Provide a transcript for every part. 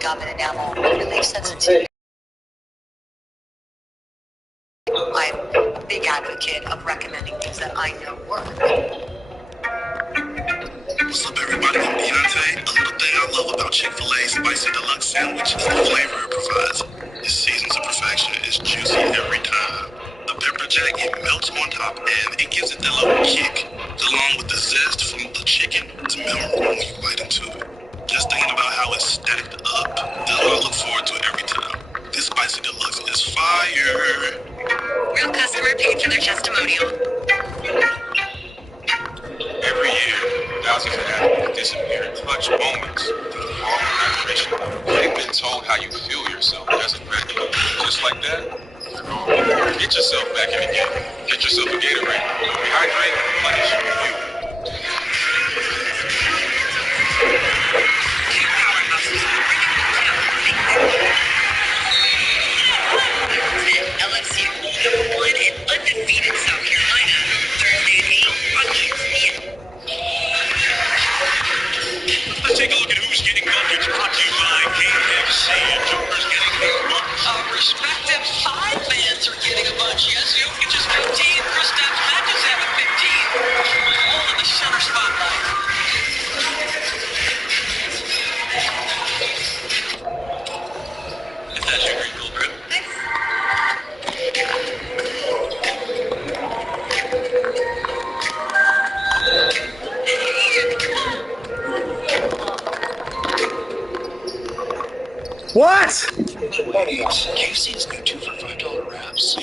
gum and enamel really sensitive. I'm a big advocate of recommending things that I know work. What's up, everybody? I'm Deontay. A little thing I love about Chick-fil-A's Spicy Deluxe Sandwich is the flavor it provides. It's seasoned to perfection. It's juicy every time. The pepper jack, it melts on top, and it gives it that little kick. Along with the zest from the chicken, it's memorable when you bite into it. Just thinking about how it's stacked up, that's what I look forward to every time. This Spicy Deluxe is fire. Real customer paid for their testimonial. Every year, thousands of athletes disappear in clutch moments due to wrong hydration. They've been told how you feel yourself doesn't matter. Just like that, you're gone. Get yourself back in the game. Get yourself a Gatorade. Rehydrate, replenish, refuel. LSU, number 1 and undefeated South Carolina. Thursday at 8 on ESPN. Let's take a look at who's getting buckets brought to you by KFC. And Joker's getting a bunch. A respective 5 fans are getting a bunch. Yes, Jokic is 15. Kristaps Matthews having 15. All in the center spotlight. If that's your green gold rip. What? KFC's new 2 for $5 wraps. So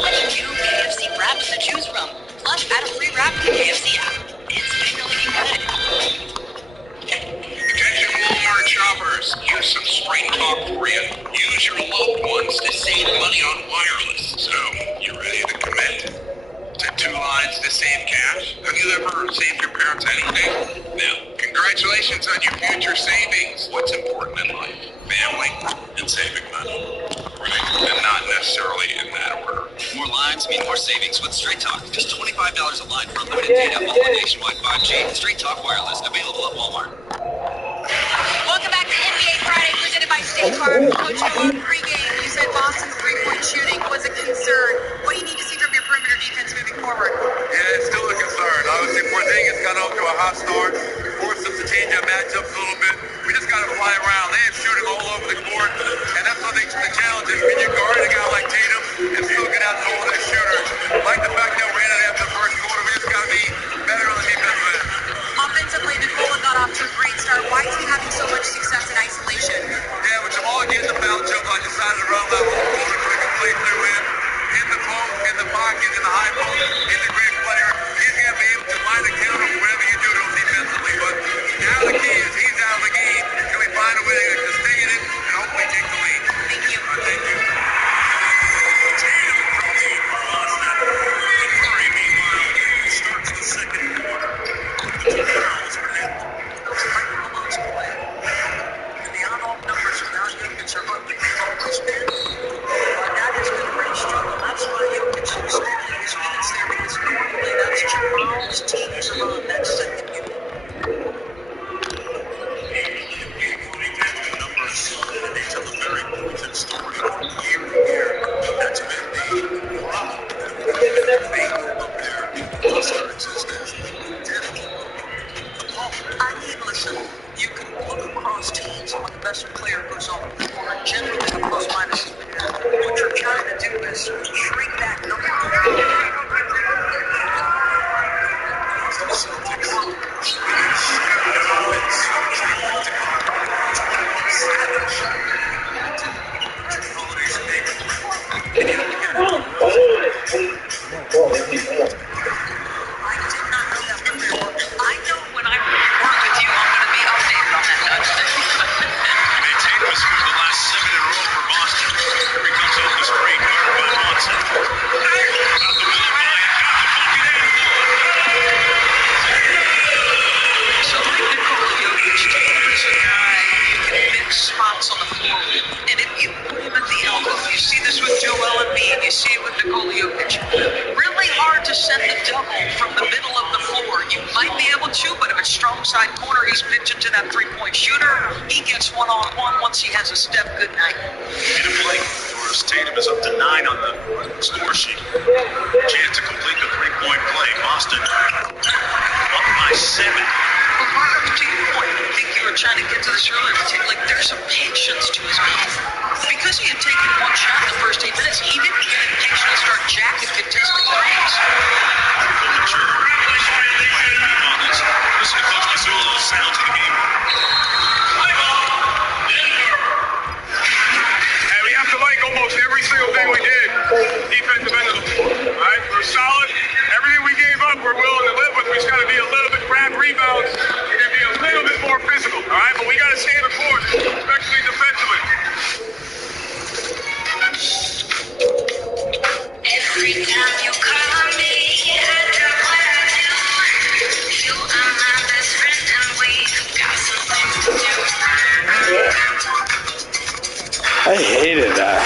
many new KFC wraps to choose from. Plus, add a free wrap to the KFC app. It's finally good. Attention Walmart shoppers, here's some straight talk for you. Use your loved ones to save money on wireless. So, you ready to commit to 2 lines to save cash? Have you ever saved your parents anything? No. Congratulations on your future savings. What's important in life? Family and saving money. Right? And not necessarily in that order. More lines mean more savings with Straight Talk. Just $25 a line for unlimited data, all on nationwide 5G. Straight Talk Wireless, available at Walmart. Welcome back to NBA Friday, presented by State Farm. Coach Malone, pregame, you said Boston's three-point shooting was a concern. What do you need to see from your perimeter defense moving forward? Yeah, it's still a concern. Obviously, Porzingis got off to a hot start. We forced them to change our matchups a little bit. We just got to fly around. They have shooting all over the court, and that's what the challenge is. Can you guard a guy like Tatum and still get out to all their shooters? Like the fact that we're in it after the first quarter, we just got to be better on the defensive end. Offensively, Nikola got off to a great start. Why is he having so much success in isolation? Yeah, with Jamal getting the foul jump, I decided to run that whole quarter, put a complete through in the post, in the pocket, in the high post. He's a great player. He's going to be able to line the counter for whatever you do to him defensively. But now the key is he's out of the game. Can we find a way to stay in it and hopefully take the lead? Thank you. Thank you. Murray, meanwhile, starts the second quarter. The 2 fouls are net. Those are right Malone's play. And the on-off numbers without Jokic are up. They've always been. But that has been a great struggle. That's why Jokic is extending his minutes there, because normally that's Jamal's teams are on that second unit. And they tell a very moving story from year to year. That's been the problem that they up there in the cluster existence. I mean, listen, you can look across teams and when the best player goes off the court, generally the plus minus is bigger. What you're trying to do is shrink that number. The Celtics I did not know that from there. I know when I work with you, I'm going to be updated on that Dutch thing. Tatum has scored the last 7 in a row for Boston. Here he comes off the screen, guarded by Monson. to that three-point shooter. He gets one-on-one once he has a step. Good night. Need a play. Doris Tatum is up to 9 on the score sheet. Chance to complete the three-point play. Boston up by 7. Well, Mark, to your point, I think you were trying to get to this earlier. Like, there's some patience to his game. Because he had taken one shot in the first 8 minutes, he didn't get impatient to start jacking contested threes. Sure. Listen to Coach Mazzulla's sound to the game. And we have to like almost every single thing we did. Defensive end of the floor. All right, we're solid. Everything we gave up, we're willing to live with. We just got to be a little bit grab rebounds and be a little bit more physical. All right, but we got to stay the court, especially defensively. Every time you call me, I drop what I do. You are my best friend and we got something to do. I hated that.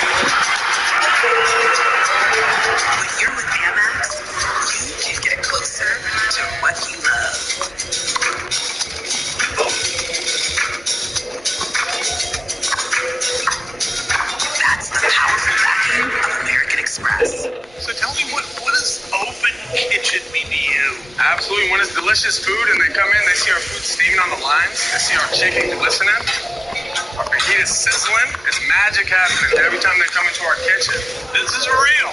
When you're with Amex, you can get closer to what you love. That's the powerful backing of American Express. So tell me, what does open kitchen mean to you? Absolutely. When it's delicious food and they come in, they see our food steaming on the lines, they see our chicken glistening, our fajitas sizzling. It's magic happening every time they come into our kitchen. This is real.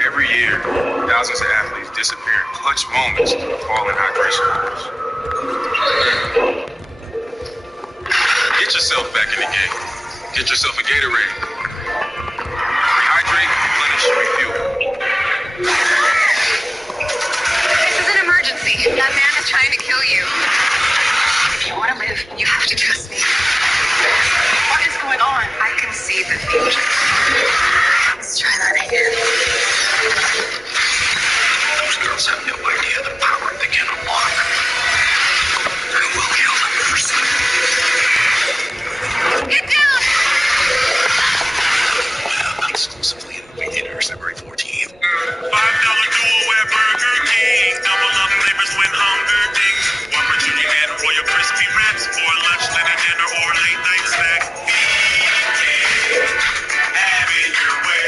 Every year, thousands of athletes disappear in clutch moments of falling hydration levels. Get yourself back in the game. Get yourself a Gatorade. Rehydrate, replenish, refuel. This is an emergency. That man is trying to kill you. If you want to live, you have to trust me. What is going on? I can see the future. Let's try that again. Those girls have no idea the power they can unlock. I will kill them first. Get down! Exclusively in movie theaters February 14th. $5 duo at Burger King. Double up flavors with Hunger Dings. Whopper chicken and Royal Crispy Wraps for lunch, dinner, or late night snack. Have it your way.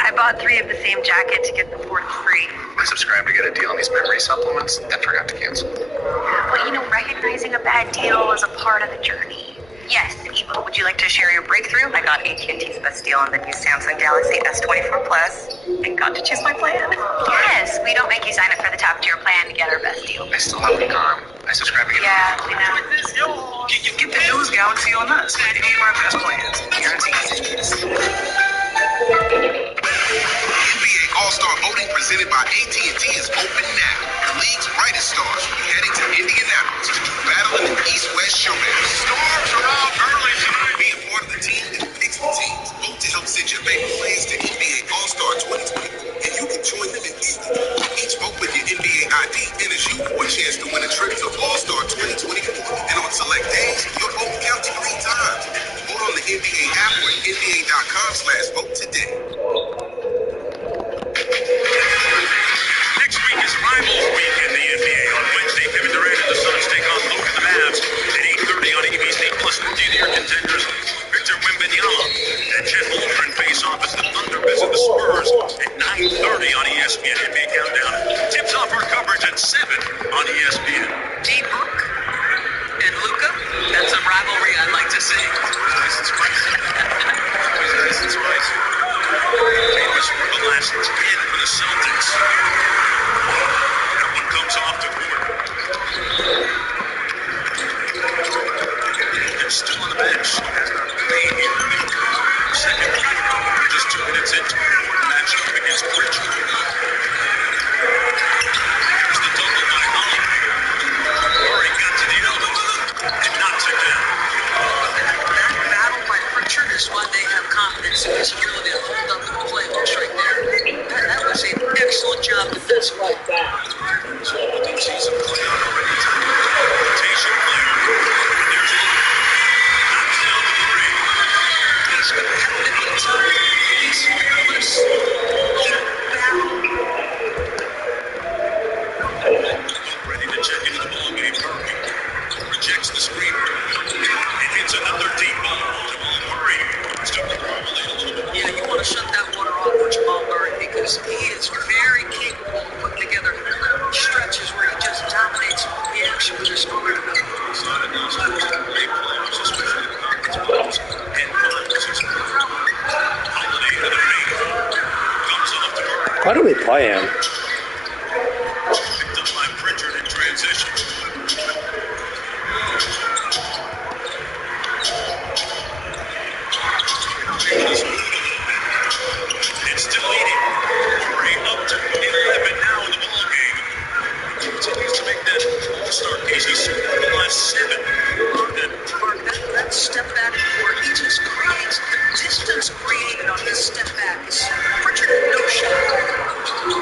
I bought 3 of the same jacket to get the 4th free. I subscribed to get a deal on these memory supplements, then forgot to cancel. Well, you know, recognizing a bad deal is a part of the journey. Yes, Eva, would you like to share your breakthrough? I got AT&T's best deal on the new Samsung Galaxy S24 Plus and got to choose my plan. Yes, we don't make you sign up for the top tier plan to get our best deal. I still have the con. I subscribe to get Yeah, we know. You get the newest Galaxy on us. Any of our best plans. Guaranteed. NBA All-Star Voting presented by AT&T is open now. The league's brightest stars will be heading to Indianapolis to do battle in the East-West Showdown. Stars are out early tonight. Be a part of the team that picks the teams. Vote to help send your favorite players to NBA All-Star 2020, and you can join them instantly. Each vote with your NBA ID enters you for a chance to win a trip to All-Star 2024. And on select days, your vote counts 3 times. Vote on the NBA app or at NBA.com/vote today. Next week is Rivals Week in the NBA. On Wednesday, Kevin Durant and the Suns take on Luka and the Mavs at 8:30 on ABC. Plus, the year contenders Victor Wembanyama and Chet Holmgren face off as the Thunder visit the Spurs at 9:30 on ESPN. NBA Countdown tips off our coverage at 7 on ESPN. D-Book and Luka, that's a rivalry I'd like to see. Nice and spicy. Always nice and spicy. Famous for the last 10 for the Celtics. That one comes off to Gordon. And still on the bench. Has not played here. Second quarter. Just 2 minutes into the matchup against Bridgewood. Here's the double by Holly. Murray got to the elbow and knocks it down. That battle by Pritchard is why they have confidence in his ability to hold up in the playoffs right there. That was an excellent job defensively. So, the screen. It hits another deep ball. Jamal Murray starting to roll a little bit. Yeah, you want to shut that water off for Jamal Murray because he is very capable of putting together stretches where he just dominates the action with his scoring. Excited those two great players, especially the conference players. And Holiday to the paint. Comes off to Murray. Why do we play him? Picked up by Pritchard in transition. It's still leading. Murray up to 11 now in the ballgame. He continues to make that all-star case. He's scored the last 7. Mark, that step back where he just creates the distance created on his step back. Pritchard had no shot.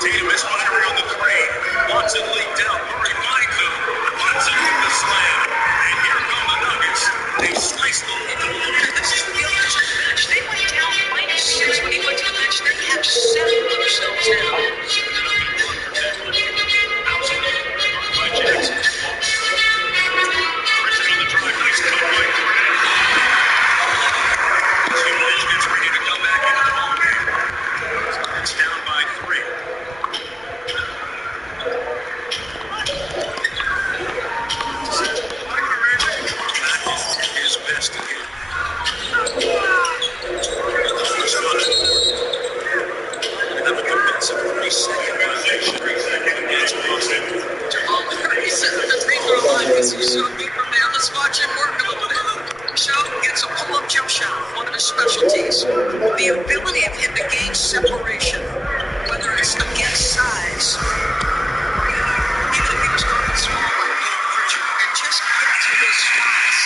Tatum is firing on the 3. Watson leaked out. Murray finds him. Watson with the slam. And here come the Nuggets. They slice the This is the Jokic bench. They went down -6 when he went to the bench. They have 7 themselves down. by Jackson. Pritchard on the drive. Nice cut by Grant. Jokic gets ready to come back into the ballgame. It's down by 3. That is his best again. The first run at have a defensive 3-second violation against Boston. Jamal Murray sitting at the free throw line because he's so deep from there. Let's watch him work a little bit. Show gets a pull-up jump shot, one of his specialties. The ability of him to gain separation, whether it's against size, or even if he was going small like Pritchard, and just get to his spots.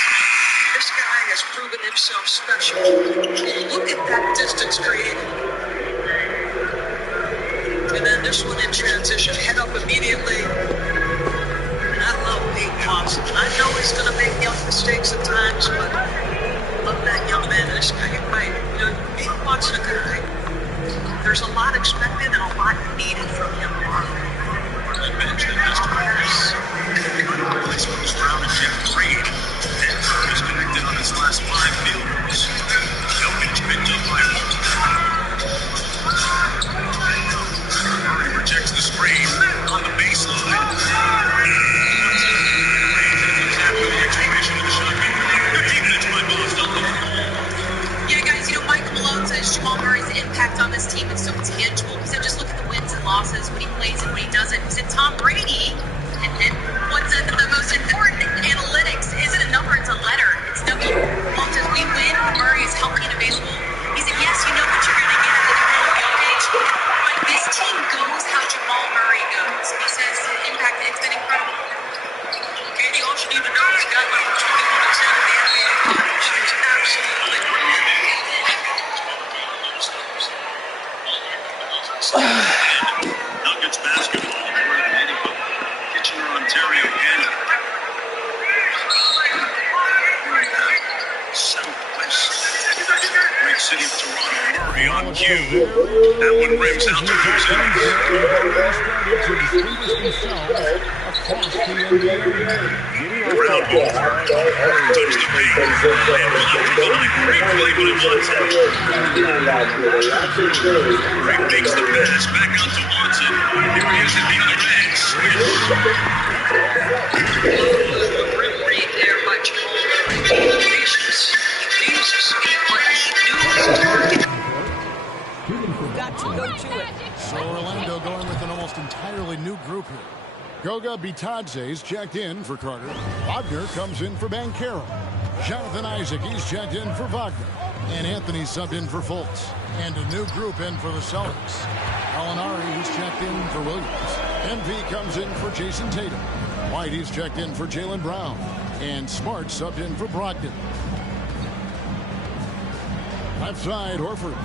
This guy has proven himself special. Look at that distance created. And then this one in transition, head up immediately. And I love Peyton Watson. I know he's going to make young mistakes at times, but I love that young man. This guy, Peyton Watson, a good thing. There's a lot expected and a lot needed from him. The bench that has to replace Bruce Brown and Jeff Green. Denver is connected on his last 5 field goals. Jokic picked up by Walton. Murray rejects the screen on the baseline. After the exclamation of the shot. Good defense by Boston. Yeah, guys, Michael Malone says Jamal Murray's impact on this team is so tangible. He said just look at the wins and losses when he plays and when he doesn't. He said Tom Brady, and what's the most important analytics isn't a number, it's a letter. It's W. Long as we win, Murray is healthy and available. He said, yes, you know what you're going to get out of Jokic, but this team goes how Jamal Murray goes. He says the impact, it's been incredible. Katie, all you need to know is a guy like 21 and 10 in the NBA college. He's absolutely brilliant. Nuggets basketball. Kitchener, Ontario, Canada. Southwest. Great city of Toronto. Murray on cue. That one rims out to Houston. Brown ball. Touch the paint. Great play by Watson. Greg makes the pass back out to Watson. Here he is at the other end. The rim read there by Jamal Murray. Patience. He leaves his feet, but he knew his target. Got to go to it. So Orlando going with an almost entirely new group here. Goga Bitadze's checked in for Carter. Wagner comes in for Banchero. Jonathan Isaac, he's checked in for Wagner. And Anthony subbed in for Fultz. And a new group in for the Celtics. Alinari, he's checked in for Williams. MV comes in for Jason Tatum. White, he's checked in for Jaylen Brown. And Smart subbed in for Brogdon. Left side, Horford.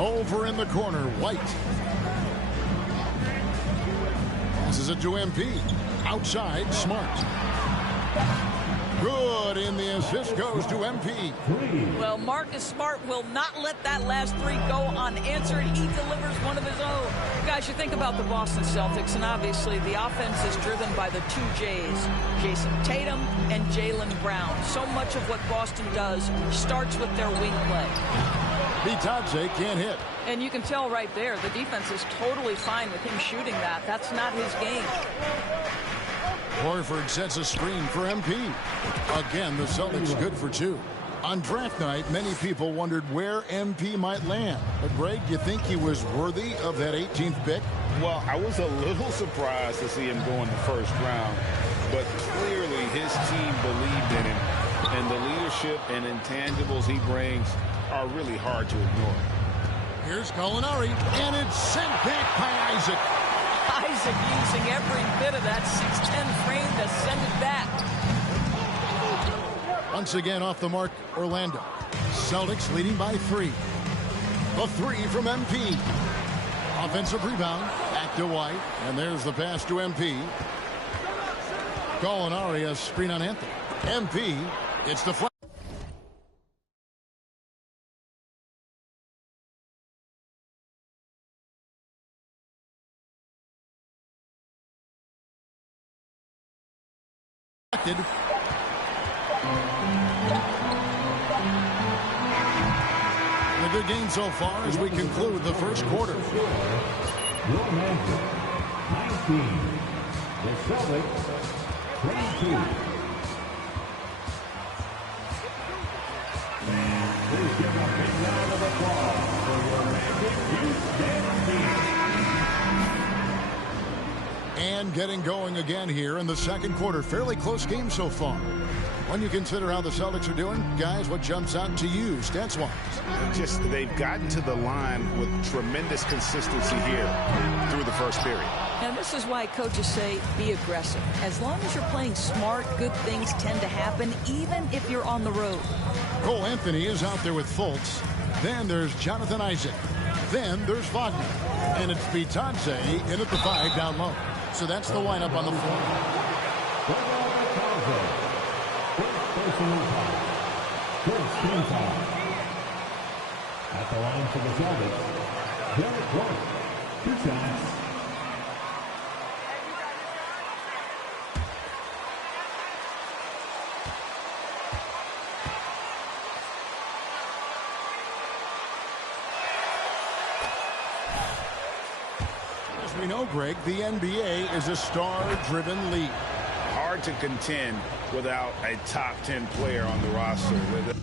Over in the corner, White. Passes it to MP. Outside, Smart. Good put in the assist goes to MP. Well, Marcus Smart will not let that last three go unanswered. He delivers one of his own. Guys, you think about the Boston Celtics, and obviously the offense is driven by the two J's, Jason Tatum and Jaylen Brown. So much of what Boston does starts with their wing play. Bitadze can't hit. And you can tell right there, the defense is totally fine with him shooting that. That's not his game. Horford sets a screen for MP. Again, the Celtics good for two. On draft night, many people wondered where MP might land. But, Greg, you think he was worthy of that 18th pick? Well, I was a little surprised to see him go in the first round. But clearly his team believed in him. And the leadership and intangibles he brings are really hard to ignore. Here's Gallinari, and it's sent back by Isaac. Isaac using every bit of that 6'10 frame to send it back. Once again off the mark, Orlando. Celtics leading by 3. A 3 from MP. Offensive rebound, back to White, and there's the pass to MP. Gallinari, a screen on Anthony. MP, it's the flat. A good game so far as we conclude the first quarter. 19. The Celtics 22. Please give a big round of applause for your Magic Houston team. And getting going again here in the second quarter. Fairly close game so far. When you consider how the Celtics are doing, guys, what jumps out to you, stats-wise? Just they've gotten to the line with tremendous consistency here through the first period. And this is why coaches say be aggressive. As long as you're playing smart, good things tend to happen, even if you're on the road. Cole Anthony is out there with Fultz. Then there's Jonathan Isaac. Then there's Wagner. And it's Bitadze in at the 5 down low. So that's the lineup on the floor. At the line for the Celtics, Derek White, 2 shots. As we know, Greg, the NBA is a star-driven league. Hard to contend without a top 10 player on the roster. The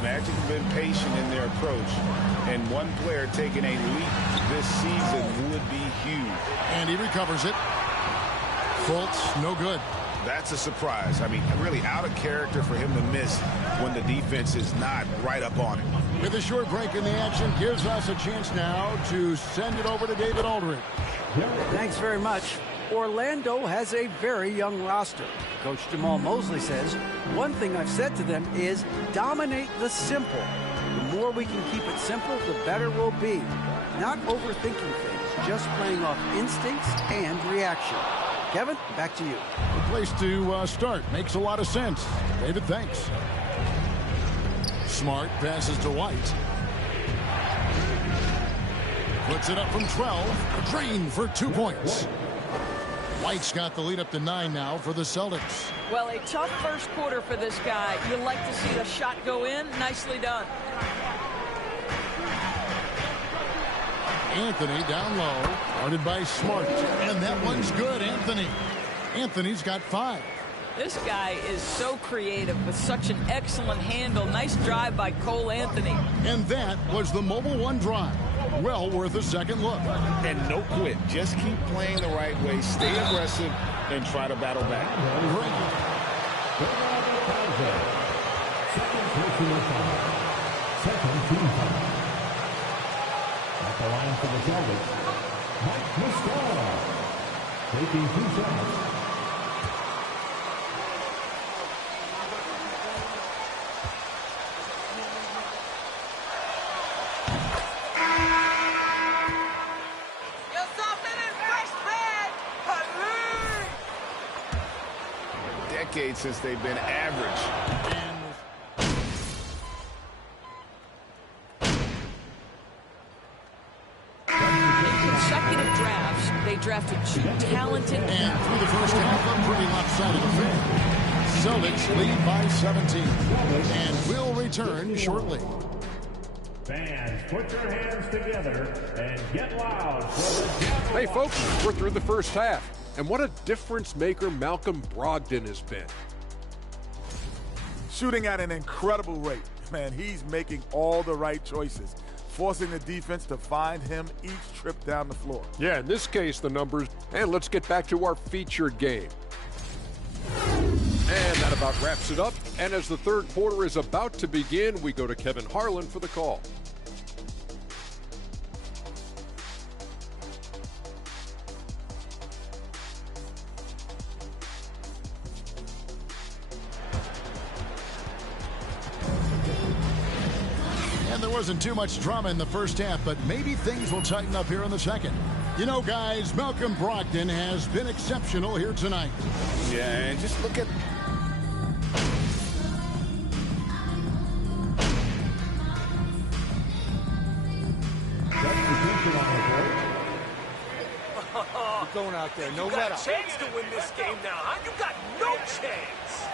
Magic have been patient in their approach, and one player taking a leap this season would be huge. And he recovers it. Fultz, no good. That's a surprise. I mean, really out of character for him to miss when the defense is not right up on him. With a short break in the action, gives us a chance now to send it over to David Aldridge. Thanks very much. Orlando has a very young roster. Coach Jamal Mosley says, one thing I've said to them is dominate the simple. The more we can keep it simple, the better we'll be. Not overthinking things, just playing off instincts and reaction. Kevin, back to you. The place to start. Makes a lot of sense. David, thanks. Smart passes to White. Puts it up from 12. Drain for 2 points. White's got the lead up to 9 now for the Celtics. Well, a tough first quarter for this guy. You like to see the shot go in. Nicely done. Anthony down low, guarded by Smart. And that one's good, Anthony. Anthony's got 5. This guy is so creative with such an excellent handle. Nice drive by Cole Anthony. And that was the Mobile One drive. Well worth a second look. And no quit. Just keep playing the right way. Stay aggressive and try to battle back. At the line for the Celtics, Mike Muscala, taking 2 shots. decade since they've been average. Consecutive drafts, they drafted 2 talented. And through the first half, a pretty lopsided affair. Celtics lead by 17. And will return shortly. Fans, put your hands together and get loud. Hey, folks, we're through the first half. And what a difference maker Malcolm Brogdon has been. Shooting at an incredible rate. Man, he's making all the right choices, forcing the defense to find him each trip down the floor. Yeah, in this case, the numbers. And let's get back to our featured game. And that about wraps it up. And as the third quarter is about to begin, we go to Kevin Harlan for the call. And there wasn't too much drama in the first half, but maybe things will tighten up here in the second. You know, guys, Malcolm Brogdon has been exceptional here tonight. Yeah, and just look at... You're going out there, no let up. You got a chance to win this game now, huh? You got no chance.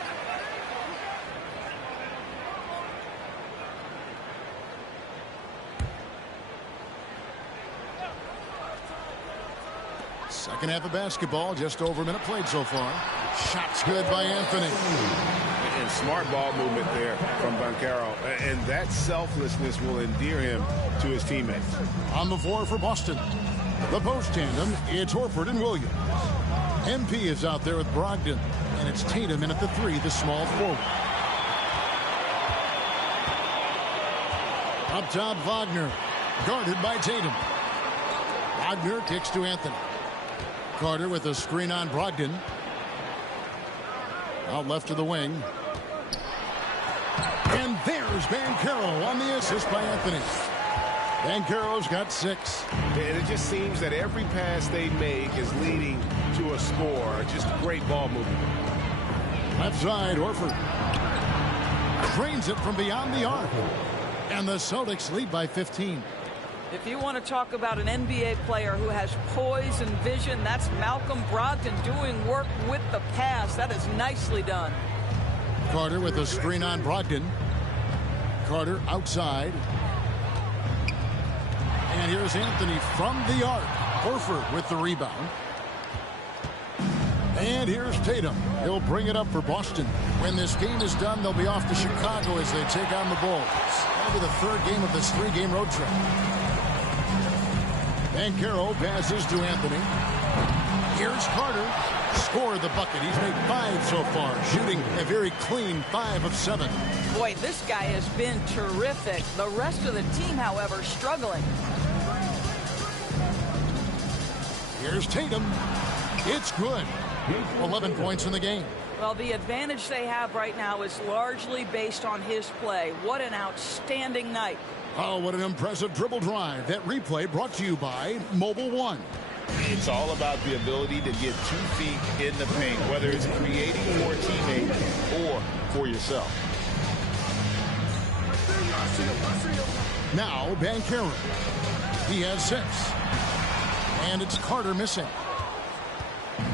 Second half of basketball, just over a minute played so far. Shots good by Anthony. And smart ball movement there from Banchero. And that selflessness will endear him to his teammates. On the floor for Boston. The post tandem, it's Horford and Williams. MP is out there with Brogdon. And it's Tatum in at the 3, the small forward. Up top, Wagner. Guarded by Tatum. Wagner kicks to Anthony. Carter with a screen on Brogdon. Out left to the wing. And there's Banchero on the assist by Anthony. Banchero's got 6. And it just seems that every pass they make is leading to a score. Just great ball movement. Left side, Horford. Drains it from beyond the arc. And the Celtics lead by 15. If you want to talk about an NBA player who has poise and vision, that's Malcolm Brogdon doing work with the pass. That is nicely done. Carter with a screen on Brogdon. Carter outside. And here's Anthony from the arc. Horford with the rebound. And here's Tatum. He'll bring it up for Boston. When this game is done, they'll be off to Chicago as they take on the Bulls. That'll be the third game of this 3-game road trip. Banchero passes to Anthony. Here's Carter. Scored the bucket. He's made 5 so far, shooting a very clean 5 of 7. Boy, this guy has been terrific. The rest of the team, however, struggling. Here's Tatum. It's good. 11 points in the game. Well, the advantage they have right now is largely based on his play. What an outstanding night. Oh, what an impressive dribble drive. That replay brought to you by Mobile One. It's all about the ability to get 2 feet in the paint, whether it's creating for a teammate or for yourself. Now, Banchero. He has 6. And it's Carter missing.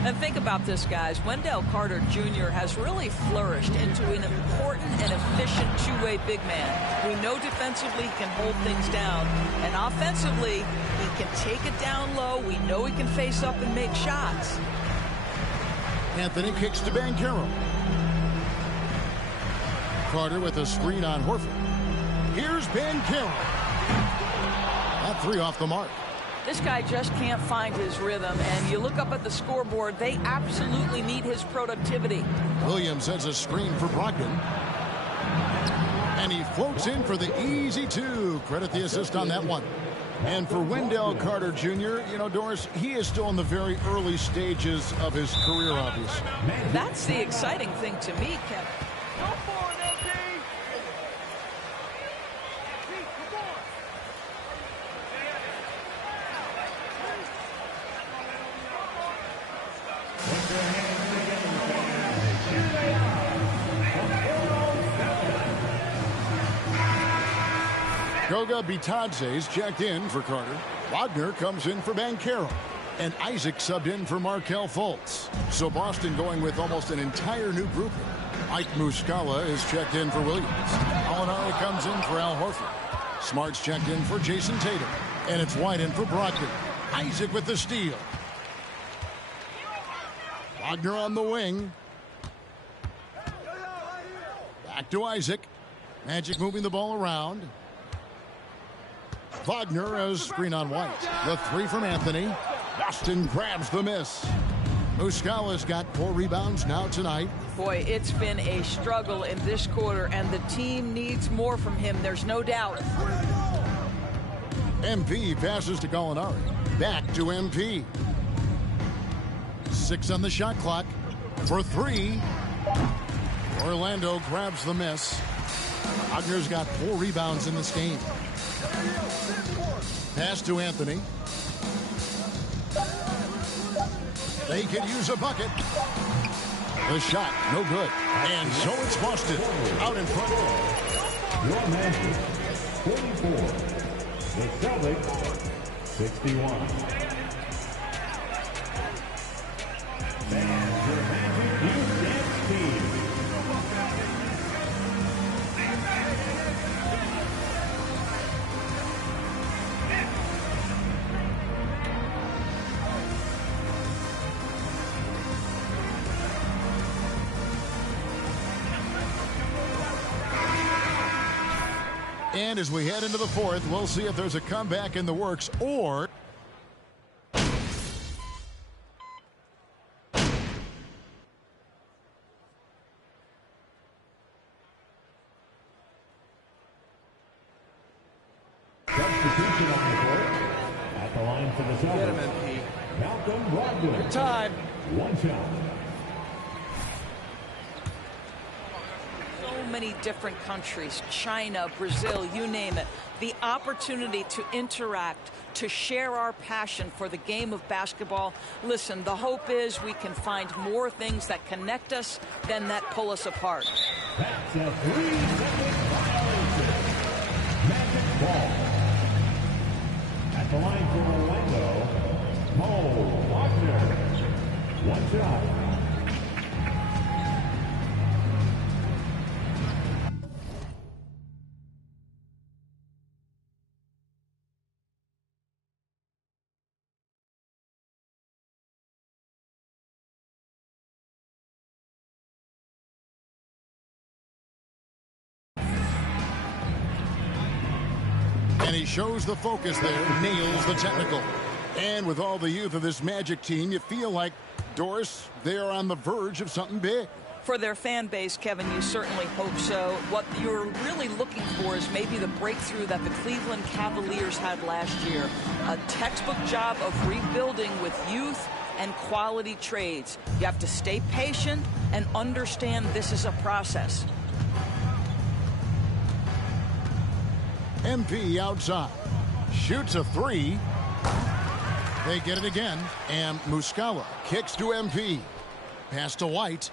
And think about this, guys. Wendell Carter Jr. has really flourished into an important and efficient two-way big man. We know defensively he can hold things down. And offensively, he can take it down low. We know he can face up and make shots. Anthony kicks to Banchero. Carter with a screen on Horford. Here's Banchero. That 3 off the mark. This guy just can't find his rhythm, and you look up at the scoreboard, they absolutely need his productivity. Williams has a screen for Brogdon. And he floats in for the easy 2. Credit the assist on that one. And for Wendell Carter Jr., you know, Doris, he is still in the very early stages of his career, obviously. That's the exciting thing to me, Kevin. Go for it, LP! Goga Bitadze is checked in for Carter. Wagner comes in for Banchero. And Isaac subbed in for Markelle Fultz. So Boston going with almost an entire new group here. Mike Muscala is checked in for Williams. Alinari comes in for Al Horford. Smart's checked in for Jason Tatum. And it's White in for Brogdon. Isaac with the steal. Wagner on the wing. Back to Isaac. Magic moving the ball around. Wagner as screen on White. The three from Anthony. Boston grabs the miss. Muscala's got 4 rebounds now tonight. Boy, it's been a struggle in this quarter, and the team needs more from him. There's no doubt. MP passes to Gallinari. Back to MP. 6 on the shot clock. For 3. Orlando grabs the miss. Wagner's got 4 rebounds in this game. Pass to Anthony. They could use a bucket. The shot, no good. And so it's Boston out in front. Your Magic, 44. The Celtics, 61. And your Magic Youth Dance Team. And as we head into the fourth, we'll see if there's a comeback in the works or... Substitution on the court. At the line for the Celtics. Get him, MP. Malcolm Brogdon. Good time. 1 shot. So many different countries, China, Brazil, you name it. The opportunity to interact, to share our passion for the game of basketball. Listen, the hope is we can find more things that connect us than that pull us apart. That's a 3-second violation. Magic ball. At the line for Orlando, Mo Wagner. 1 shot. And he shows the focus there, nails the technical. And with all the youth of this Magic team, you feel like, Doris, they are on the verge of something big. For their fan base, Kevin, you certainly hope so. What you're really looking for is maybe the breakthrough that the Cleveland Cavaliers had last year. A textbook job of rebuilding with youth and quality trades. You have to stay patient and understand this is a process. MP outside. Shoots a 3. They get it again. And Muscala kicks to MP. Pass to White.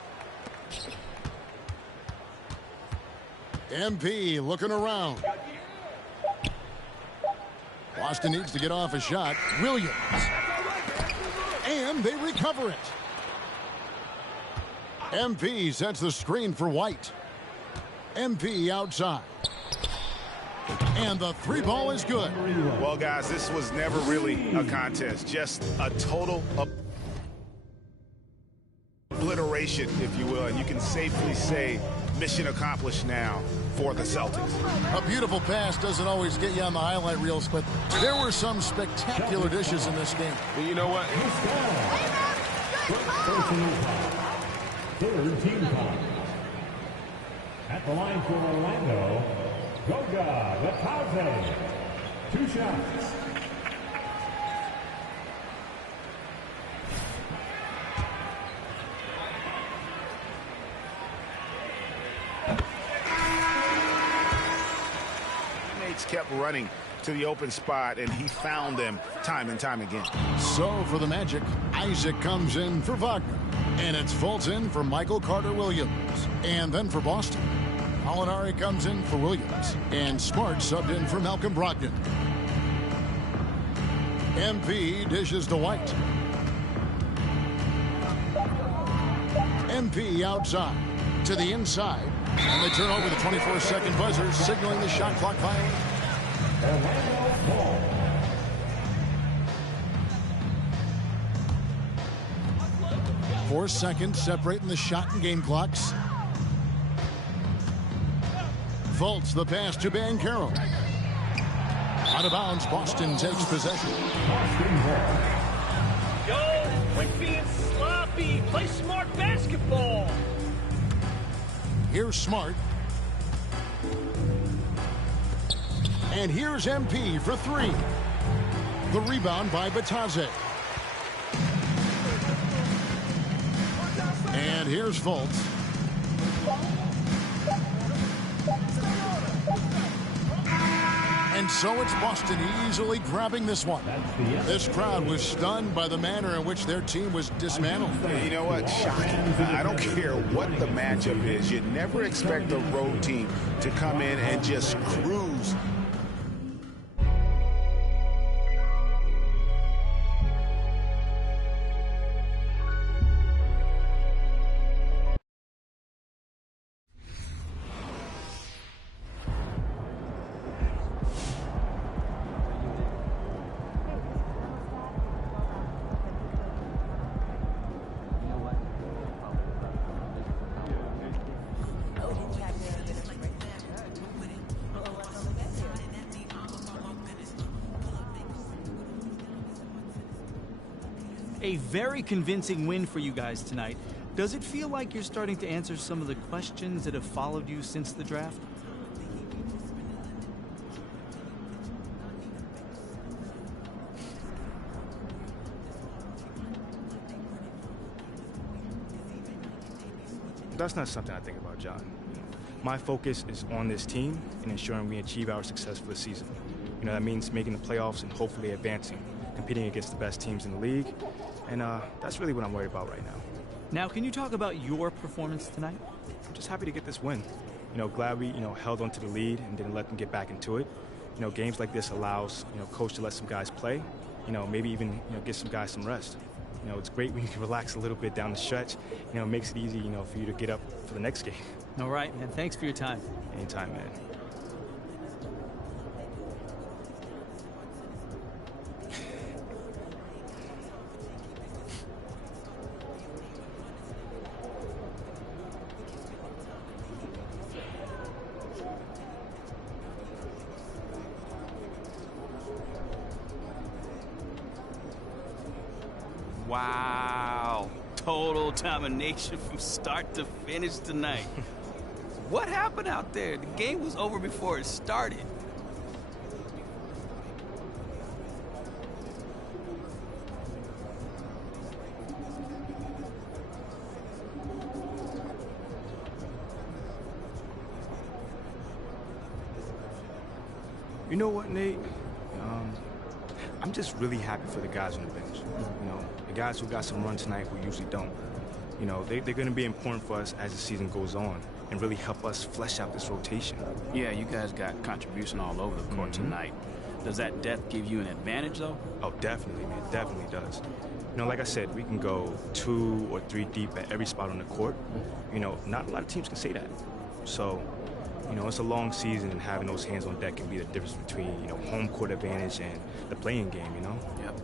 MP looking around. Boston needs to get off a shot. Williams. And they recover it. MP sets the screen for White. MP outside. And the 3 ball is good. Well, guys, this was never really a contest. Just a total obliteration, if you will. And you can safely say mission accomplished now for the Celtics. A beautiful pass doesn't always get you on the highlight reels, but there were some spectacular dishes in this game. And you know what? Third team foul. At the line for Orlando, Goga Bitadze. 2 shots. Teammates kept running to the open spot, and he found them time and time again. So for the Magic, Isaac comes in for Wagner. And it's Fultz in for Michael Carter-Williams. And then for Boston, Molinari comes in for Williams, and Smart subbed in for Malcolm Brogdon. MP dishes to White. MP outside to the inside, and they turn over the 24-second buzzer, signaling the shot clock violation. 4 seconds separating the shot and game clocks. Fultz the pass to Banchero. Out of bounds, Boston takes possession. Yo, quit being sloppy. Play smart basketball. Here's Smart. And here's MP for three. The rebound by Batadze. And here's Fultz. And so it's Boston easily grabbing this one. This crowd was stunned by the manner in which their team was dismantled. You know what? Shocking. I don't care what the matchup is. You never expect a road team to come in and just cruise. A very convincing win for you guys tonight. Does it feel like you're starting to answer some of the questions that have followed you since the draft? That's not something I think about, John. My focus is on this team and ensuring we achieve our success for the season. You know, that means making the playoffs and hopefully advancing, competing against the best teams in the league. And that's really what I'm worried about right now. Now, can you talk about your performance tonight? I'm just happy to get this win. You know, glad we, held onto the lead and didn't let them get back into it. You know, games like this allows, coach to let some guys play. Maybe even, get some guys some rest. It's great when you can relax a little bit down the stretch. It makes it easy, for you to get up for the next game. All right, man. Thanks for your time. Anytime, man. Wow. Total domination from start to finish tonight. What happened out there? The game was over before it started. You know what, Nate? I'm just really happy for the guys on the bench. The guys who got some run tonight who usually don't. They're going to be important for us as the season goes on and really help us flesh out this rotation. Yeah, you guys got contribution all over the court tonight. Does that depth give you an advantage, though? Oh, definitely, man. Definitely does. Like I said, we can go 2 or 3 deep at every spot on the court. Not a lot of teams can say that. So, it's a long season, and having those hands on deck can be the difference between, home court advantage and the playing game, Yep.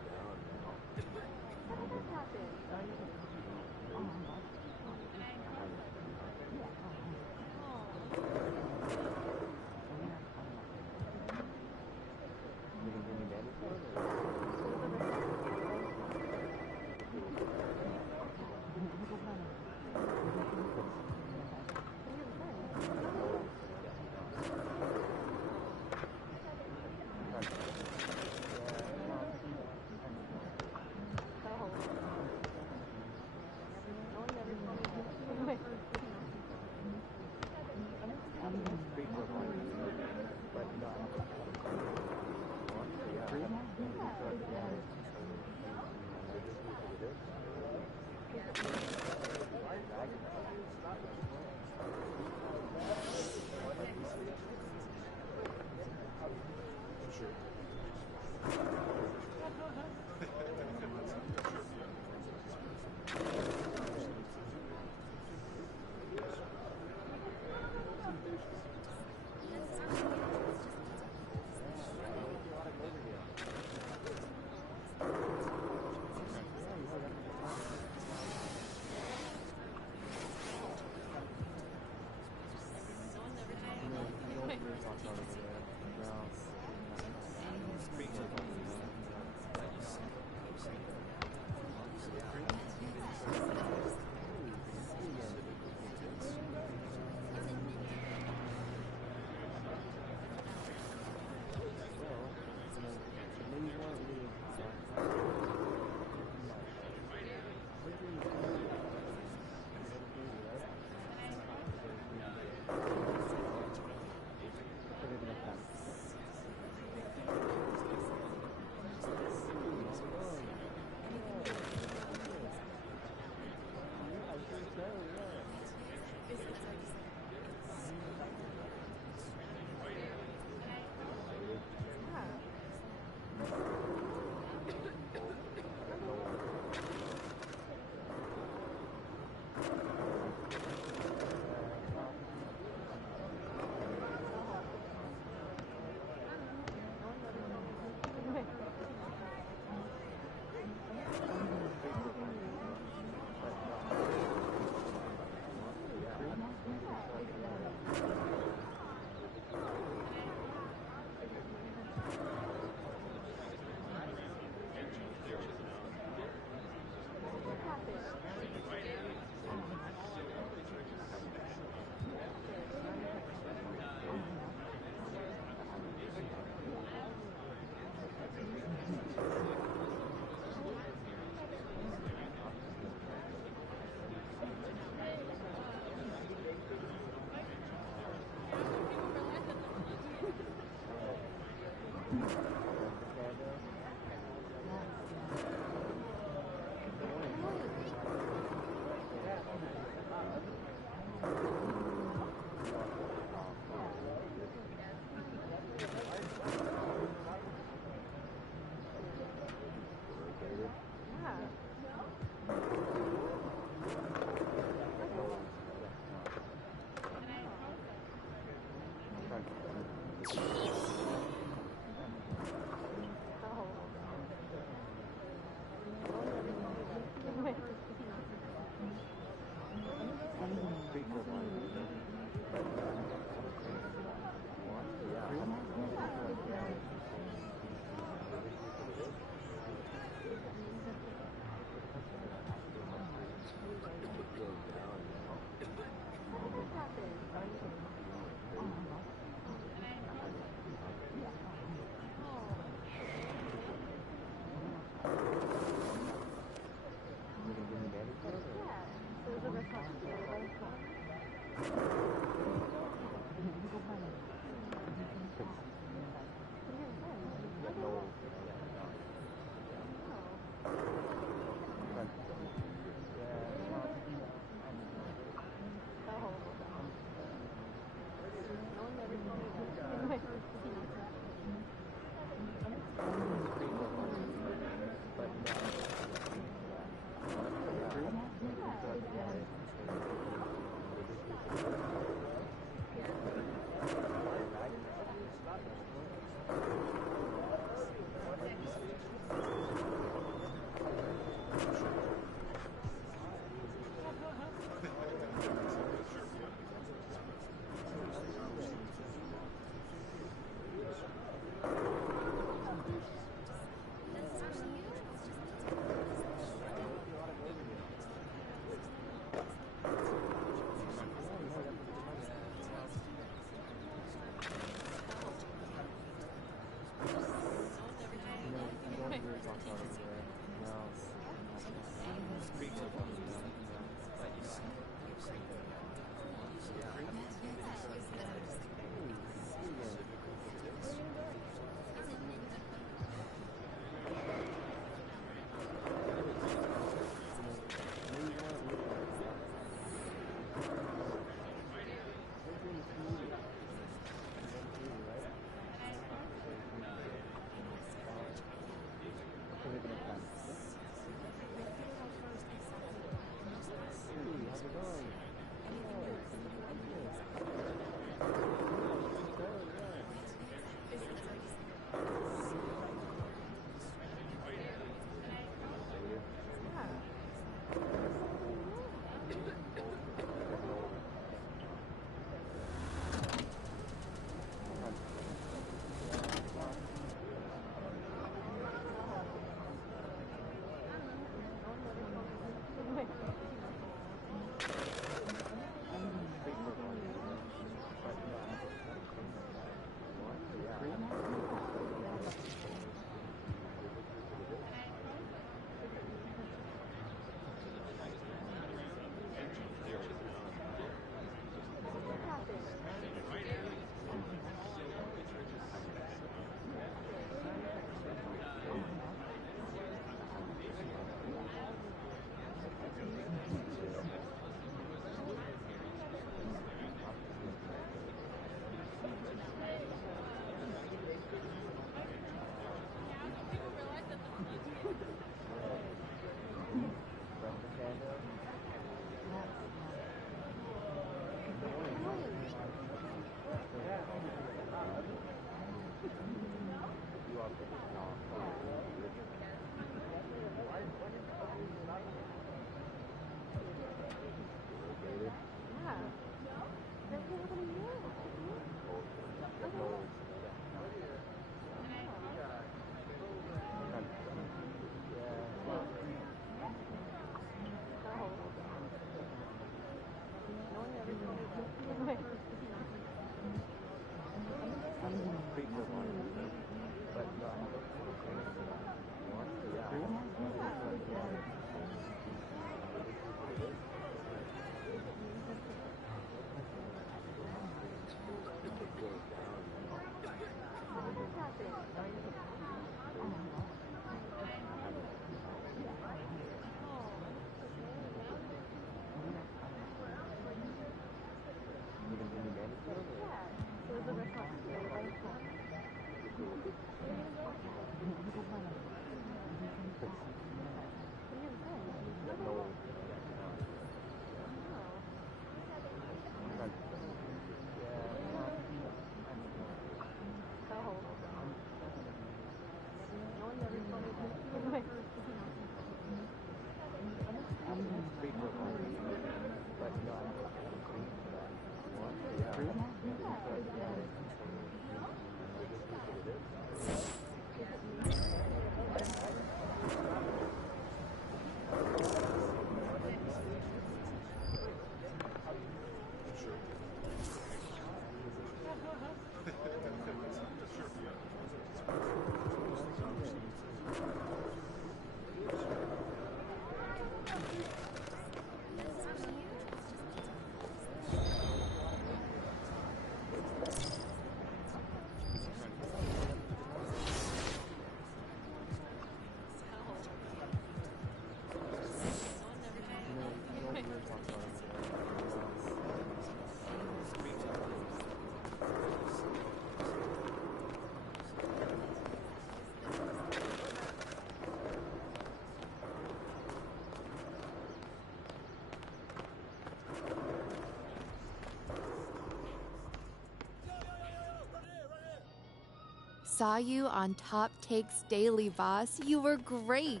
saw you on Top Takes Daily, boss. You were great.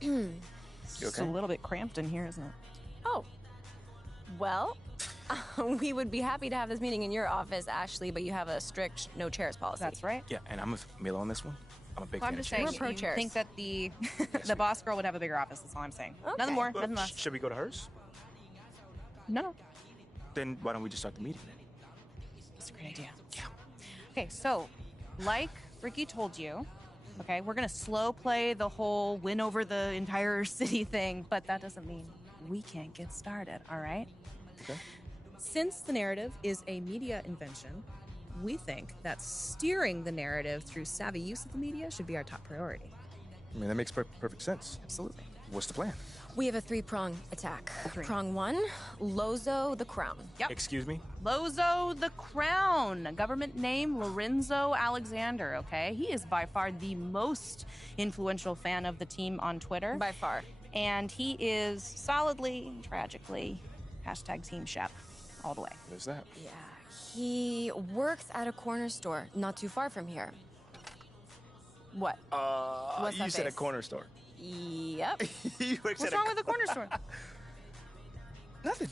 It's a little bit cramped in here, isn't it? Oh, well, we would be happy to have this meeting in your office, Ashley, but you have a strict no chairs policy. That's right. Yeah, and I'm with Milo on this one. I'm a big Well, fan I'm just of saying, chairs. We're pro you chairs. think that the the boss girl would have a bigger office. That's all I'm saying. Okay. Nothing more, nothing less. Should we go to hers? No. Then why don't we just start the meeting? That's a great idea. Yeah. Okay, so, like Ricky told you, okay, we're going to slow play the whole win over the entire city thing, but that doesn't mean we can't get started, all right? Okay. Since the narrative is a media invention, we think that steering the narrative through savvy use of the media should be our top priority. I mean, that makes perfect sense. Absolutely. What's the plan? We have a 3-prong attack. Prong 1, Lozo the Crown. Yep. Excuse me? Lozo the Crown. Government name Lorenzo Alexander, okay? He is by far the most influential fan of the team on Twitter. By far. And he is solidly, tragically, #Team Shep all the way. There's that. Yeah. He works at a corner store not too far from here. What? What's you that said a face? corner store. Yep. What's wrong with the corner store? Nothing.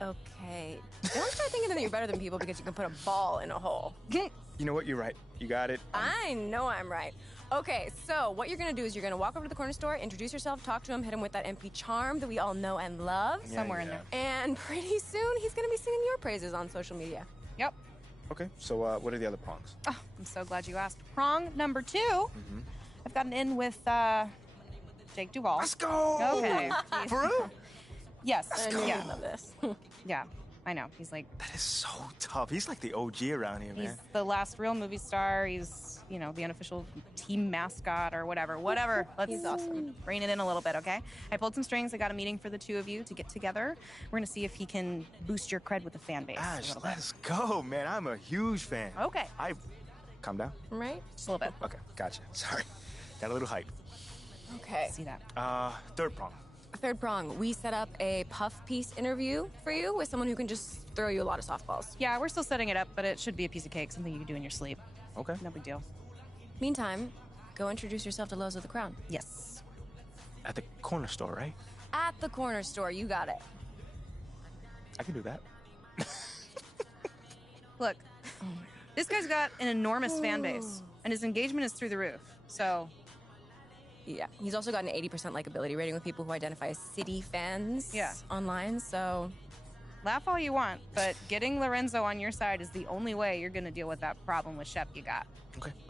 Okay. Don't start thinking that you're better than people because you can put a ball in a hole. You know what? You're right. You got it. I know I'm right. Okay, so what you're gonna do is you're gonna walk over to the corner store, introduce yourself, talk to him, hit him with that MP charm that we all know and love. Somewhere in there. And pretty soon he's gonna be singing your praises on social media. Yep. Okay, so what are the other prongs? Oh, I'm so glad you asked. Prong number 2. I've gotten in with Jake Duvall. Let's go! Okay. For real? Yes. I knew Yeah. you'd love this. Yeah. I know. He's like, That is so tough. He's like the OG around here, he's man. the last real movie star. He's, you know, the unofficial team mascot or whatever. Whatever. Let's He's awesome. rein it in a little bit, okay? I pulled some strings. I got a meeting for the two of you to get together. We're going to see if he can boost your cred with the fan base. a Ash, little bit. let's go, man. I'm a huge fan. Okay. Calm down. Right? Just a little bit. Okay, gotcha. Sorry. Got a little hype. Okay. See that. Third prong. Third prong, we set up a puff piece interview for you with someone who can just throw you a lot of softballs. Yeah, we're still setting it up, but it should be a piece of cake, something you can do in your sleep. Okay. No big deal. Meantime, go introduce yourself to Lozo the Crown. Yes. At the corner store, right? At the corner store, you got it. I can do that. Look, this guy's got an enormous fan base, and his engagement is through the roof. So, yeah, he's also got an 80% likability rating with people who identify as City fans Yeah. online, so... laugh all you want, but getting Lorenzo on your side is the only way you're going to deal with that problem with Shep you got.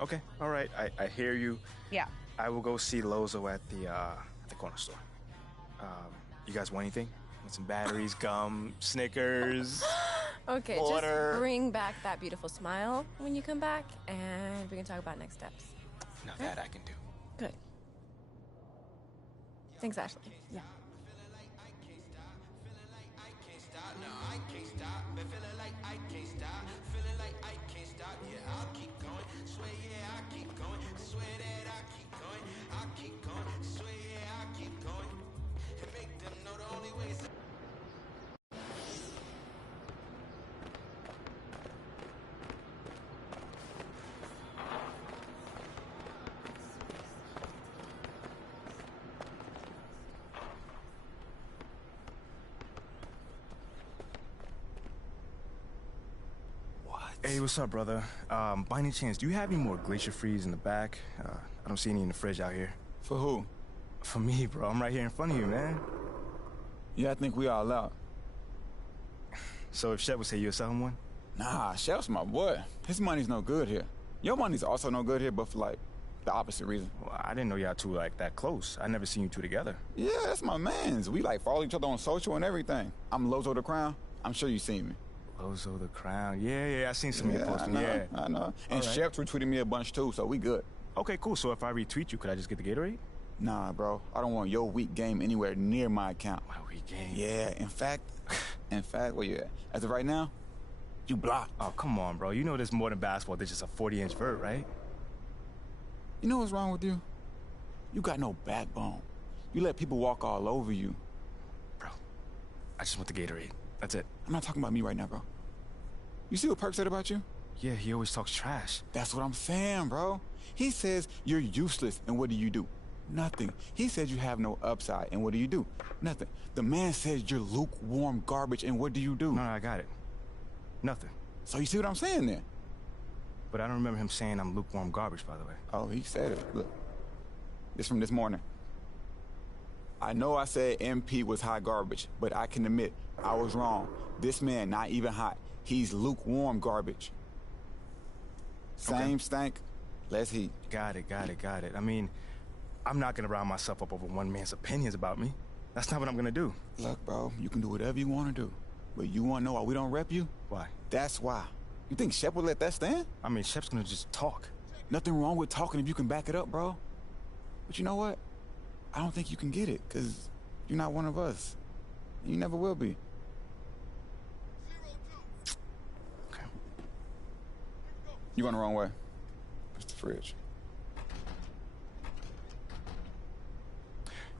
Okay. All right. I hear you. Yeah. I will go see Lozo at the corner store. You guys want anything? Want some batteries, gum, Snickers? Okay, water. just bring back that beautiful smile when you come back, and we can talk about next steps. Now that I can do. Good. Thanks, Ashley. Yeah. Hey, what's up, brother? By any chance, do you have any more Glacier Freeze in the back? I don't see any in the fridge out here. For who? For me, bro. I'm right here in front of you, man. Yeah, I think we all out. So if Shep would say you're selling one? Nah, Shep's my boy. His money's no good here. Your money's also no good here, but for, like, the opposite reason. Well, I didn't know y'all two like that close. I never seen you two together. Yeah, that's my mans. We, like, follow each other on social and everything. I'm Lozo the Crown. I'm sure you seen me. Lozo the Crown. Yeah, I seen some of your posting. Yeah, I know. And right. Shep retweeted me a bunch, too, so we good. Okay, cool. So if I retweet you, could I just get the Gatorade? Nah, bro. I don't want your weak game anywhere near my account. My weak game? Yeah, in fact, where you at? As of right now, you blocked. Oh, come on, bro. You know there's more than basketball. There's just a 40-inch vert, right? You know what's wrong with you? You got no backbone. You let people walk all over you. Bro, I just want the Gatorade. That's it. I'm not talking about me right now, bro. You see what Perk said about you? Yeah, he always talks trash. That's what I'm saying, bro. He says you're useless, and what do? Nothing. He says you have no upside, and what do? Nothing. The man says you're lukewarm garbage, and what do? No, I got it. Nothing. So you see what I'm saying there? But I don't remember him saying I'm lukewarm garbage, by the way. Oh, he said it. Look. It's from this morning. I know I said MP was hot garbage, but I can admit I was wrong. This man not even hot. He's lukewarm garbage. Same stank, less heat. Got it. I mean, I'm not gonna round myself up over one man's opinions about me. That's not what I'm gonna do. Look, bro, you can do whatever you want to do. But you want to know why we don't rep you? Why? That's why. You think Shep would let that stand? I mean, Shep's gonna just talk. Nothing wrong with talking if you can back it up, bro. But you know what? I don't think you can get it, because you're not one of us. You never will be. Okay. You going the wrong way. It's the fridge.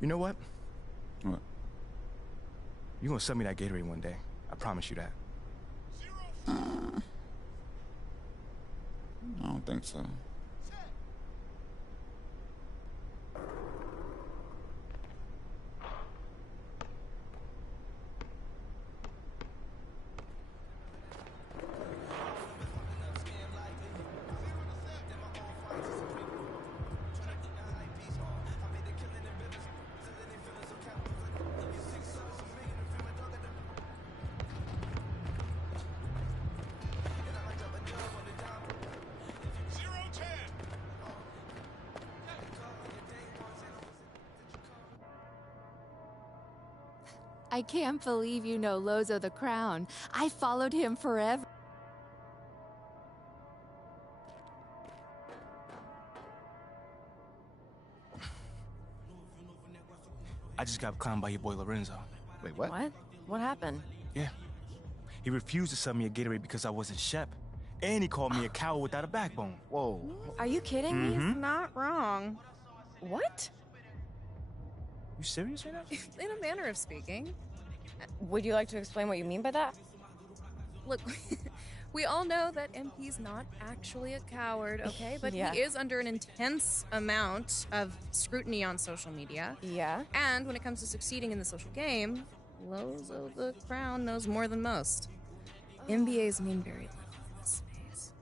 You know what? What? You're gonna sell me that Gatorade one day. I promise you that. I don't think so. I can't believe you know Lozo the Crown. I followed him forever. I just got clowned by your boy Lorenzo. Wait, what? What? What happened? Yeah. He refused to sell me a Gatorade because I wasn't Shep. And he called me a coward without a backbone. Whoa. Are you kidding me? Mhm. He's not wrong. What? You serious right now? In a manner of speaking. Would you like to explain what you mean by that? Look, we all know that MP's not actually a coward, okay? But Yeah. he is under an intense amount of scrutiny on social media. Yeah. And when it comes to succeeding in the social game, Lozo the Crown knows more than most. MBAs mean very little in this space.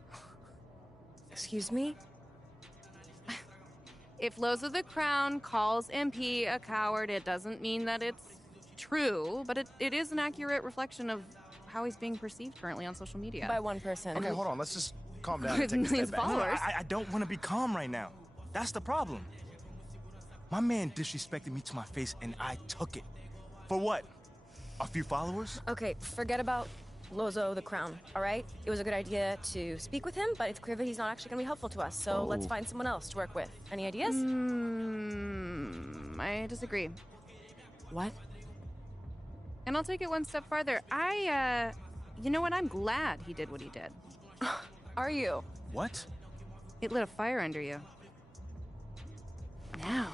Excuse me? If Lozo the Crown calls MP a coward, it doesn't mean that it's true, but it is an accurate reflection of how he's being perceived currently on social media. By one person. Okay, hold on. Let's just calm down and With take a millions step of back. followers. I don't want to be calm right now. That's the problem. My man disrespected me to my face, and I took it. For what? A few followers? Okay, forget about Lozo the Crown, all right? It was a good idea to speak with him, but it's clear that he's not actually going to be helpful to us, so let's find someone else to work with. Any ideas? I disagree. What? And I'll take it one step farther. You know what? I'm glad he did what he did. Are you? What? It lit a fire under you. Now,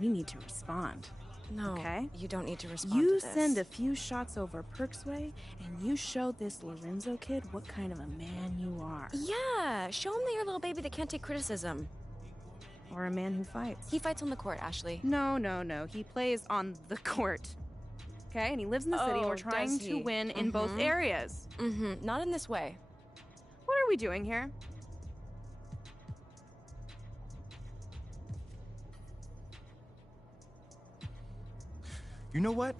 we need to respond. No, okay? you don't need to respond You to this. send a few shots over Perk's way, and you show this Lorenzo kid what kind of a man you are. Yeah, show him that you're a little baby that can't take criticism. Or a man who fights. He fights on the court, Ashley. No. He plays on the court. Okay? And he lives in the city, and we're trying does to he? win in both areas. Mm-hmm. Not in this way. What are we doing here? You know what?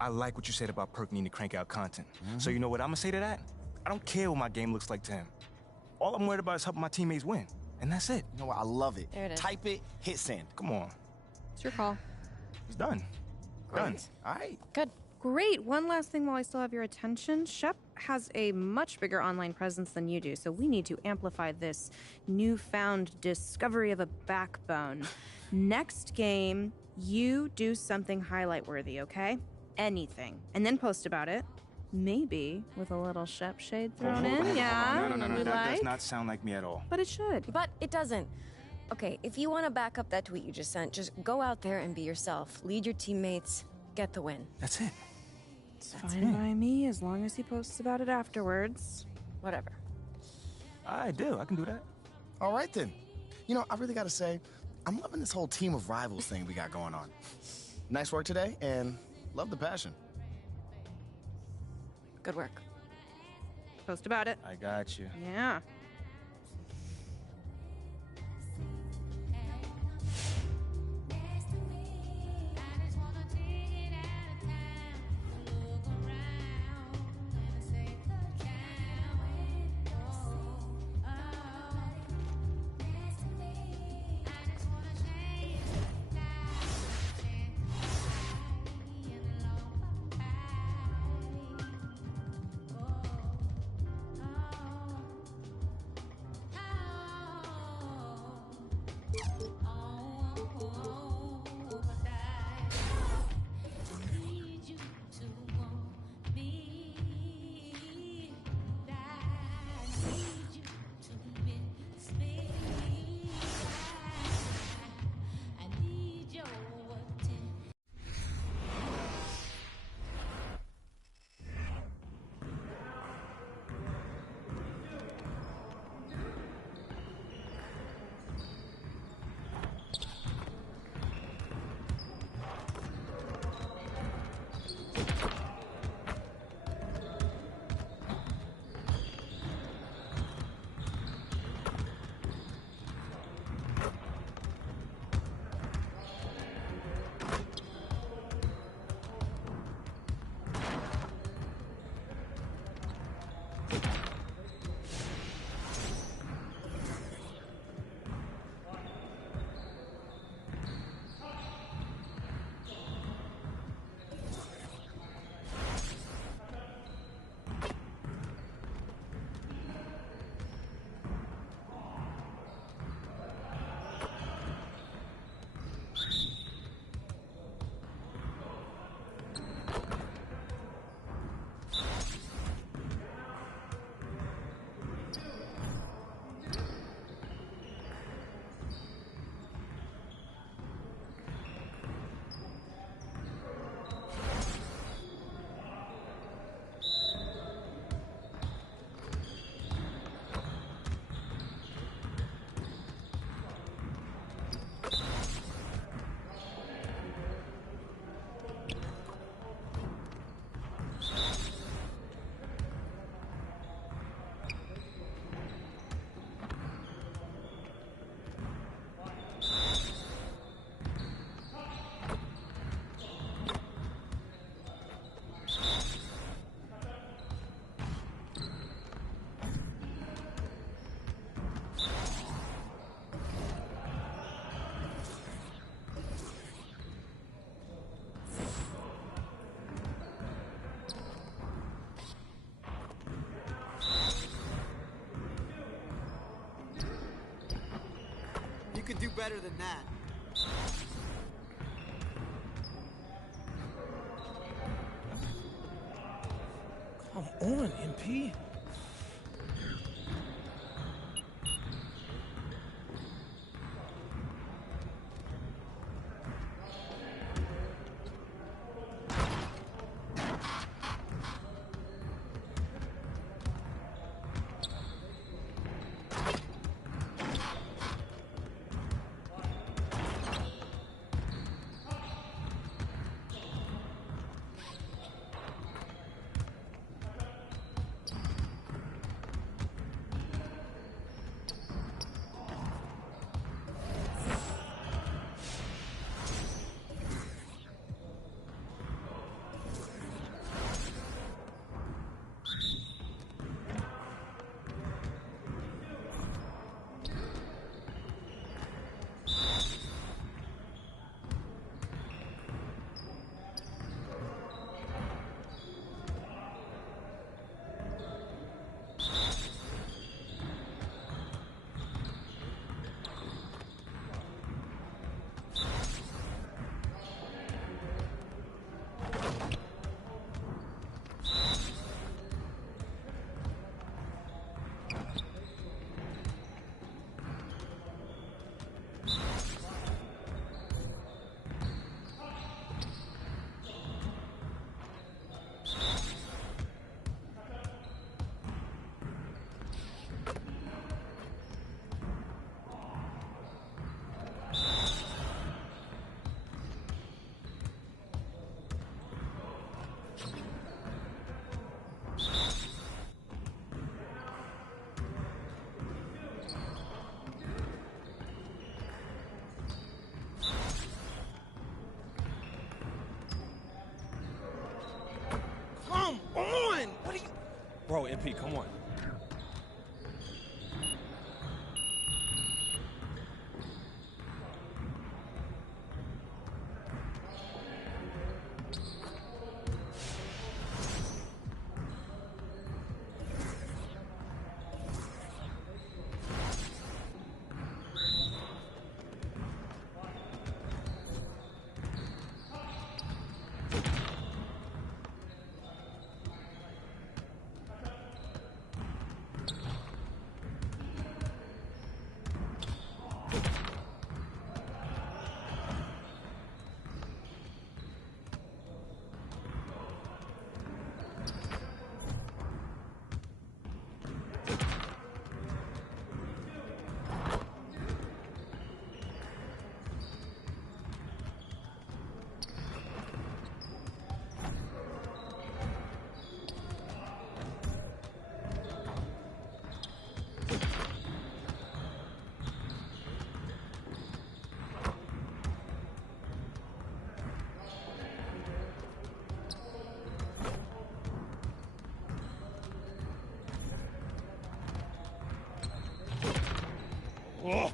I like what you said about Perk needing to crank out content. So you know what I'm gonna say to that? I don't care what my game looks like to him. All I'm worried about is helping my teammates win. And that's it. You know what? I love it. There it is. Type it, hit send. Come on. It's your call. It's done. Done. All right. Good. Great. One last thing while I still have your attention. Shep has a much bigger online presence than you do, so we need to amplify this newfound discovery of a backbone. Next game, you do something highlight worthy, okay? Anything. And then post about it. Maybe with a little Shep shade thrown in. Yeah. No. We That like. does not sound like me at all. But it should. But it doesn't. Okay, if you want to back up that tweet you just sent, just go out there and be yourself. Lead your teammates. Get the win. That's it. It's fine by me as long as he posts about it afterwards. Whatever. I do. I can do that. All right, then. You know, I really got to say, I'm loving this whole team of rivals thing we got going on. Nice work today, and love the passion. Good work. Post about it. I got you. Yeah. You can do better than that. Come on, MP. MP, come on. Oh.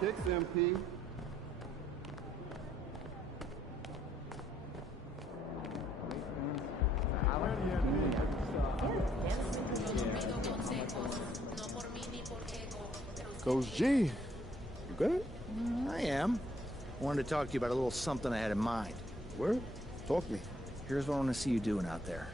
kicks, MP. Coach G, you good? I am. Wanted to talk to you about a little something I had in mind. Where? Talk to me. Here's what I want to see you doing out there.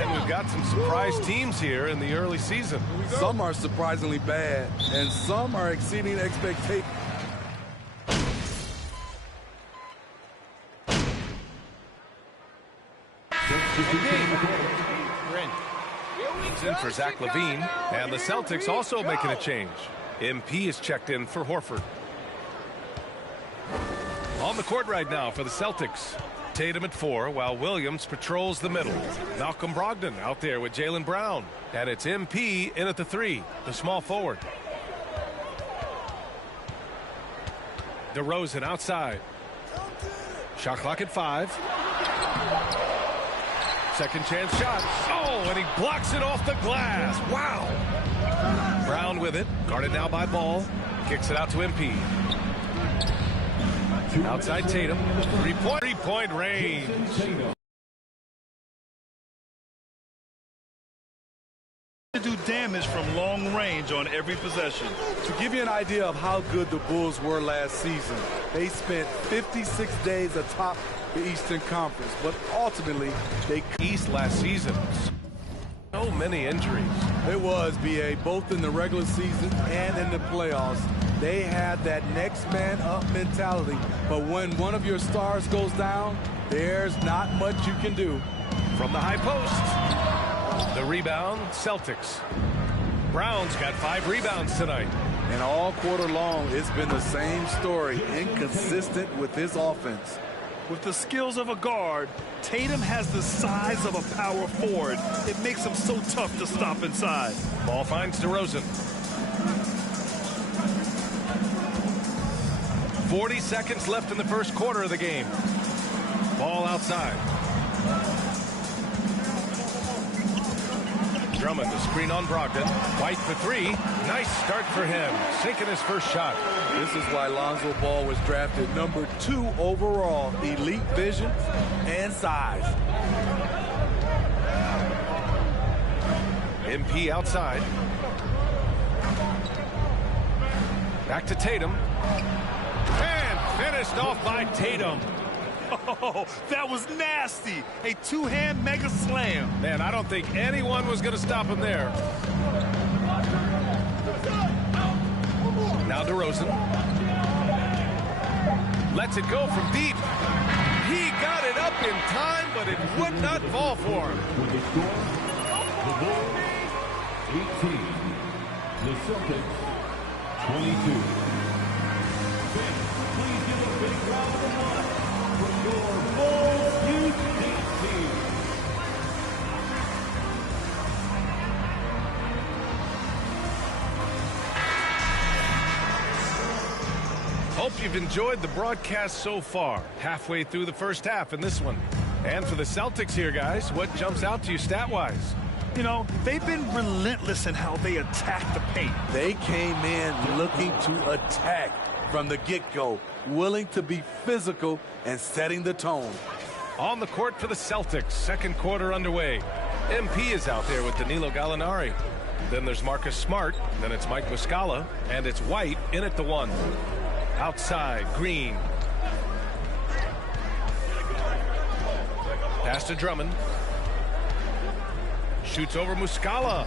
And we've got some surprise teams here in the early season. Some are surprisingly bad, and some are exceeding expectations. He's in for Zach LaVine, and the Celtics also making a change. MP is checked in for Horford. On the court right now for the Celtics. Tatum at 4, while Williams patrols the middle. Malcolm Brogdon out there with Jaylen Brown. And it's MP in at the 3, the small forward. DeRozan outside. Shot clock at 5. Second chance shot. Oh, and he blocks it off the glass. Wow. Brown with it. Guarded now by Ball. Kicks it out to MP. Outside Tatum. Three-point range. To do damage from long range on every possession. To give you an idea of how good the Bulls were last season, they spent 56 days atop the Eastern Conference, but ultimately they East last season. So many injuries. It was, B.A., both in the regular season and in the playoffs. They had that next man up mentality, but when one of your stars goes down, there's not much you can do. From the high post, the rebound, Celtics. Brown's got 5 rebounds tonight. And all quarter long, it's been the same story, inconsistent with his offense. With the skills of a guard, Tatum has the size of a power forward. It makes him so tough to stop inside. Ball finds DeRozan. 40 seconds left in the first quarter of the game. Ball outside. Drummond, the screen on Brogdon. White for 3. Nice start for him. Sinking his first shot. This is why Lonzo Ball was drafted number 2 overall. Elite vision and size. MP outside. Back to Tatum. And Finished off by Tatum. Oh, that was nasty. A two-hand mega slam. Man, I don't think anyone was going to stop him there. Now DeRozan. Lets it go from deep. He got it up in time, but it would not fall for him. With the score, the Bulls 18, the Celtics 22. Please give a big round of applause for your Bulls Youth Dance Team. Hope you've enjoyed the broadcast so far. Halfway through the first half in this one. And for the Celtics here, guys, what jumps out to you stat-wise? You know, they've been relentless in how they attack the paint. They came in looking to attack from the get-go, willing to be physical and setting the tone. On the court for the Celtics, second quarter underway. MP is out there with Danilo Gallinari. Then there's Marcus Smart, then it's Mike Muscala, and it's White in at the one. Outside, Green. Pass to Drummond. Shoots over Muscala.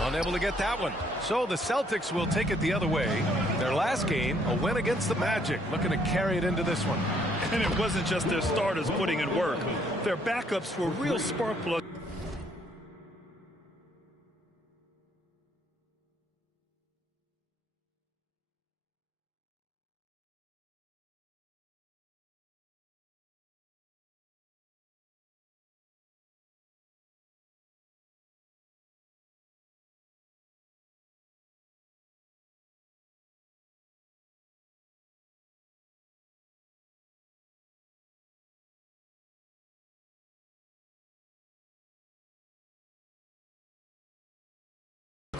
Unable to get that one. So the Celtics will take it the other way. Their last game, a win against the Magic, looking to carry it into this one. And it wasn't just their starters putting in work. Their backups were real spark plugs.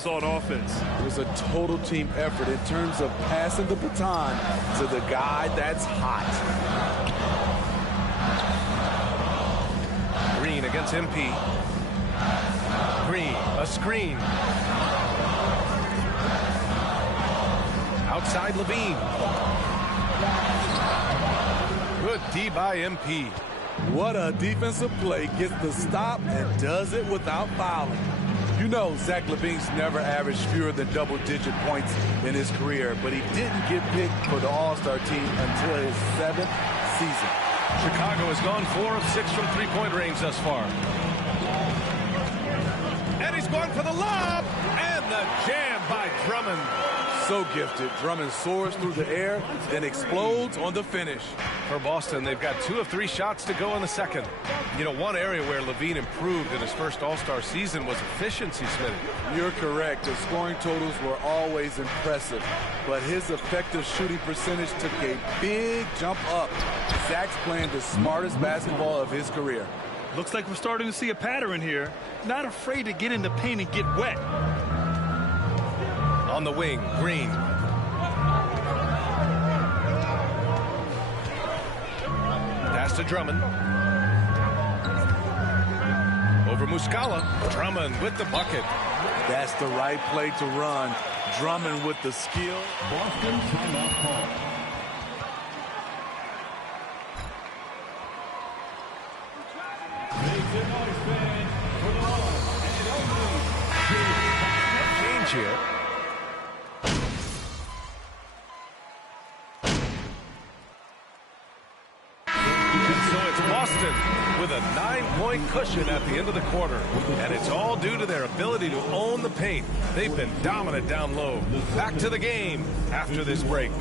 On offense. It was a total team effort in terms of passing the baton to the guy that's hot. Green against MP. Green, a screen. Outside Levine. Good D by MP. What a defensive play. Gets the stop and does it without fouling. You know Zach LaVine's never averaged fewer than double-digit points in his career, but he didn't get picked for the All-Star team until his 7th season. Chicago has gone 4 of 6 from three-point range thus far. And he's going for the lob, and the jam by Drummond. So gifted. Drummond soars through the air, then explodes on the finish. For Boston, they've got 2 of 3 shots to go in the second. You know, one area where Levine improved in his first All-Star season was efficiency, Smitty. You're correct. The scoring totals were always impressive, but his effective shooting percentage took a big jump up. Zach's playing the smartest basketball of his career. Looks like we're starting to see a pattern here. Not afraid to get in the paint and get wet. On the wing, Green. Pass to Drummond. Over Muscala. Drummond with the bucket. That's the right play to run. Drummond with the skill. Boston timeout call. Make some noise, fans, for the one and only. Change here. So it's Boston with a 9-point cushion at the end of the quarter. And it's all due to their ability to own the paint. They've been dominant down low. Back to the game after this break.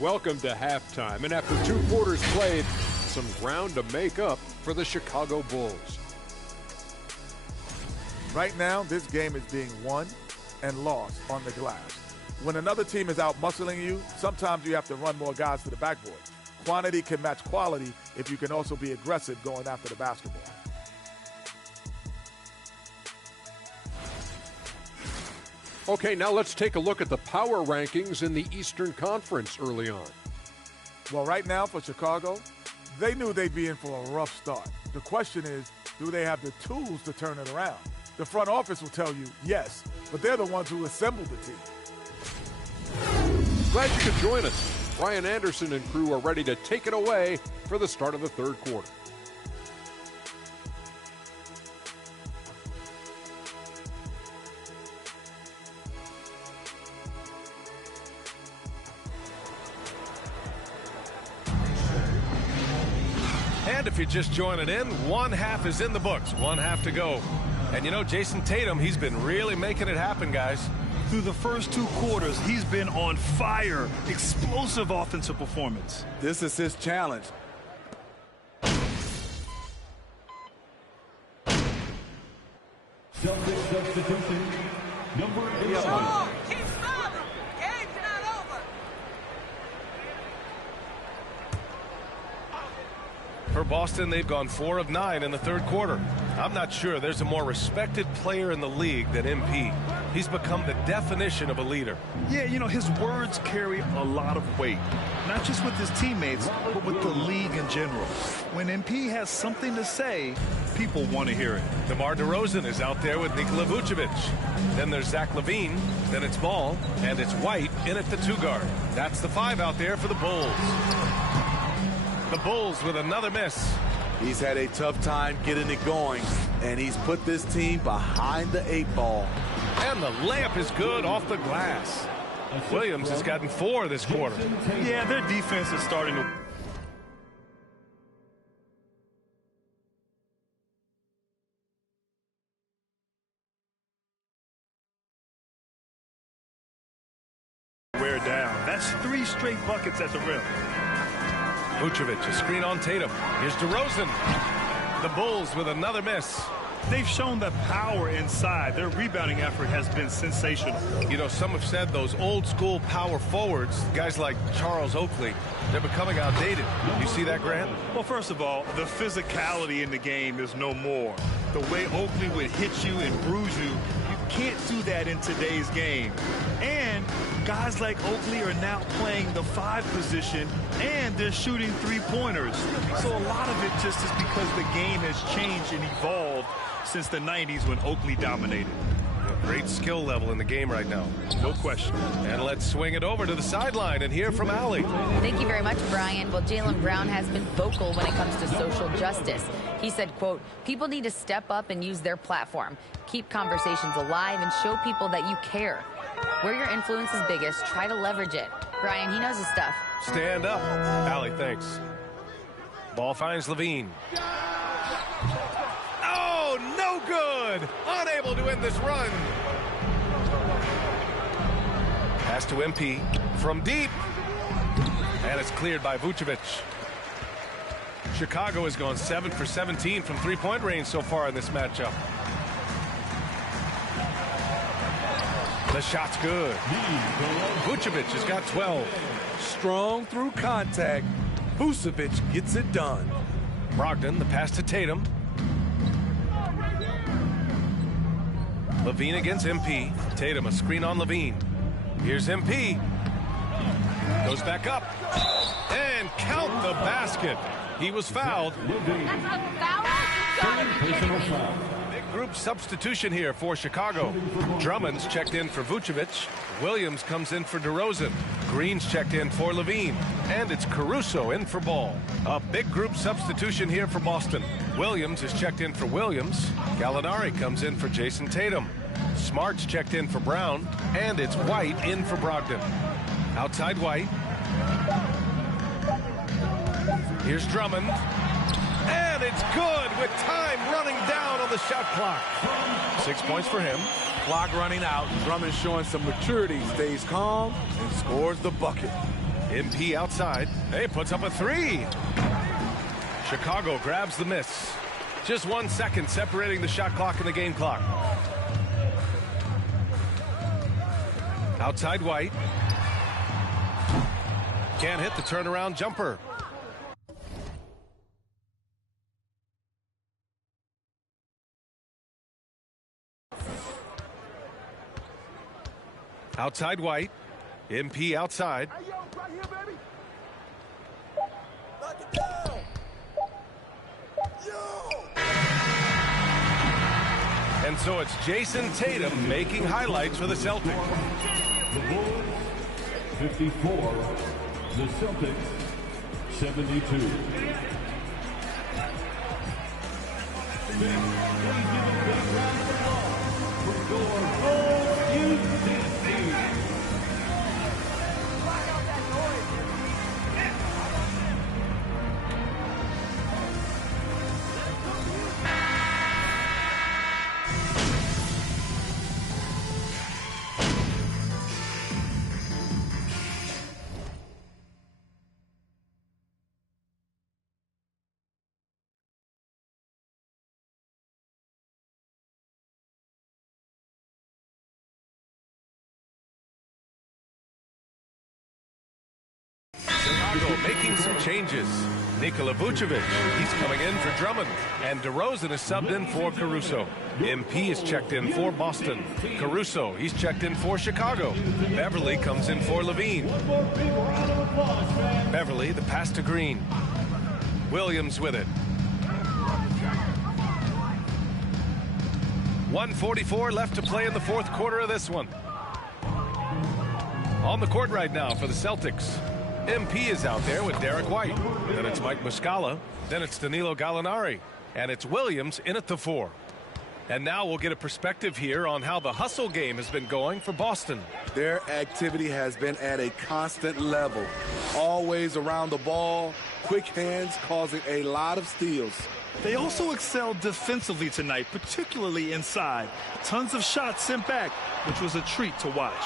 Welcome to halftime. And after 2 quarters played, some ground to make up for the Chicago Bulls. Right now, this game is being won and lost on the glass. When another team is out muscling you, sometimes you have to run more guys to the backboard. Quantity can match quality if you can also be aggressive going after the basketball. Okay, now let's take a look at the power rankings in the Eastern Conference early on. Well, right now for Chicago, They knew they'd be in for a rough start. The question is, do they have the tools to turn it around? The front office will tell you yes, but they're the ones who assembled the team. Glad you could join us. Brian Anderson and crew are ready to take it away for the start of the third quarter. And if you're just joining in, one half is in the books, one half to go. And you know, Jason Tatum, he's been really making it happen, guys. Through the first 2 quarters, he's been on fire. Explosive offensive performance. This is his challenge. Celtics substitution, number 11. For Boston, they've gone 4 of 9 in the third quarter. I'm not sure there's a more respected player in the league than MP. He's become the definition of a leader. Yeah, you know, his words carry a lot of weight. Not just with his teammates, but with the league in general. When MP has something to say, people want to hear it. DeMar DeRozan is out there with Nikola Vucevic. Then there's Zach LaVine. Then it's Ball. And it's White in at the 2 guard. That's the 5 out there for the Bulls. The Bulls with another miss. He's had a tough time getting it going, and he's put this team behind the 8 ball. And the layup is good off the glass. Williams has gotten 4 this quarter. Yeah, their defense is starting to... wear down. That's 3 straight buckets at the rim. Vucevic, a screen on Tatum. Here's DeRozan. The Bulls with another miss. They've shown the power inside. Their rebounding effort has been sensational. You know, some have said those old school power forwards, guys like Charles Oakley, they're becoming outdated. You see that, Grant? Well, first of all, the physicality in the game is no more. The way Oakley would hit you and bruise you, you can't do that in today's game. And guys like Oakley are now playing the 5 position, and they're shooting 3-pointers. So a lot of it just is because the game has changed and evolved since the 90s when Oakley dominated. A great skill level in the game right now. No question. And let's swing it over to the sideline and hear from Allie. Thank you very much, Brian. Well, Jaylen Brown has been vocal when it comes to social justice. He said, quote, people need to step up and use their platform. Keep conversations alive and show people that you care. Where your influence is biggest, try to leverage it. Brian, he knows his stuff. Stand up. Allie, thanks. Ball finds LaVine. Oh, no good. Unable to end this run. Pass to MP from deep. And it's cleared by Vucevic. Chicago has gone 7 for 17 from 3-point range so far in this matchup. The shot's good. Vucevic has got 12. Strong through contact. Vucevic gets it done. Brogdon, the pass to Tatum. LaVine against MP. Tatum, a screen on LaVine. Here's MP. Goes back up. And count the basket. He was fouled. Big group substitution here for Chicago. Drummond's checked in for Vucevic. Williams comes in for DeRozan. Green's checked in for LaVine. And it's Caruso in for Ball. A big group substitution here for Boston. Williams is checked in for Williams. Gallinari comes in for Jason Tatum. Smart's checked in for Brown. And it's White in for Brogdon. Outside White. Here's Drummond. And it's good with time running down on the shot clock. 6 points for him. Clock running out. Drummond showing some maturity. Stays calm and scores the bucket. MP outside. Hey, puts up a 3. Chicago grabs the miss. Just 1 second separating the shot clock and the game clock. Outside White. Can't hit the turnaround jumper. Outside White. MP outside. And so it's Jason Tatum making highlights for the Celtics. The Bulls, 54. The Celtics, 72. Chicago making some changes. Nikola Vucevic, he's coming in for Drummond. And DeRozan is subbed in for Caruso. MP is checked in for Boston. Caruso, he's checked in for Chicago. Beverly comes in for Levine. Beverly, the pass to Green. Williams with it. 1:44 left to play in the fourth quarter of this one. On the court right now for the Celtics. MP is out there with Derek White. Then it's Mike Muscala. Then it's Danilo Gallinari. And it's Williams in at the 4. And now we'll get a perspective here on how the hustle game has been going for Boston. Their activity has been at a constant level. Always around the ball, quick hands causing a lot of steals. They also excelled defensively tonight, particularly inside. Tons of shots sent back, which was a treat to watch.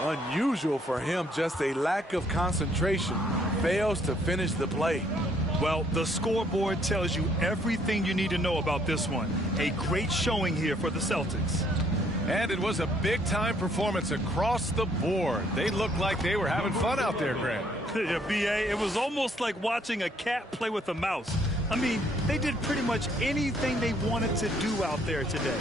Unusual for him, just a lack of concentration. Fails to finish the play. Well, the scoreboard tells you everything you need to know about this one. A great showing here for the Celtics. And it was a big-time performance across the board. They looked like they were having fun out there, Grant. Yeah, B.A., it was almost like watching a cat play with a mouse. I mean, they did pretty much anything they wanted to do out there today.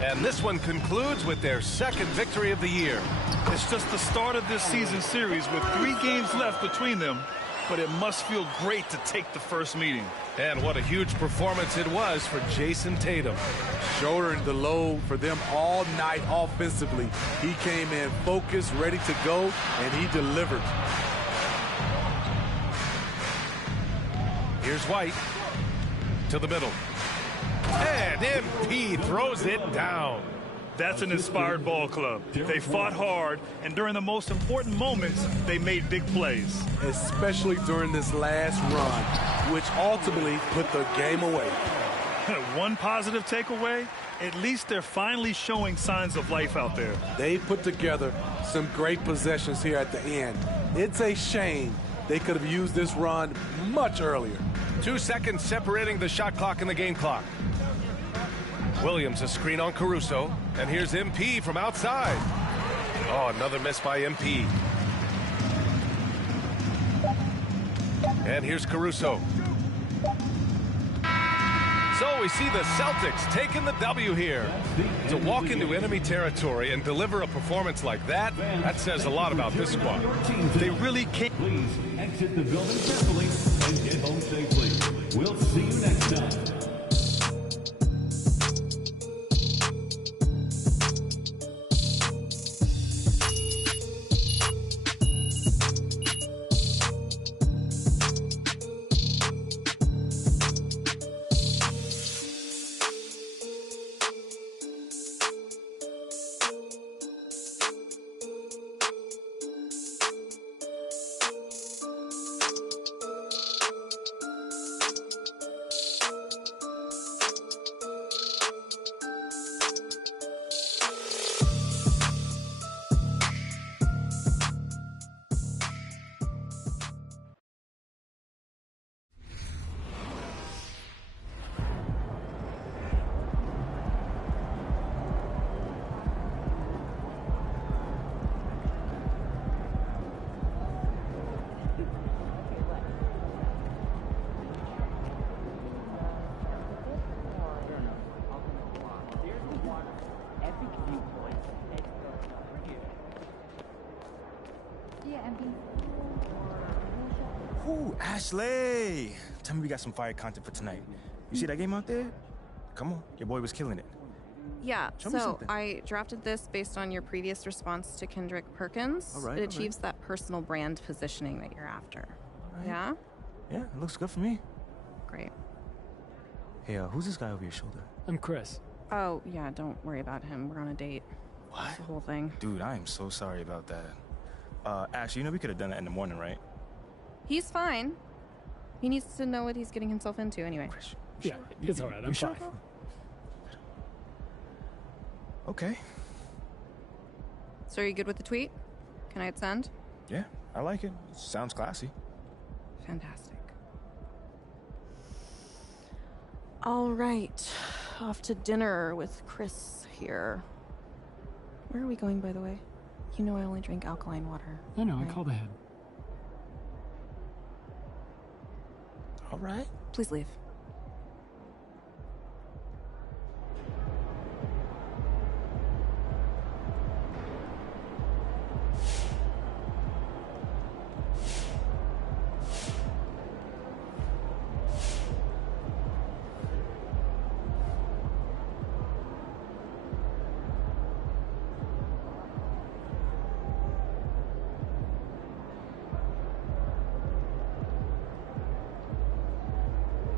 And this one concludes with their second victory of the year. It's just the start of this season series with 3 games left between them, but it must feel great to take the first meeting. And what a huge performance it was for Jason Tatum. Shouldering the load for them all night offensively. He came in focused, ready to go, and he delivered. Here's White to the middle. And MP throws it down. That's an inspired ball club. They fought hard, and during the most important moments, they made big plays. Especially during this last run, which ultimately put the game away. One positive takeaway, at least they're finally showing signs of life out there. They put together some great possessions here at the end. It's a shame they could have used this run much earlier. 2 seconds separating the shot clock and the game clock. Williams a screen on Caruso, and here's MP from outside. Oh, another miss by MP. And here's Caruso. So we see the Celtics taking the W here. To walk into enemy territory and deliver a performance like that, that says a lot about this squad. They really can't. Please exit the building carefully and get home safely. We'll see you next time. Ooh, Ashley! Tell me we got some fire content for tonight. You see that game out there? Come on, your boy was killing it. Yeah, Show me so something. I drafted this based on your previous response to Kendrick Perkins. All right, it all achieves that personal brand positioning that you're after. Right. Yeah? Yeah, it looks good for me. Great. Hey, who's this guy over your shoulder? I'm Chris. Oh, yeah, don't worry about him. We're on a date. What? That's the whole thing. Dude, I am so sorry about that. Actually, you know we could have done that in the morning, right? He's fine. He needs to know what he's getting himself into anyway. Yeah, it's all right. I'm fine. Okay. So are you good with the tweet? Can I hit send? Yeah, I like it. Sounds classy. Fantastic. All right. Off to dinner with Chris here. Where are we going, by the way? You know I only drink alkaline water. I know, right? I called ahead. All right. Please leave.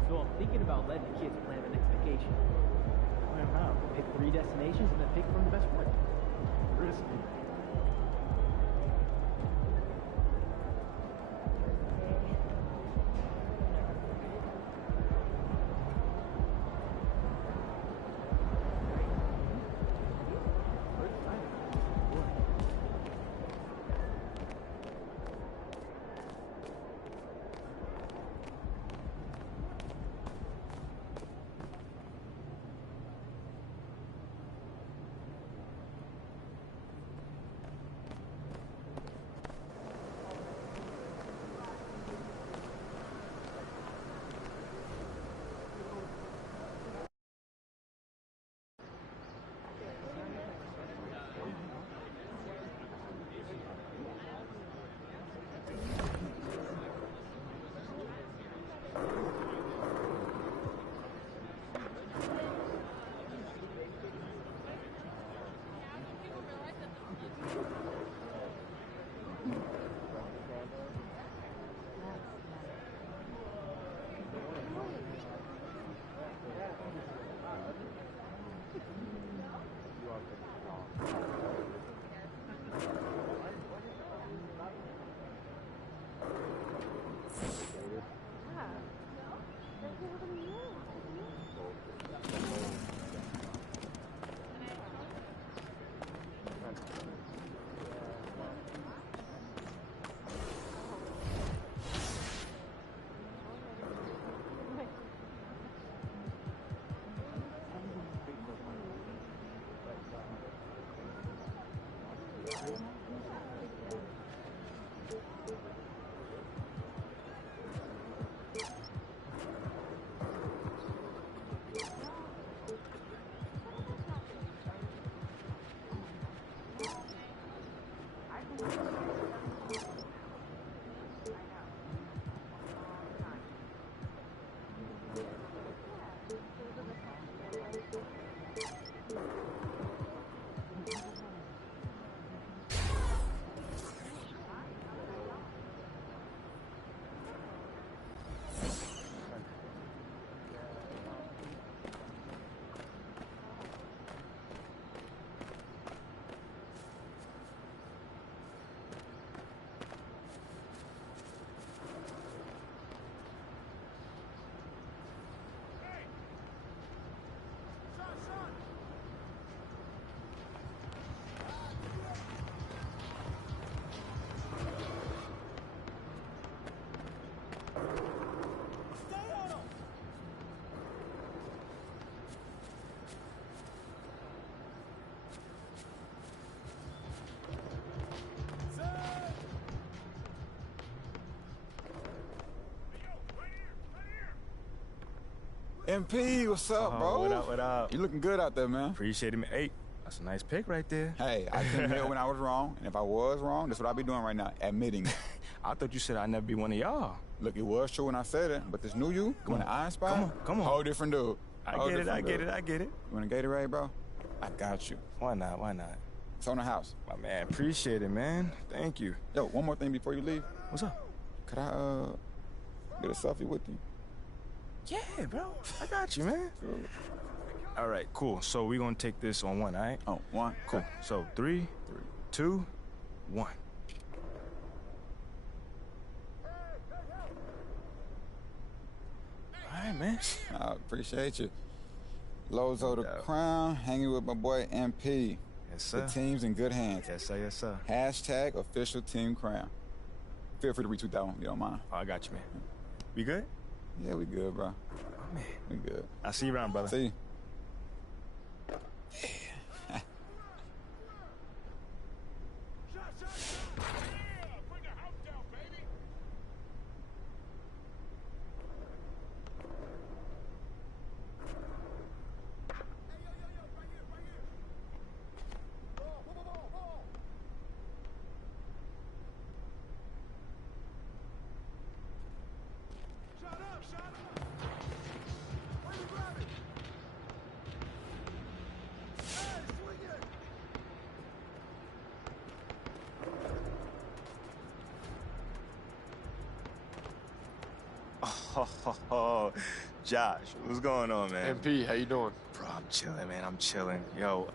So I'm thinking about letting the kids plan the next vacation. Plan how? Pick 3 destinations and then pick from the best one. Risky. MP, what's up, bro? What up, what up? You looking good out there, man. Appreciate it, man. Hey, that's a nice pick right there. Hey, I can admit when I was wrong, and if I was wrong, that's what I'll be doing right now, admitting it. I thought you said I'd never be one of y'all. Look, it was true when I said it, but this new you, when the eye inspired, come on. Whole different dude. I get it. You want a Gatorade, bro? I got you. Why not? It's on the house. My man, appreciate it, man. Thank you. Yo, one more thing before you leave. What's up? Could I, get a selfie with you? Yeah, bro. I got you, man. All right, cool. So we're going to take this on one, all right? Oh, one. Cool. So 3, 2, 1. All right, man. I appreciate you. Lozo the Crown, hanging with my boy MP. Yes, sir. The team's in good hands. Yes, sir. Yes, sir. Hashtag official team crown. Feel free to retweet that one if you don't mind. Oh, I got you, man. We good? Yeah, we good, bro. Oh, man. We good. I'll see you around, brother. See you. Oh, Josh, what's going on, man? MP, how you doing? Bro, I'm chilling, man. I'm chilling. Yo.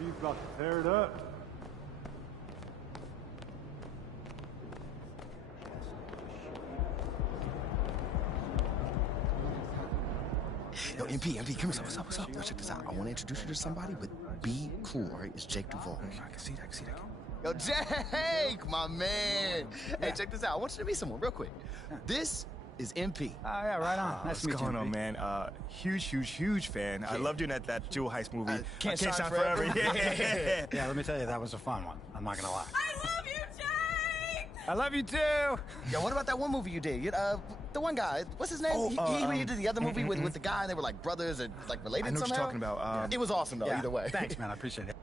He's about to tear it up. Yo, MP, come here. What's up? Yo, check this out. I want to introduce you to somebody, but be cool, all right? It's Jake Duvall. I can see that. Yo, Jake, my man. Hey, check this out. I want you to meet someone real quick. This is MP. Oh, yeah, right on. Nice to meet you, What's going on, MP? man? Huge fan. I loved you in that Jewel Heist movie. Can't Shine Shine Forever. Forever. Yeah, let me tell you, that was a fun one. I'm not gonna lie. I love you, Jake! I love you too. Yo, what about that one movie you did? The one guy, what's his name? He did the other movie with the guy, and they were like brothers and like related I know somehow. what you're talking about. It was awesome though, Yeah. either way. Thanks, man. I appreciate it.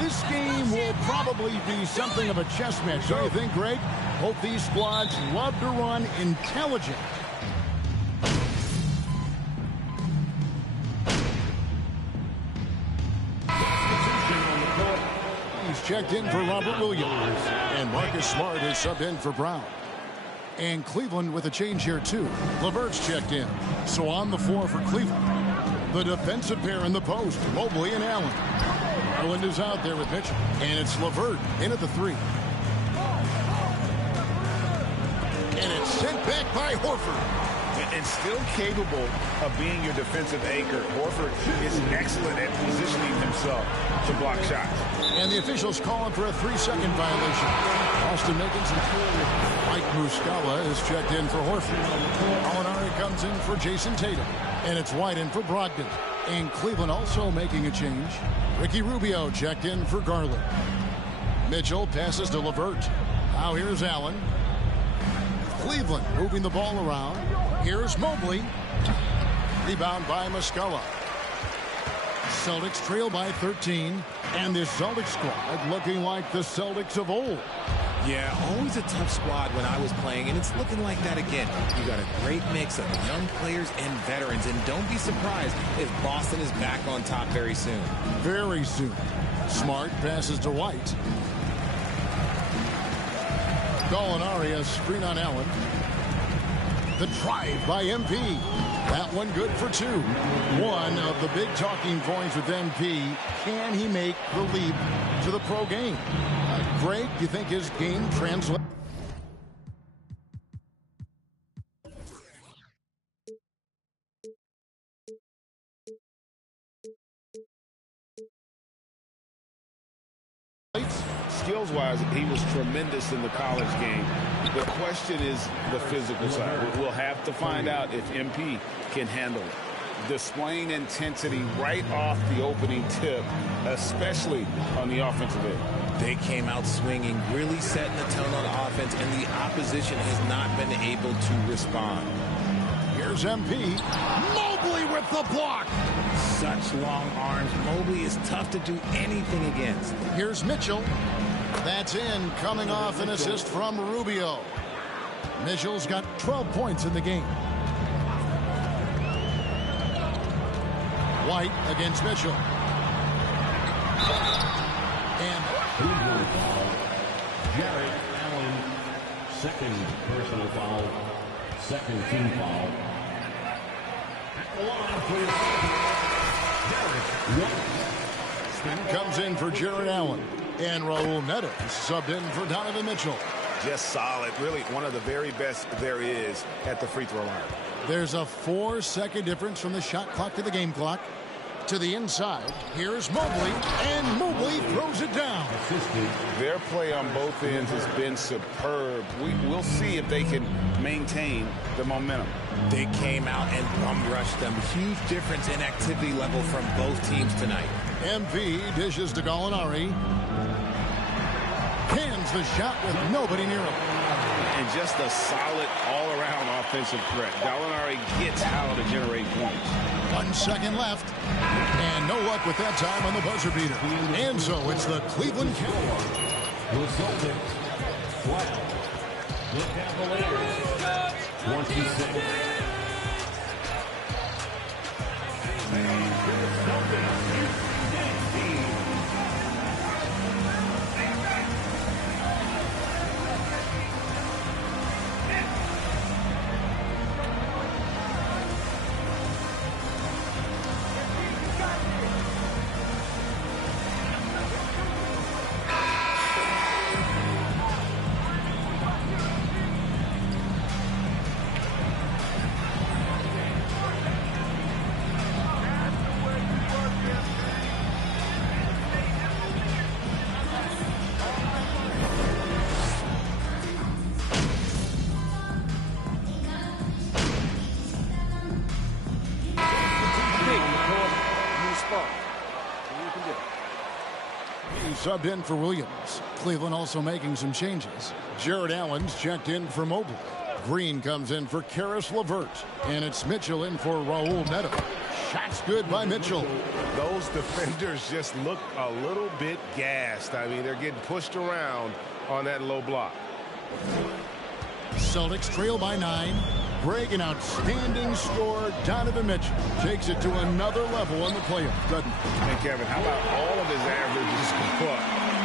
This game will probably be something of a chess match, don't you think, Greg? Both these squads love to run intelligent. checked in for Robert Williams. And Marcus Smart is subbed in for Brown. And Cleveland with a change here, too. LeVert's checked in. So on the floor for Cleveland, the defensive pair in the post, Mobley and Allen. Garland is out there with Mitchell. And it's LeVert in at the 3. And it's sent back by Horford. And still capable of being your defensive anchor. Horford is excellent at positioning himself to block shots. And the officials calling for a 3-second violation. Austin making some clear. Mike Muscala is checked in for Horford. Gallinari comes in for Jason Tatum. And it's White in for Brogdon. And Cleveland also making a change. Ricky Rubio checked in for Garland. Mitchell passes to LeVert. Now here's Allen. Cleveland moving the ball around. Here's Mobley. Rebound by Muscala. Celtics trail by 13. And this Celtics squad looking like the Celtics of old. Yeah, always a tough squad when I was playing, and it's looking like that again. You got a great mix of young players and veterans, and don't be surprised if Boston is back on top very soon. Very soon. Smart passes to White. Gallinari, a screen on Allen. The drive by MP. That one good for 2. One of the big talking points with MP. Can he make the leap to the pro game? Greg, do you think his game translates? Skills-wise, he was tremendous in the college game. The question is the physical side. We'll have to find out if MP can handle it. Displaying intensity right off the opening tip, especially on the offensive end. They came out swinging, really setting the tone on offense, and the opposition has not been able to respond. Here's MP. Mobley with the block. Such long arms. Mobley is tough to do anything against. Here's Mitchell. That's in, coming off an assist from Rubio. Mitchell's got 12 points in the game. White against Mitchell. And Jarrett Allen, second personal foul, second team foul. At the line for Jarrett. Spin comes in for Jarrett Allen. And Raul Neto subbed in for Donovan Mitchell. Just solid. Really one of the very best there is at the free throw line. There's a 4-second difference from the shot clock to the game clock. To the inside. Here's Mobley. And Mobley throws it down. Their play on both ends has been superb. We'll see if they can maintain the momentum. They came out and bum rushed them. Huge difference in activity level from both teams tonight. MP dishes to Gallinari. Cans the shot with nobody near him. And just a solid all-around offensive threat. Gallinari gets how to generate points. 1 second left. And no luck with that time on the buzzer beater. And so it's the Cleveland Cavaliers. The Celtics 12. The Cavaliers 26. Subbed in for Williams. Cleveland also making some changes. Jarrett Allen's checked in for Mobley. Green comes in for Karis LeVert. And it's Mitchell in for Raul Neto. Shots good by Mitchell. Those defenders just look a little bit gassed. I mean, they're getting pushed around on that low block. Celtics trail by 9. Greg, an outstanding scorer. Donovan Mitchell takes it to another level in the playoffs, doesn't he? And Kevin, how about all of his averages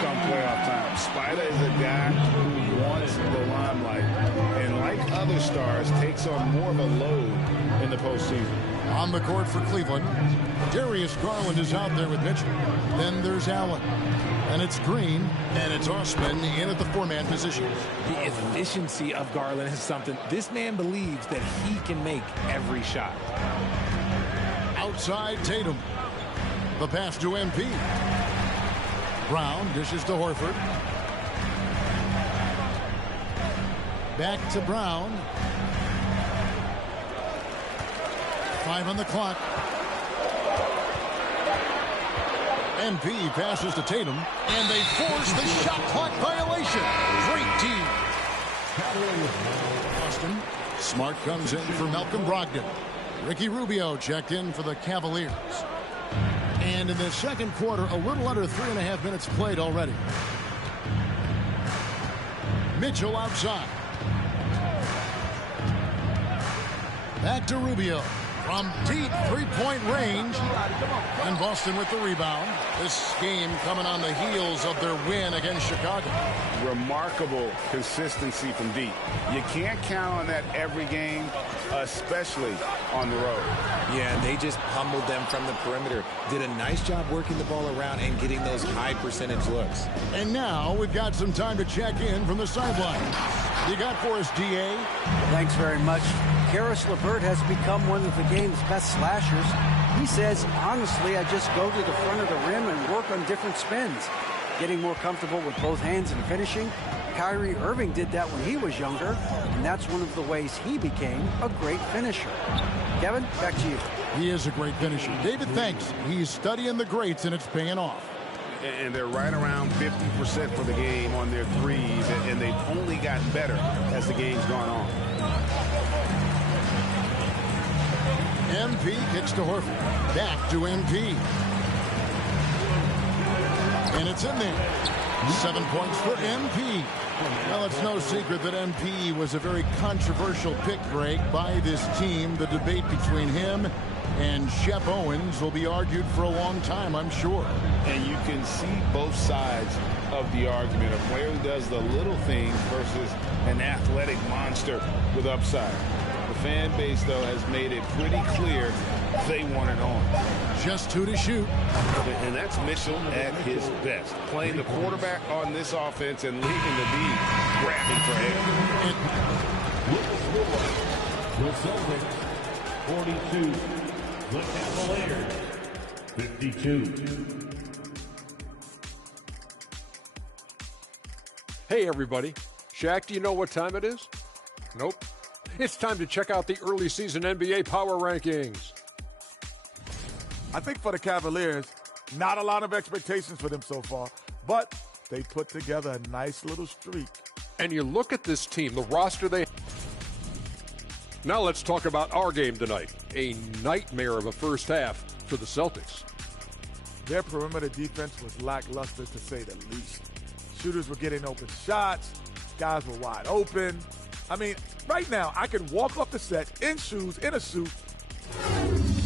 come playoff time. Spider is a guy who wants the limelight, and like other stars, takes on more of a load in the postseason. On the court for Cleveland, Darius Garland is out there with Mitchell. Then there's Allen. And it's Green, and it's Osman in at the four-man position. The efficiency of Garland is something. This man believes that he can make every shot. Outside Tatum. The pass to MP. Brown dishes to Horford. Back to Brown. 5 on the clock. MP passes to Tatum, and they force the shot clock violation. Great team. Boston. Smart comes in for Malcolm Brogdon. Ricky Rubio checked in for the Cavaliers. And in the second quarter, a little under 3.5 minutes played already. Mitchell outside. Back to Rubio. From deep three-point range. And Boston with the rebound. This game coming on the heels of their win against Chicago. Remarkable consistency from deep. You can't count on that every game, especially on the road. Yeah, and they just pummeled them from the perimeter. Did a nice job working the ball around and getting those high percentage looks. And now we've got some time to check in from the sideline. You got for us, DA? Thanks very much. Karis LeVert has become one of the game's best slashers. He says, honestly, I just go to the front of the rim and work on different spins, getting more comfortable with both hands and finishing. Kyrie Irving did that when he was younger, and that's one of the ways he became a great finisher. Kevin, back to you. He is a great finisher. David, thanks. He's studying the greats, and it's paying off. And they're right around 50% for the game on their threes, and they've only gotten better as the game's gone on. MP kicks to Horford. Back to MP. And it's in there. 7 points for MP. Well, it's no secret that MP was a very controversial pick, Greg, by this team. The debate between him and Shep Owens will be argued for a long time, I'm sure. And you can see both sides of the argument. A player who does the little things versus an athletic monster with upside. The fan base, though, has made it pretty clear they want it on. Just 2 to shoot. And that's Mitchell at his best. Playing the quarterback on this offense and leaving the D grabbing for air. The Celtics, 42. The Cavaliers, 52. Hey, everybody. Shaq, do you know what time it is? Nope. It's time to check out the early season NBA Power Rankings. I think for the Cavaliers, not a lot of expectations for them so far, but they put together a nice little streak. And you look at this team, the roster they... Now let's talk about our game tonight. A nightmare of a first half for the Celtics. Their perimeter defense was lackluster, to say the least. Shooters were getting open shots. Guys were wide open. I mean, right now, I can walk off the set in shoes, in a suit.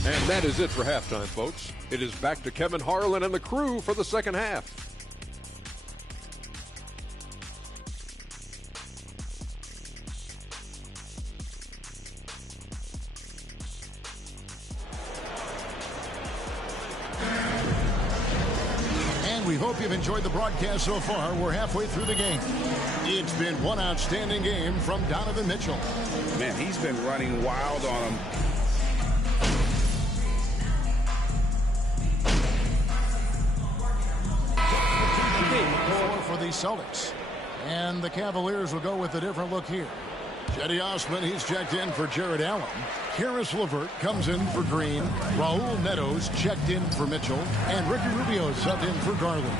And that is it for halftime, folks. It is back to Kevin Harlan and the crew for the second half. We hope you've enjoyed the broadcast so far. We're halfway through the game. It's been one outstanding game from Donovan Mitchell. Man, he's been running wild on him. For the Celtics. And the Cavaliers will go with a different look here. Cedi Osman, he's checked in for Jared Allen. Karis LeVert comes in for Green. Raul Netos checked in for Mitchell. And Ricky Rubio subbed in for Garland.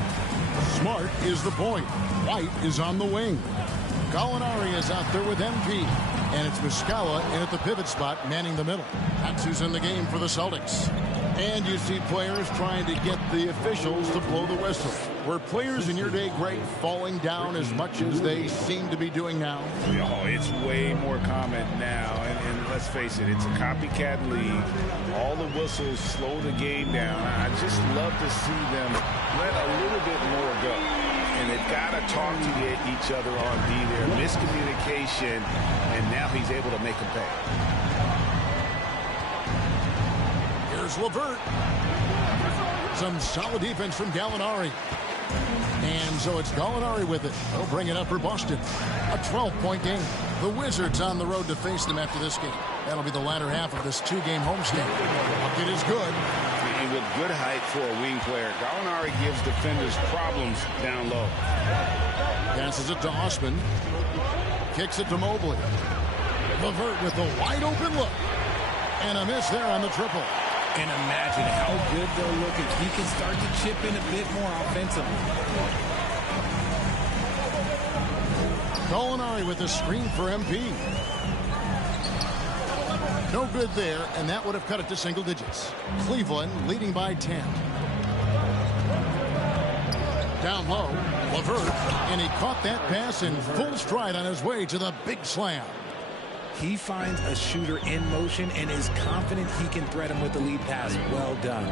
Smart is the point. White is on the wing. Gallinari is out there with MP. And it's Muscala in at the pivot spot, manning the middle. That's who's in the game for the Celtics. And you see players trying to get the officials to blow the whistle. Were players in your day, Greg, falling down as much as they seem to be doing now? Oh, it's way more common now. And let's face it, it's a copycat league. All the whistles slow the game down. I just love to see them let a little bit more go. and they've got to talk to each other on D there. Miscommunication, and now he's able to make them pay. Here's LeVert. Some solid defense from Gallinari. And so it's Gallinari with it. They'll bring it up for Boston. A 12-point game. The Wizards on the road to face them after this game. That'll be the latter half of this two-game homestand. Bucket is good. And with good height for a wing player, Gallinari gives defenders problems down low. Passes it to Osman. Kicks it to Mobley. LeVert with a wide-open look. And a miss there on the triple. And imagine how good they'll look if he can start to chip in a bit more offensively. Gallinari with a screen for MP. No good there, and that would have cut it to single digits. Cleveland leading by 10. Down low, LeVert, and he caught that pass in full stride on his way to the big slam. He finds a shooter in motion and is confident he can thread him with the lead pass. Well done.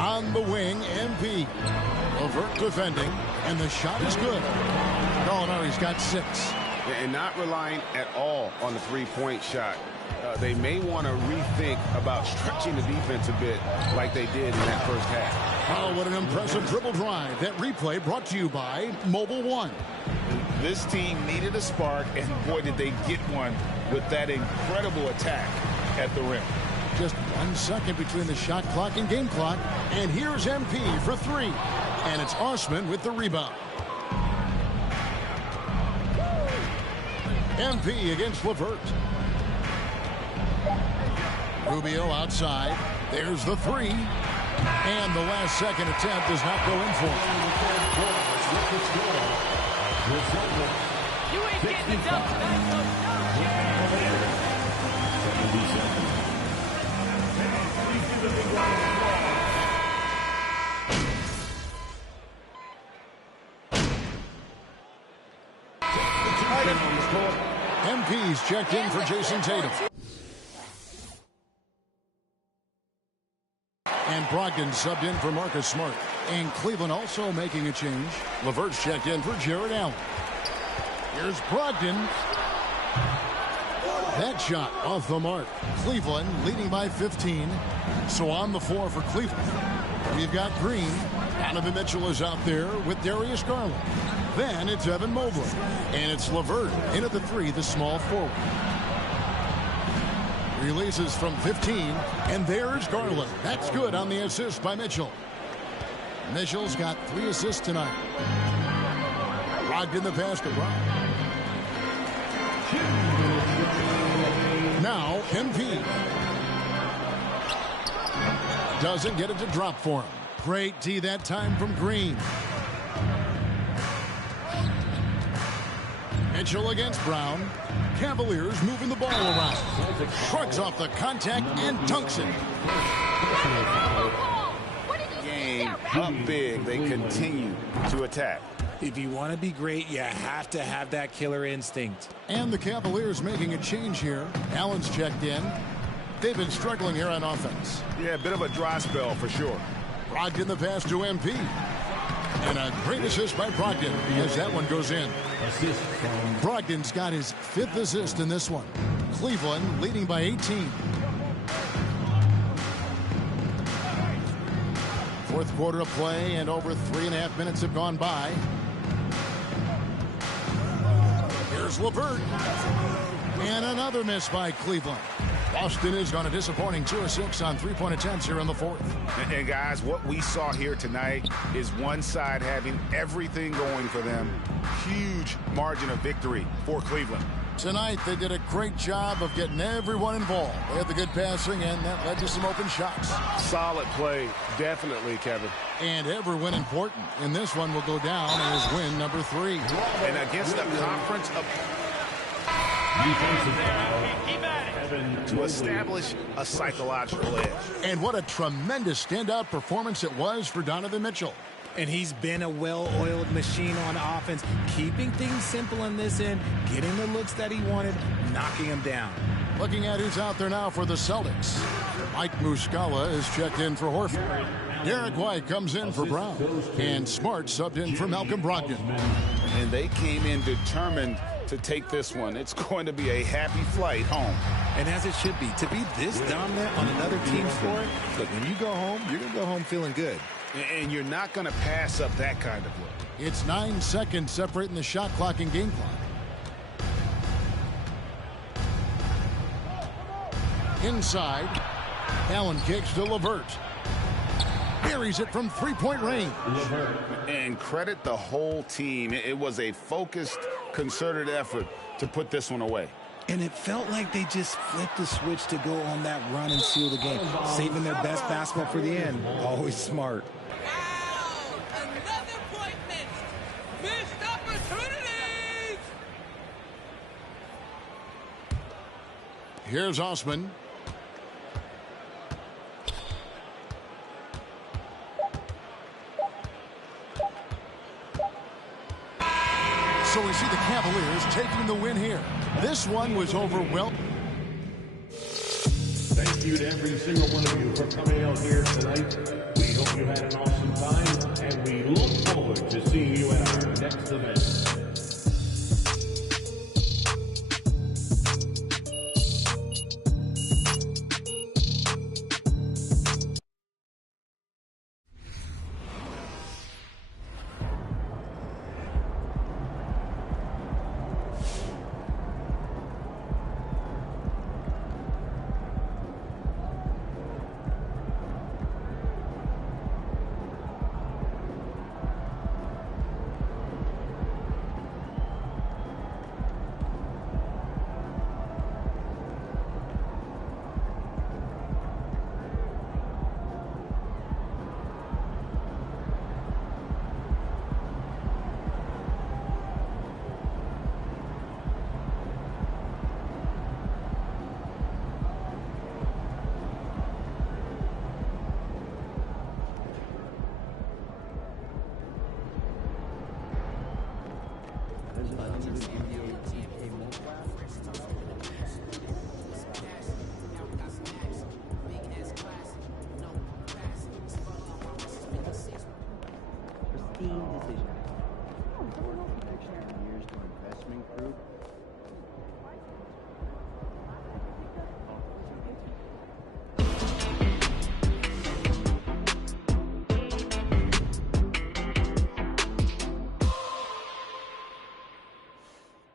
On the wing, MP. LeVert defending, and the shot is good. Gallinari's got 6. And not relying at all on the three-point shot. They may want to rethink about stretching the defense a bit like they did in that first half. Oh, what an impressive dribble drive. That replay brought to you by Mobile One. This team needed a spark, and boy, did they get one with that incredible attack at the rim. Just 1 second between the shot clock and game clock. And here's MP for 3. And it's Osman with the rebound. MP against LeVert. Rubio outside. There's the 3. And the last second attempt does not go in for him. You ain't getting it done tonight, so MP's checked in for Jason Tatum. And Brogdon subbed in for Marcus Smart. And Cleveland also making a change. LeVert's checked in for Jared Allen. Here's Brogdon. That shot off the mark. Cleveland leading by 15. So on the floor for Cleveland, we've got Green. Donovan Mitchell is out there with Darius Garland. Then it's Evan Mobley. And it's LeVert in at the 3, the small forward. Releases from 15, and there's Garland. That's good on the assist by Mitchell. Mitchell's got 3 assists tonight. Brogdon the pass to Brown. Now MP. Doesn't get it to drop for him. Great D that time from Green. Mitchell against Brown. Cavaliers moving the ball around. Shrugs off the contact and dunks it. Game up big. They continue to attack. If you want to be great, you have to have that killer instinct. And the Cavaliers making a change here. Allen's checked in. They've been struggling here on offense. Yeah, a bit of a dry spell for sure. Brogdon the pass to MP. And a great assist by Brogdon as that one goes in. Brogdon's got his 5th assist in this one. Cleveland leading by 18. Fourth quarter of play, and over 3.5 minutes have gone by. Here's LeVert. And another miss by Cleveland. Boston is on a disappointing 2 of 6 on 3-point attempts here in the 4th. And guys, what we saw here tonight is one side having everything going for them. Huge margin of victory for Cleveland. Tonight, they did a great job of getting everyone involved. They had the good passing, and that led to some open shots. Solid play, definitely, Kevin. And every win important. And this one will go down as win number 3. And against the conference of... to establish a psychological edge. And what a tremendous standout performance it was for Donovan Mitchell. And he's been a well-oiled machine on offense, keeping things simple on this end, getting the looks that he wanted, knocking them down. Looking at who's out there now for the Celtics. Mike Muscala is checked in for Horford. Derek White comes in for Brown, and Smart subbed in for Malcolm Brogdon. And they came in determined to take this one. It's going to be a happy flight home. And as it should be, to be this dominant on another team's floor, look, when you go home, you're going to go home feeling good. And you're not going to pass up that kind of look. It's 9 seconds separating the shot clock and game clock. Inside, Allen kicks to LeVert. Buries it from three-point range. And credit the whole team. It was a focused, concerted effort to put this one away. And it felt like they just flipped the switch to go on that run and seal the game, saving their best basketball for the end. Always smart. Here's Osman. So we see the Cavaliers taking the win here. This one was overwhelming. Thank you to every single one of you for coming out here tonight. We hope you had an awesome time, and we look forward to seeing you at our next event.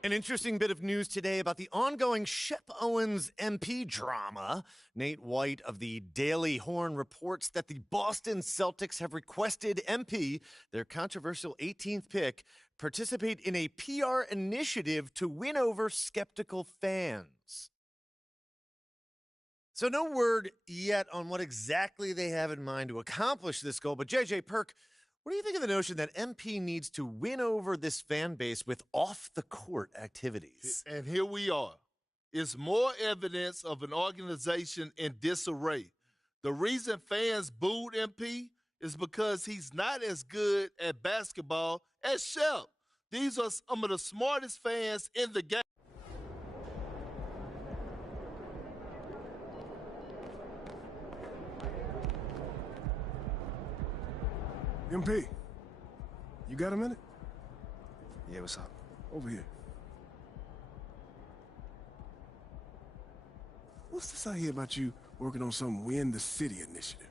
An interesting bit of news today about the ongoing Shep Owens MP drama. Nate White of the Daily Horn reports that the Boston Celtics have requested MP, their controversial 18th pick, participate in a PR initiative to win over skeptical fans. So no word yet on what exactly they have in mind to accomplish this goal, but JJ Perk, what do you think of the notion that MP needs to win over this fan base with off-the-court activities? And here we are. It's more evidence of an organization in disarray. The reason fans booed MP is because he's not as good at basketball as Shep. These are some of the smartest fans in the game. MP, you got a minute? Yeah, what's up? Over here. What's this I hear about you working on some Win the City initiative?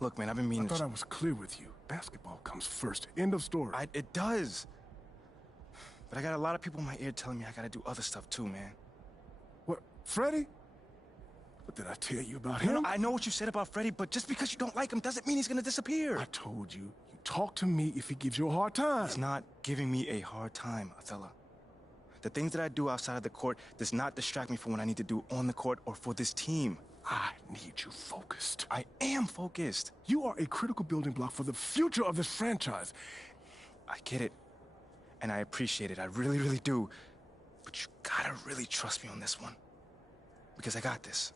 Look, man, I've been meaning I thought I was clear with you. Basketball comes first. End of story. It does. But I got a lot of people in my ear telling me I gotta do other stuff too, man. What, Freddie? What did I tell you about him? No, I know what you said about Freddie, but just because you don't like him doesn't mean he's gonna disappear. I told you, you talk to me if he gives you a hard time. He's not giving me a hard time, Othello. The things that I do outside of the court does not distract me from what I need to do on the court or for this team. I need you focused. I am focused. You are a critical building block for the future of this franchise. I get it, and I appreciate it. I really, really do. But you gotta really trust me on this one, because I got this.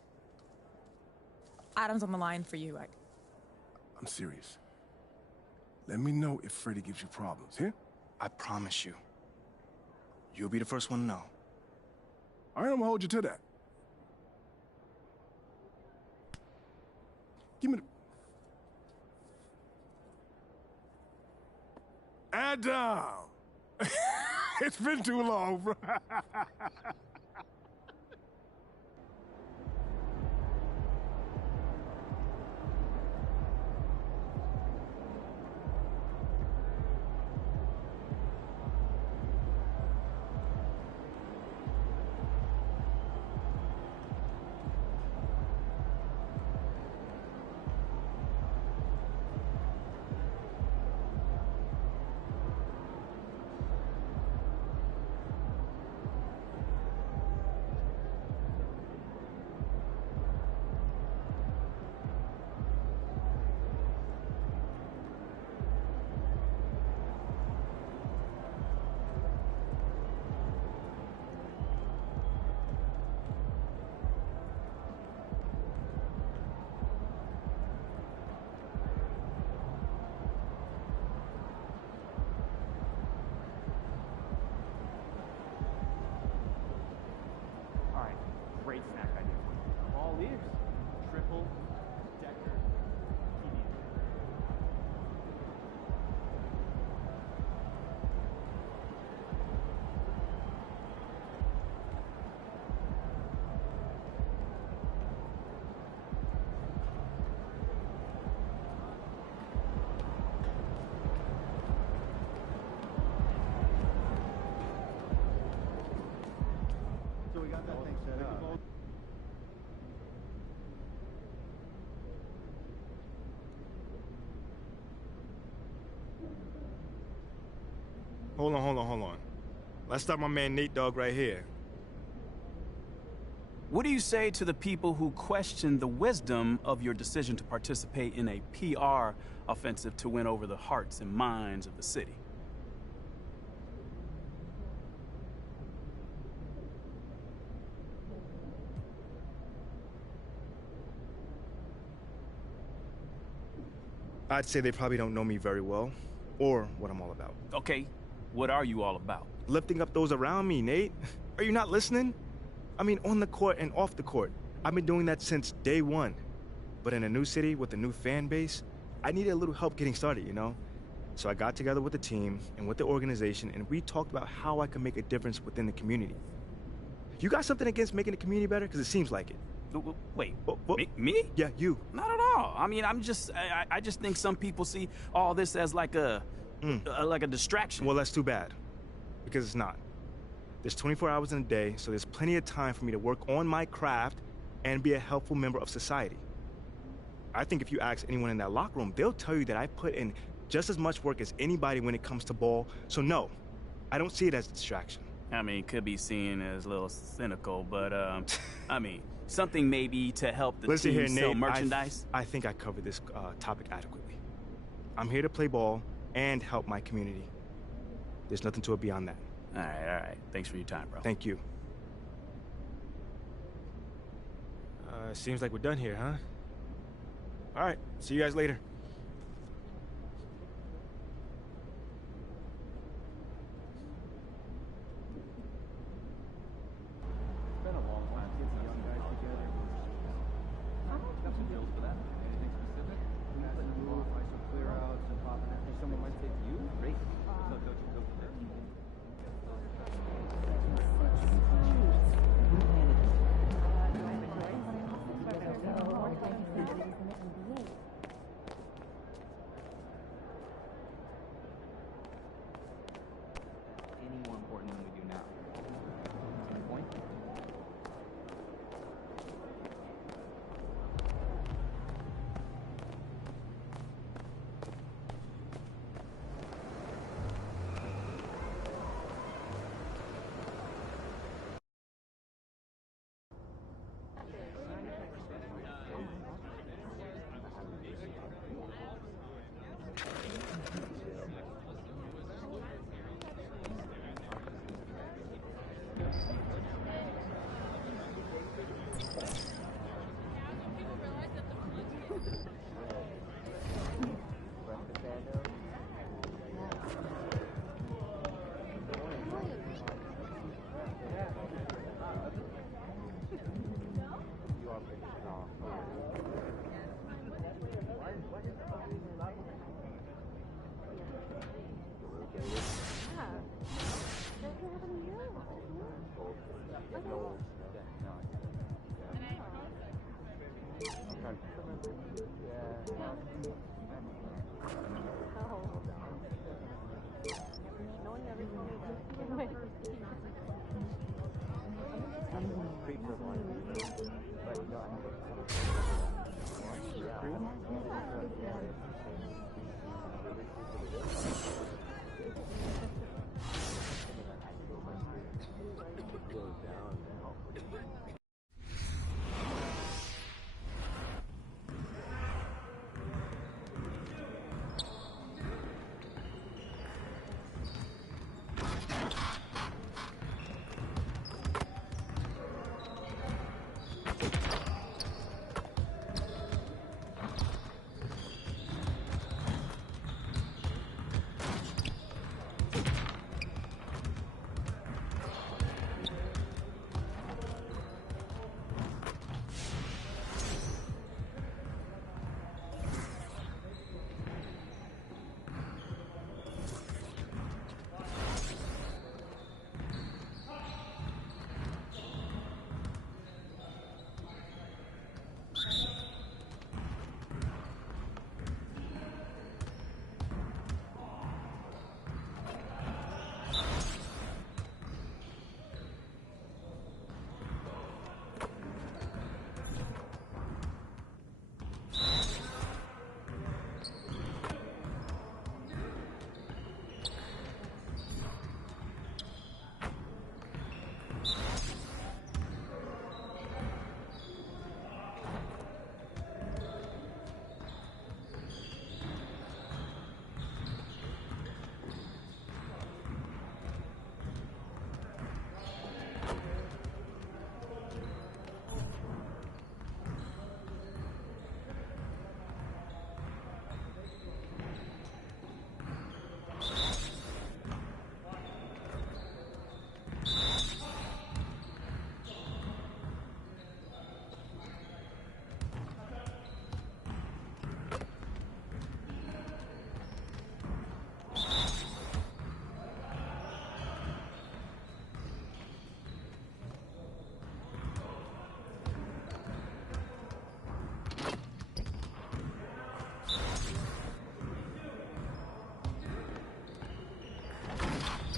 Adam's on the line for you. I'm serious. Let me know if Freddie gives you problems, here? I promise you. You'll be the first one to know. All right, I'm gonna hold you to that. Give me the... Adam! It's been too long, bro. Great snack idea. All ears. Triple decker TV. So we got that thing set up. Hold on. Let's start my man Nate Dogg right here. What do you say to the people who question the wisdom of your decision to participate in a PR offensive to win over the hearts and minds of the city? I'd say they probably don't know me very well, or what I'm all about. Okay, what are you all about? Lifting up those around me, Nate. Are you not listening? I mean, on the court and off the court. I've been doing that since day one. But in a new city with a new fan base, I needed a little help getting started, you know? So I got together with the team and with the organization, and we talked about how I can make a difference within the community. You got something against making the community better? Because it seems like it. Wait, me? Yeah, you. Not at all. I mean, I just think some people see all this as like a distraction. Well, that's too bad, because it's not. There's 24 hours in a day, so there's plenty of time for me to work on my craft and be a helpful member of society. I think if you ask anyone in that locker room, they'll tell you that I put in just as much work as anybody when it comes to ball. So no, I don't see it as a distraction. I mean, it could be seen as a little cynical, but I mean, something maybe to help the Listen team here, sell Nate, merchandise. I think I covered this topic adequately. I'm here to play ball and help my community. There's nothing to it beyond that. All right. Thanks for your time, bro. Thank you. Seems like we're done here, huh? All right, see you guys later. It's been a long time since the young guys together. Got some deals for that. Anything specific? Passing the ball, some clear outs and popping it. Think someone might take you? Great. So coach can go from there.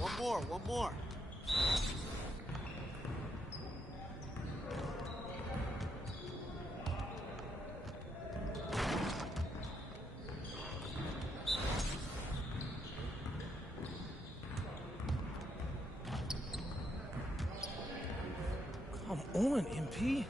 One more. Come on, MP.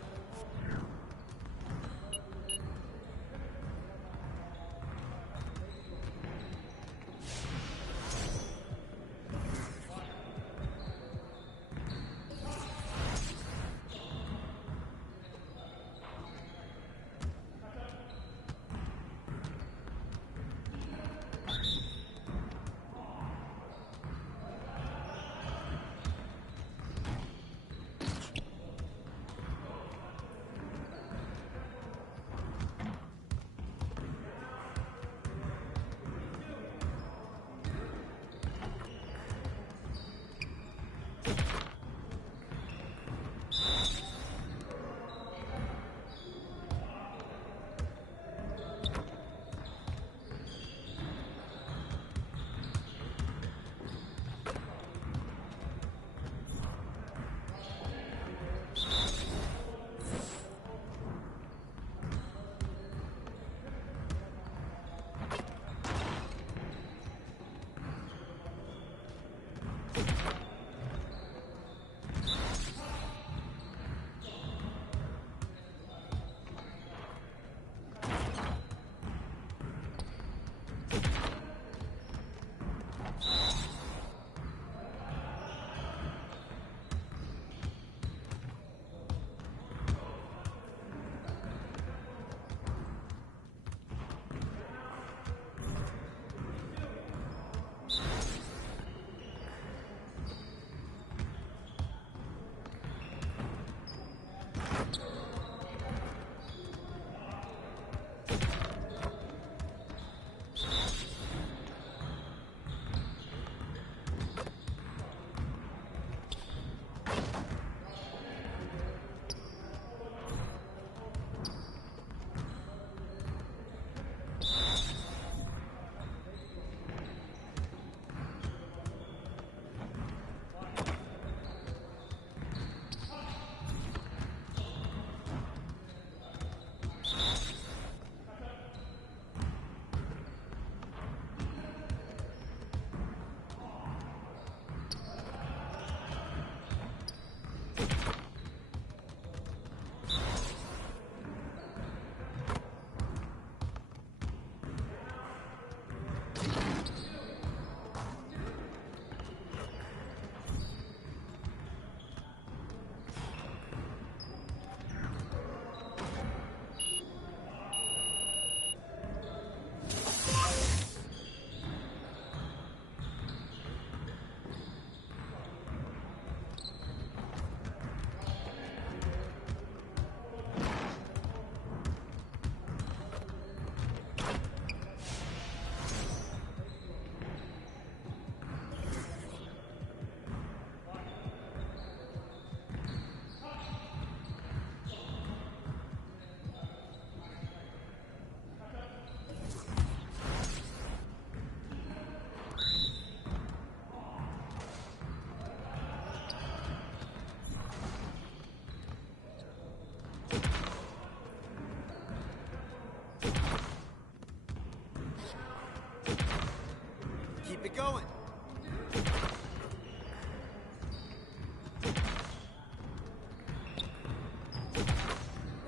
Keep it going.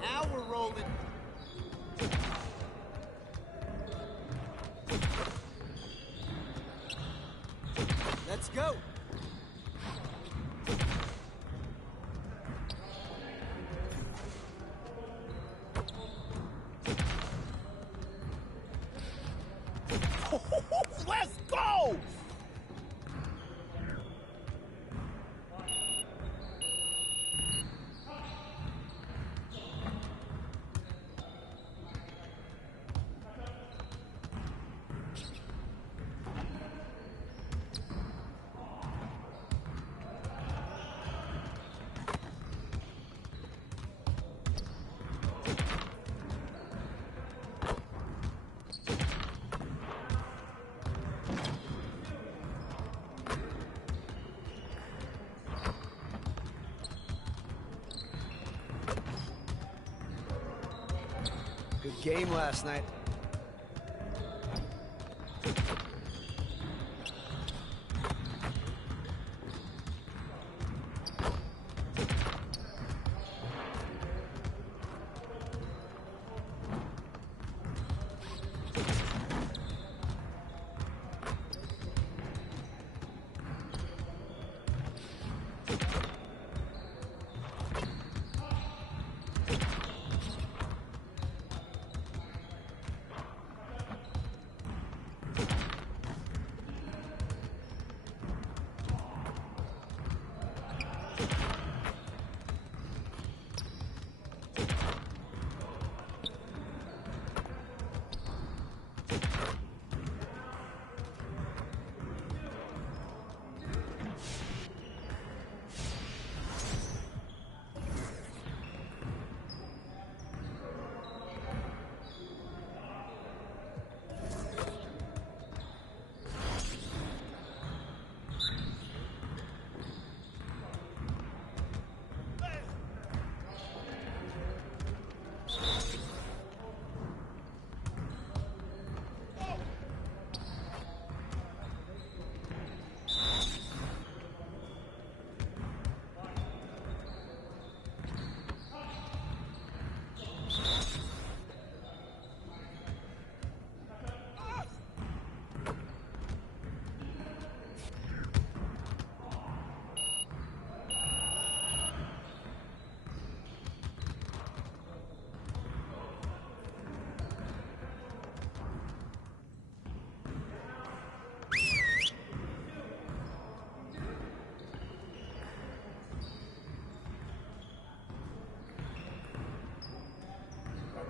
Now we're rolling. Let's go. Let's go! Good game last night.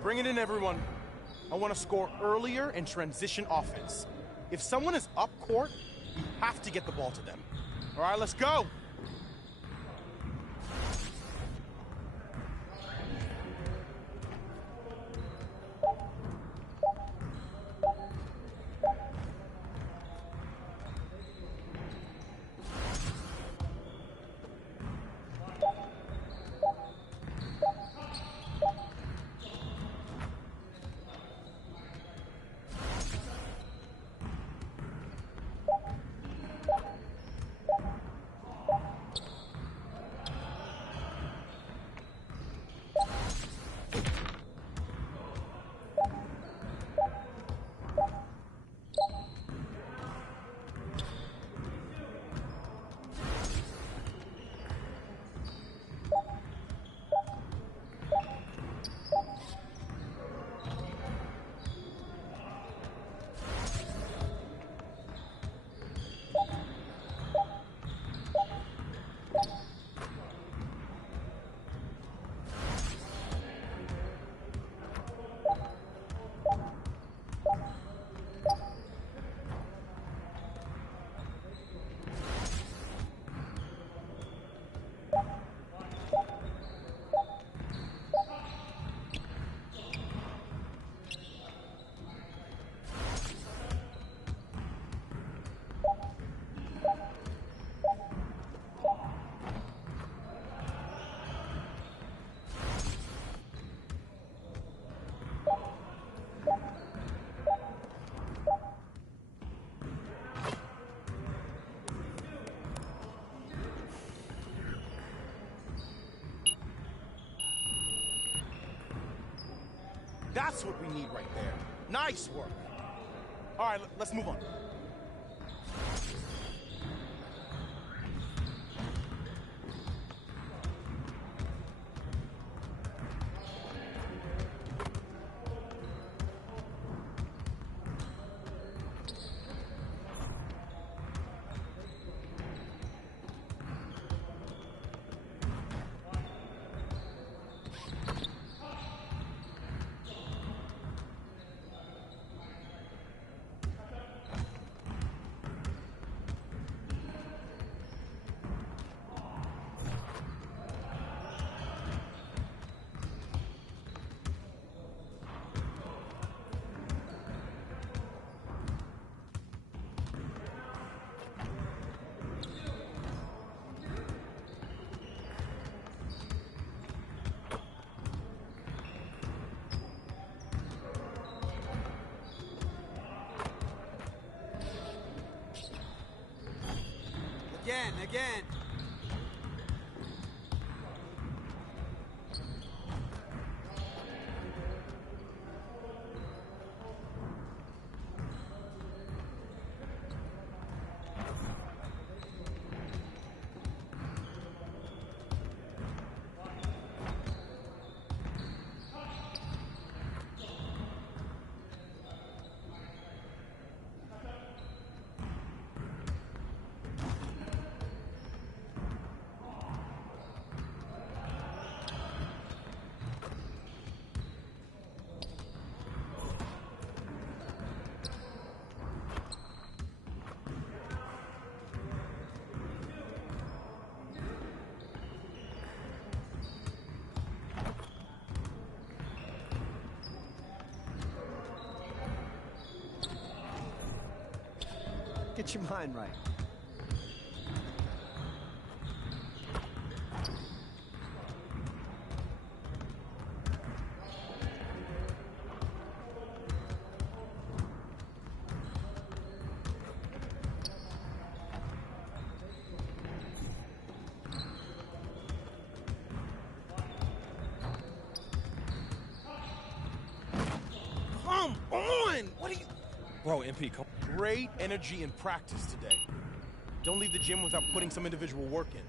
Bring it in, everyone. I want to score earlier and transition offense. If someone is up court, you have to get the ball to them. All right, let's go. That's what we need right there. Nice work. All right, let's move on. Again. Get your mind right. Come on! What are you... Bro, MP, come. Great energy in practice today. Don't leave the gym without putting some individual work in.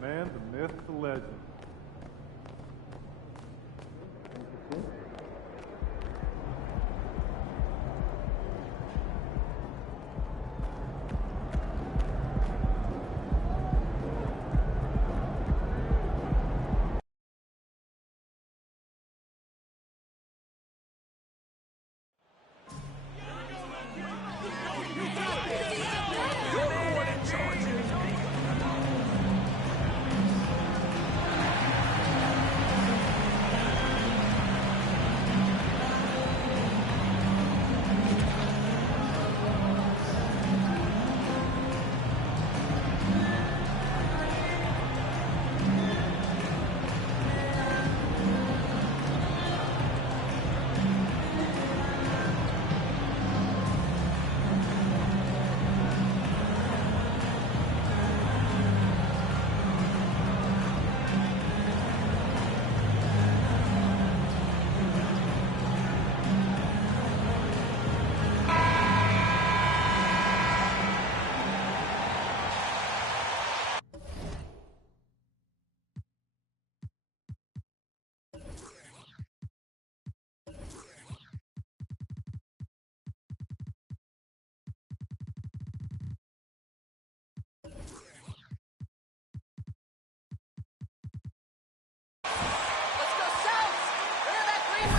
Man, the myth, the legend.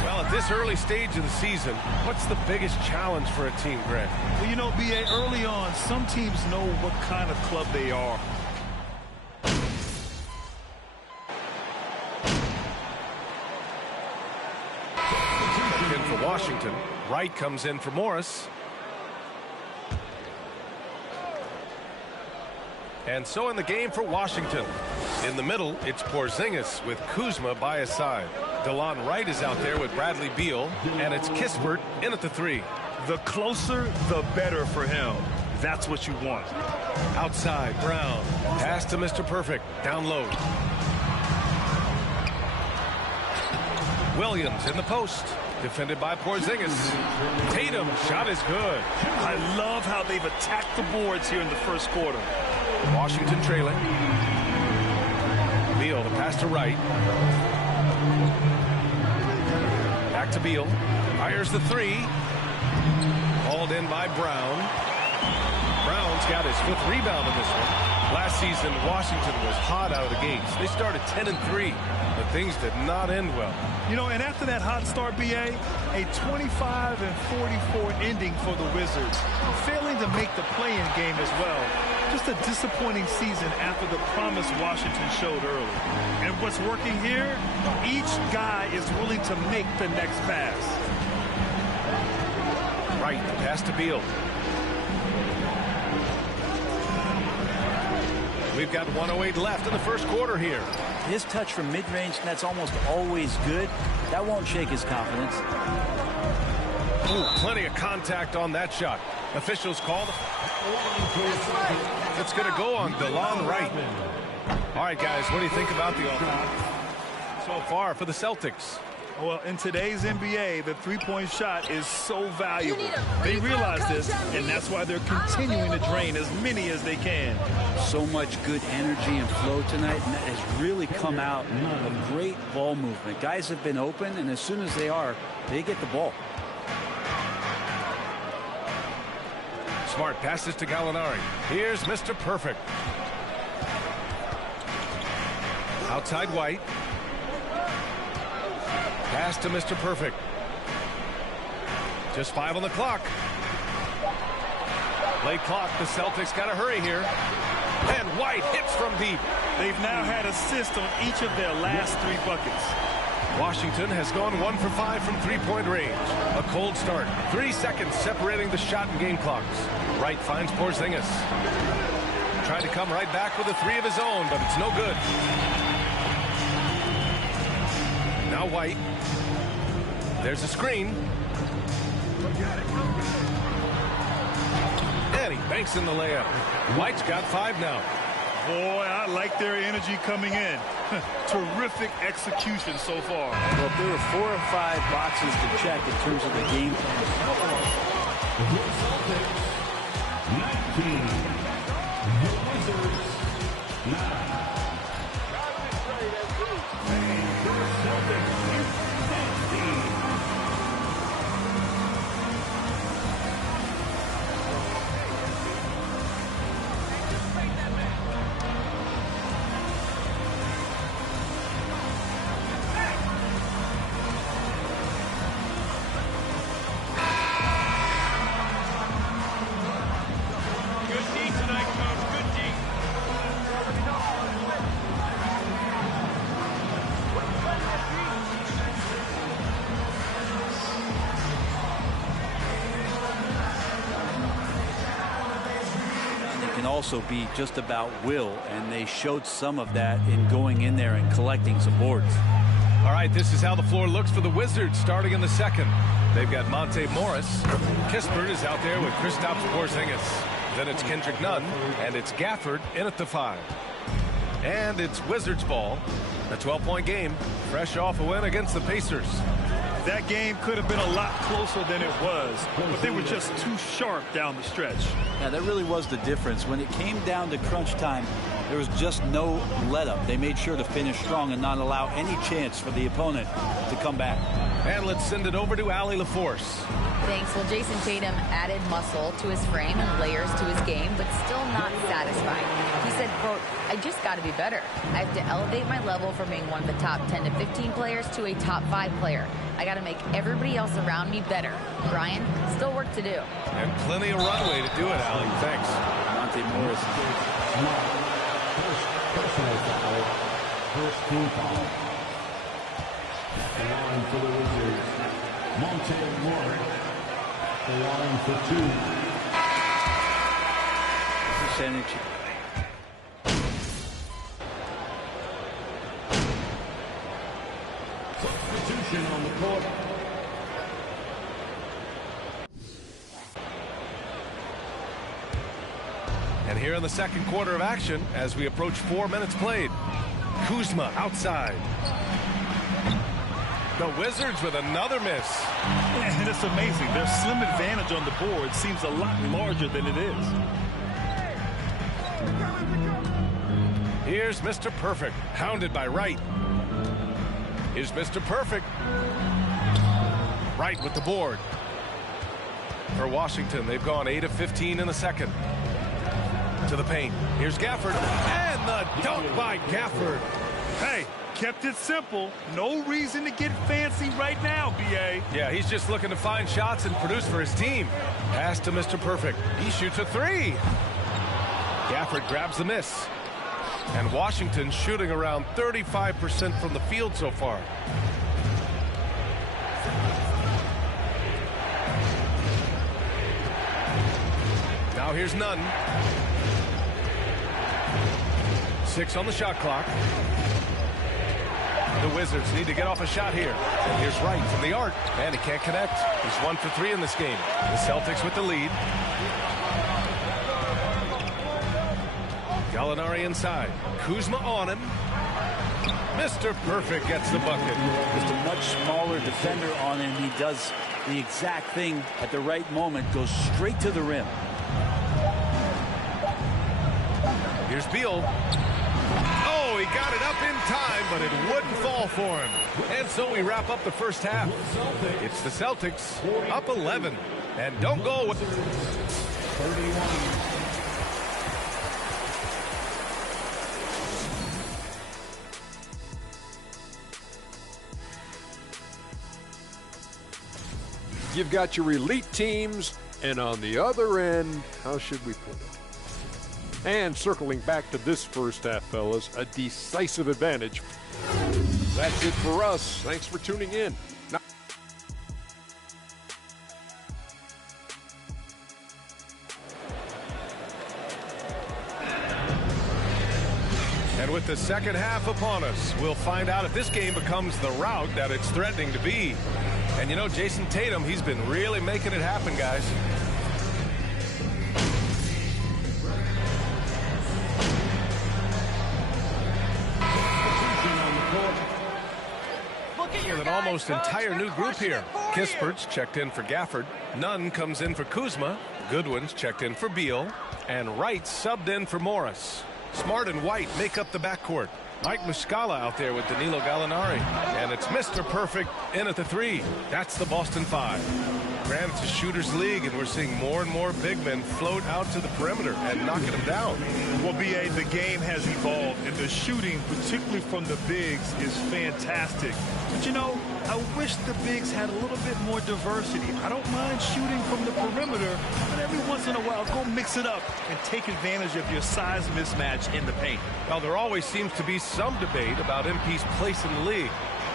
Well, at this early stage of the season, what's the biggest challenge for a team, Greg? Well, you know, B.A., early on, some teams know what kind of club they are. In for Washington. Wright comes in for Morris. And so in the game for Washington. In the middle, it's Porzingis with Kuzma by his side. DeLon Wright is out there with Bradley Beal, and it's Kispert in at the 3. The closer, the better for him. That's what you want. Outside, Brown. Pass to Mr. Perfect. Down low. Williams in the post. Defended by Porzingis. Tatum, shot is good. I love how they've attacked the boards here in the first quarter. Washington trailing. Beal, the pass to Wright. Back to Beal. Fires the three. Hauled in by Brown. Brown's got his 5th rebound in this one. Last season, Washington was hot out of the gates. They started 10-3, but things did not end well. You know, and after that hot start, BA, a 25-44 ending for the Wizards, failing to make the play-in game as well. Just a disappointing season after the promise Washington showed early. And what's working here, each guy is willing to make the next pass. Right, pass to Beal. We've got 1:08 left in the first quarter here. His touch from mid-range, that's almost always good. That won't shake his confidence. Ooh, plenty of contact on that shot. Officials called. It's going to go on DeLon Wright. All right, guys, what do you think about the offense so far for the Celtics? Well, in today's NBA, the three-point shot is so valuable. They realize this, and that's why they're continuing to drain as many as they can. So much good energy and flow tonight, and that has really come out of great ball movement. Guys have been open, and as soon as they are, they get the ball. Smart passes to Gallinari. Here's Mr. Perfect. Outside White. Pass to Mr. Perfect. Just 5 on the clock. Late clock. The Celtics got to hurry here. And White hits from deep. They've now had assists on each of their last 3 buckets. Washington has gone 1 for 5 from three-point range. A cold start. 3 seconds separating the shot and game clocks. Wright finds Porzingis. Tried to come right back with a 3 of his own, but it's no good. Now White. There's a screen. And he banks in the layup. White's got 5 now. Boy, I like their energy coming in. Terrific execution so far. Well, if there were 4 or 5 boxes to check in terms of the game plan. 19. The Wizards 9. Also be just about will, and they showed some of that in going in there and collecting some boards. All right, this is how the floor looks for the Wizards starting in the second. They've got Monte Morris. Kispert is out there with Kristaps Porzingis. Then it's Kendrick Nunn, and it's Gafford in at the 5. And it's Wizards ball. A 12-point game, fresh off a win against the Pacers. That game could have been a lot closer than it was, but they were just too sharp down the stretch. Yeah, that really was the difference. When it came down to crunch time, there was just no let-up. They made sure to finish strong and not allow any chance for the opponent to come back. And let's send it over to Allie LaForce. Thanks. Well, Jason Tatum added muscle to his frame and layers to his game, but still not satisfied. He said, quote, I just got to be better. I have to elevate my level from being one of the top 10 to 15 players to a top 5 player. I got to make everybody else around me better. Brian, still work to do. And plenty of runway to do it, Allie. Thanks. Monte Morris. First personal foul. First team foul. The line for the Wizards. Monte Morris. The line for 2. Percentage. Substitution on the court. Here in the second quarter of action as we approach 4 minutes played. Kuzma outside. The Wizards with another miss. And it's amazing. Their slim advantage on the board seems a lot larger than it is. Here's Mr. Perfect, hounded by Wright. Here's Mr. Perfect. Wright with the board. For Washington, they've gone 8 of 15 in the second. To the paint. Here's Gafford. And the dunk by Gafford. Hey, kept it simple. No reason to get fancy right now, B.A. Yeah, he's just looking to find shots and produce for his team. Pass to Mr. Perfect. He shoots a three. Gafford grabs the miss. And Washington shooting around 35% from the field so far. Now here's Nunn. 6 on the shot clock. The Wizards need to get off a shot here. And here's Wright from the arc. And he can't connect. He's 1 for 3 in this game. The Celtics with the lead. Gallinari inside. Kuzma on him. Mr. Perfect gets the bucket. Just a much smaller defender on him. He does the exact thing at the right moment. Goes straight to the rim. Here's Beal. Oh, he got it up in time, but it wouldn't fall for him. And so we wrap up the first half. It's the Celtics up 11. And don't go with 31. You've got your elite teams, and on the other end, how should we put it? And circling back to this first half, fellas, a decisive advantage. That's it for us. Thanks for tuning in. And with the second half upon us, we'll find out if this game becomes the rout that it's threatening to be. And you know, Jason Tatum, he's been really making it happen, guys. With an almost entire new group here. Kispert's checked in for Gafford. Nunn comes in for Kuzma. Goodwin's checked in for Beal. And Wright subbed in for Morris. Smart and White make up the backcourt. Mike Muscala out there with Danilo Gallinari. And it's Mr. Perfect in at the 3. That's the Boston 5. Granted, it's a shooter's league, and we're seeing more and more big men float out to the perimeter and knocking them down. Well, B.A., the game has evolved, and the shooting, particularly from the bigs, is fantastic. But, you know, I wish the bigs had a little bit more diversity. I don't mind shooting from the perimeter, but every once in a while, go mix it up and take advantage of your size mismatch in the paint. Well, there always seems to be some debate about MP's place in the league.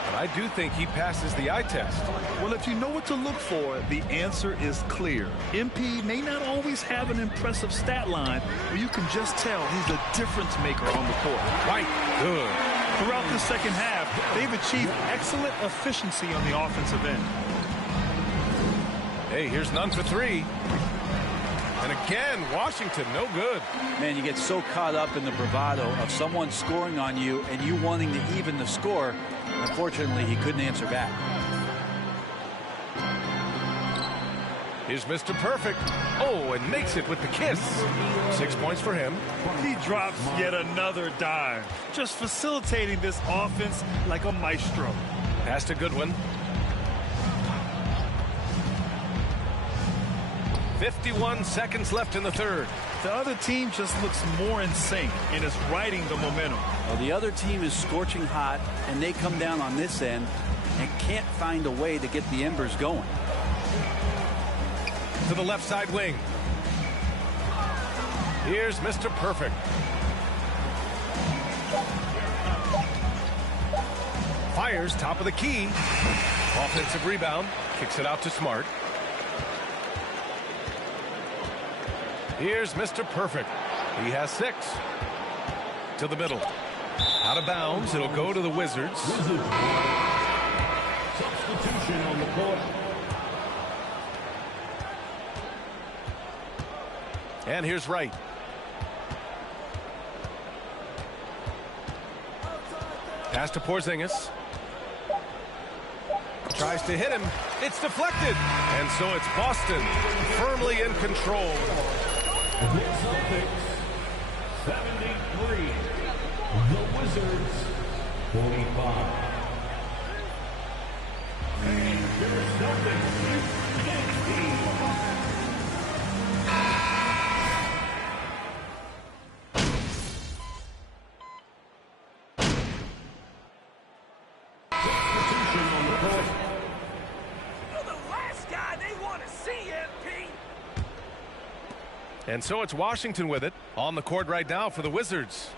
But I do think he passes the eye test. Well, if you know what to look for, the answer is clear. MP may not always have an impressive stat line, but you can just tell he's a difference maker on the court. Right. Good. Throughout the second half, they've achieved excellent efficiency on the offensive end. Hey, here's Nunn for 3. And again, Washington, no good. Man, you get so caught up in the bravado of someone scoring on you and you wanting to even the score. Unfortunately, he couldn't answer back. Here's Mr. Perfect. Oh, and makes it with the kiss. 6 points for him. He drops yet another dime. Just facilitating this offense like a maestro. Pass to Goodwin. 51 seconds left in the third. The other team just looks more in sync and is riding the momentum. Well, the other team is scorching hot, and they come down on this end and can't find a way to get the embers going. To the left side wing. Here's Mr. Perfect. Fires top of the key. Offensive rebound. Kicks it out to Smart. Here's Mr. Perfect. He has 6. To the middle. Out of bounds. It'll go to the Wizards. Substitution on the court. And here's Wright. Pass to Porzingis. Tries to hit him. It's deflected. And so it's Boston firmly in control. The Celtics, 73. The Wizards, 45. And your Celtics, 15. And so it's Washington with it on the court right now for the Wizards.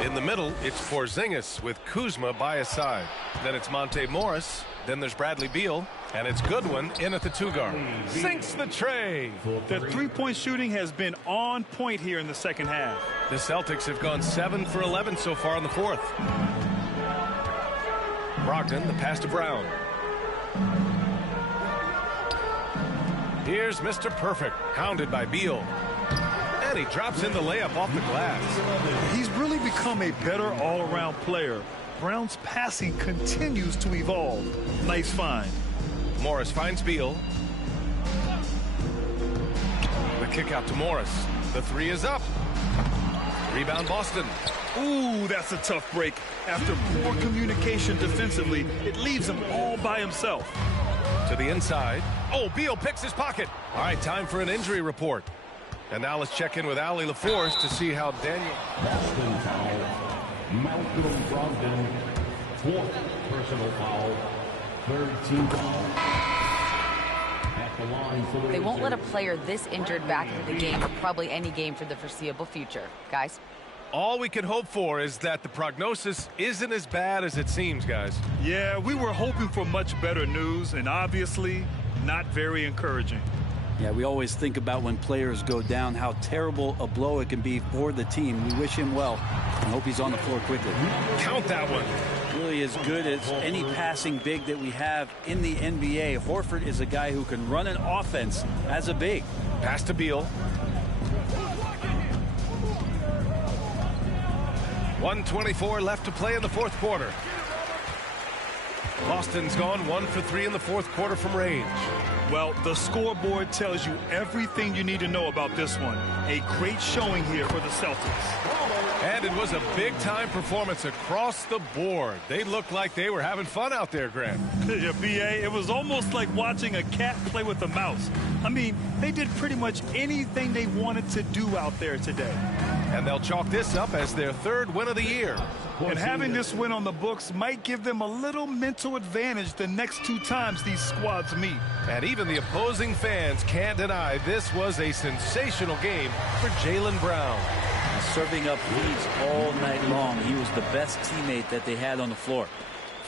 In the middle, it's Porzingis with Kuzma by his side. Then it's Monte Morris. Then there's Bradley Beal. And it's Goodwin in at the 2-guard. Sinks the tray. The three-point shooting has been on point here in the second half. The Celtics have gone 7 for 11 so far in the fourth. Brogdon, the pass to Brown. Here's Mr. Perfect, hounded by Beal. And he drops in the layup off the glass. He's really become a better all-around player. Brown's passing continues to evolve. Nice find. Morris finds Beal. The kick out to Morris. The three is up. Rebound Boston. Ooh, that's a tough break. After poor communication defensively, it leaves him all by himself. To the inside. Oh, Beal picks his pocket. All right, time for an injury report. And now let's check in with Allie LaForce to see how Daniel. Boston foul. Malcolm Brogdon. Fourth personal foul. Third team foul. At the line for the They won't let a player this injured back into the game, or probably any game for the foreseeable future. Guys? All we can hope for is that the prognosis isn't as bad as it seems, guys. Yeah, we were hoping for much better news, and obviously not very encouraging. Yeah, we always think about when players go down, how terrible a blow it can be for the team. We wish him well and hope he's on the floor quickly. Count that one. Really as good as any passing big that we have in the NBA. Horford is a guy who can run an offense as a big. Pass to Beal. 1:24 left to play in the fourth quarter. Boston's gone 1 for 3 in the fourth quarter from range. Well, the scoreboard tells you everything you need to know about this one. A great showing here for the Celtics. And it was a big-time performance across the board. They looked like they were having fun out there, Grant. Yeah, B.A., it was almost like watching a cat play with a mouse. I mean, they did pretty much anything they wanted to do out there today. And they'll chalk this up as their third win of the year. And having this win on the books might give them a little mental advantage the next 2 times these squads meet. And even the opposing fans can't deny this was a sensational game for Jaylen Brown. Serving up leads all night long. He was the best teammate that they had on the floor.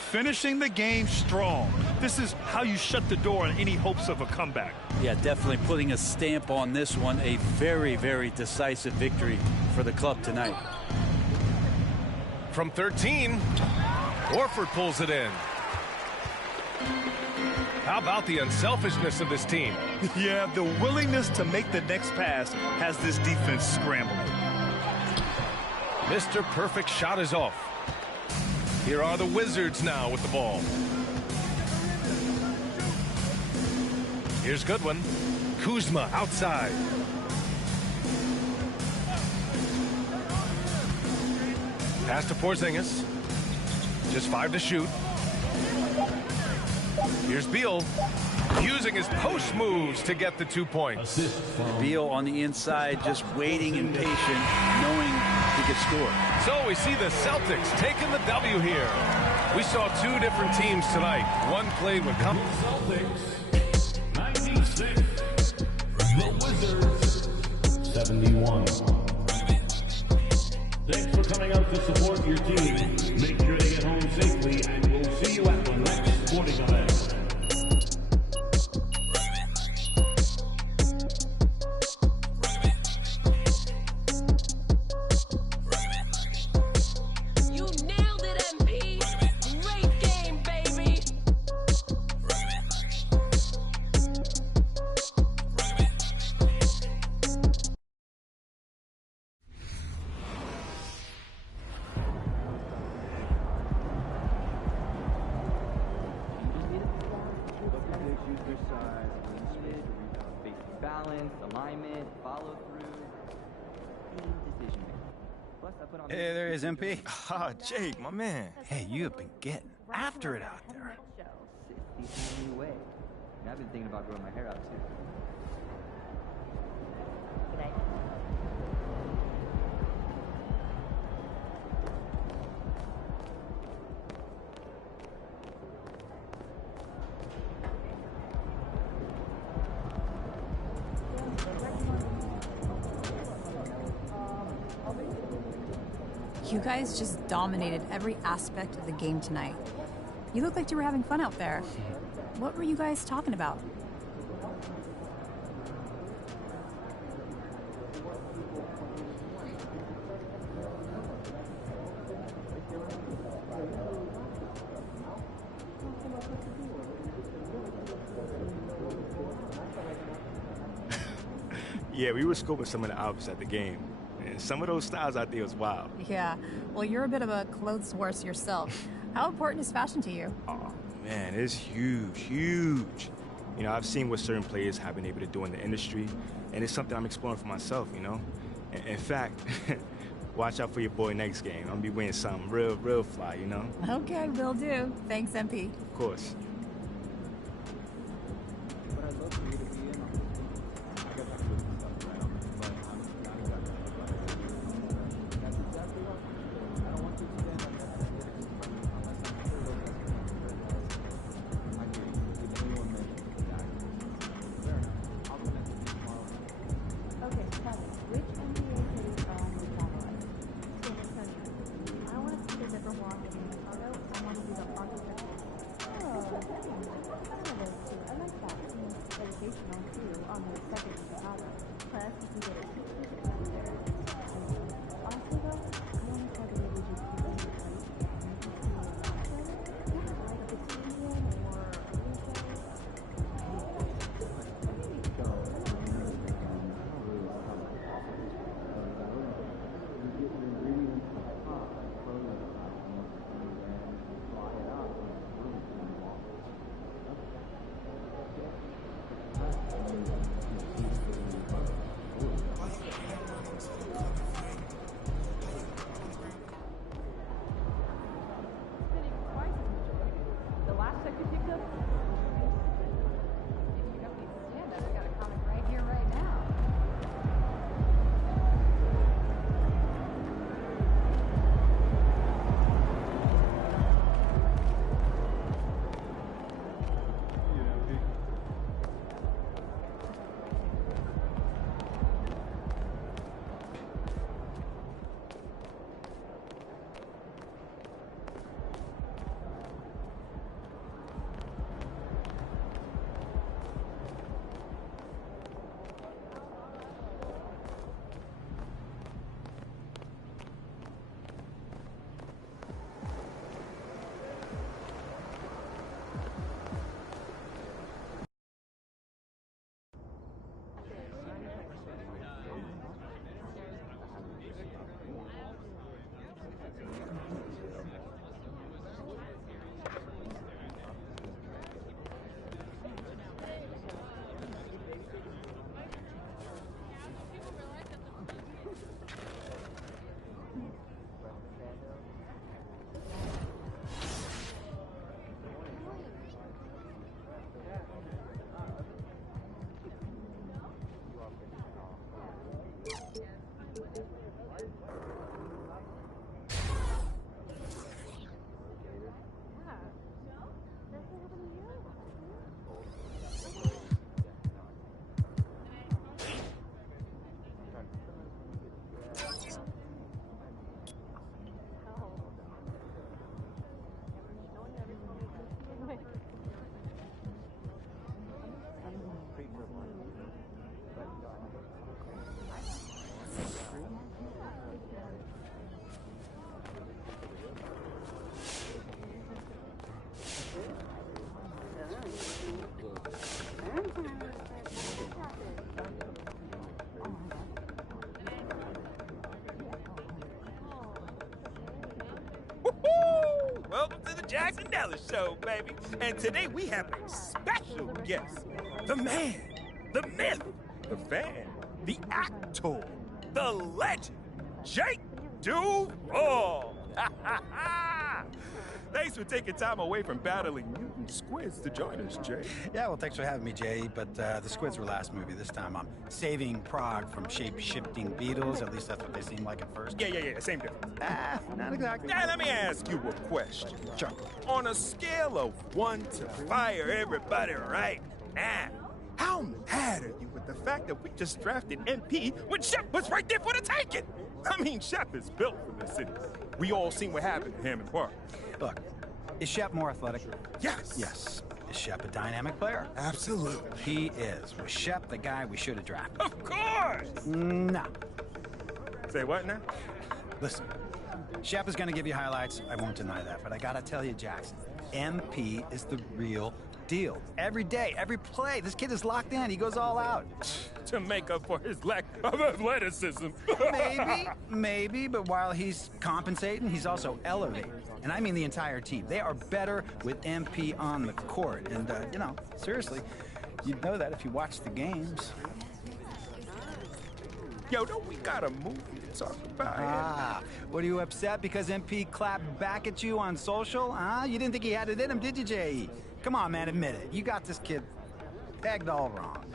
Finishing the game strong. This is how you shut the door on any hopes of a comeback. Yeah, definitely putting a stamp on this one. A very, very decisive victory for the club tonight. From 13, Horford pulls it in. How about the unselfishness of this team? Yeah, the willingness to make the next pass has this defense scrambling. Mr. Perfect shot is off. Here are the Wizards now with the ball. Here's Goodwin. Kuzma outside. Pass to Porzingis. Just 5 to shoot. Here's Beal. Using his post moves to get the 2 points. Beal on the inside, just waiting and patient, knowing he could score. So we see the Celtics taking the W here. We saw 2 different teams tonight. One played with Celtics 96. The Wizards 71. Thanks for coming out to support your team. Make sure they get home safely, and we'll see you at the next sporting event. balance, alignment, follow through, and decision making. Plus, I put on. Hey, there is MP. Ah, Jake, my man. Hey, you have been getting after it out there. It's the new way. And I've been thinking about growing my hair out too. Good night. You guys just dominated every aspect of the game tonight. You looked like you were having fun out there. What were you guys talking about? Yeah, we were scoping some of the outfits at the game. And some of those styles out there was wild. Yeah, well, you're a bit of a clothes horse yourself. How important is fashion to you? Oh, man, it's huge, huge. You know, I've seen what certain players have been able to do in the industry, and it's something I'm exploring for myself, you know? In fact, watch out for your boy next game. I'm gonna be wearing something real fly, you know? Okay, will do. Thanks, MP. Of course. Welcome to the Jackson Dallas Show, baby. And today we have a special guest. The man, the myth, the fan, the actor, the legend, Jake Duval. Thanks for taking time away from battling mutant squids to join us, Jay. Yeah, well, thanks for having me, Jay. But the squids were last movie. This time I'm saving Prague from shape-shifting beetles. At least that's what they seem like at first. Yeah, same difference. Not exactly. Now, let me ask you a question. Sure. On a scale of 1 to fire everybody right now, how mad are you with the fact that we just drafted MP when Shep was right there for the taking? I mean, Shep is built for this city. We all seen what happened to Hammond Park. Look, is Shep more athletic? Yes. Yes. Is Shep a dynamic player? Absolutely. He is. Was Shep the guy we should have drafted? Of course! No. Say what now? Listen, Shep is going to give you highlights. I won't deny that. But I got to tell you, Jackson, MP is the real deal. Every day, every play, this kid is locked in. He goes all out. To make up for his lack of athleticism. Maybe, but while he's compensating, he's also elevating. And I mean the entire team. They are better with MP on the court. And, seriously, you'd know that if you watch the games. Yo, don't we got a movie to talk about? What are you upset because MP clapped back at you on social? You didn't think he had it in him, did you, J.E.? Come on, man, admit it. You got this kid pegged all wrong.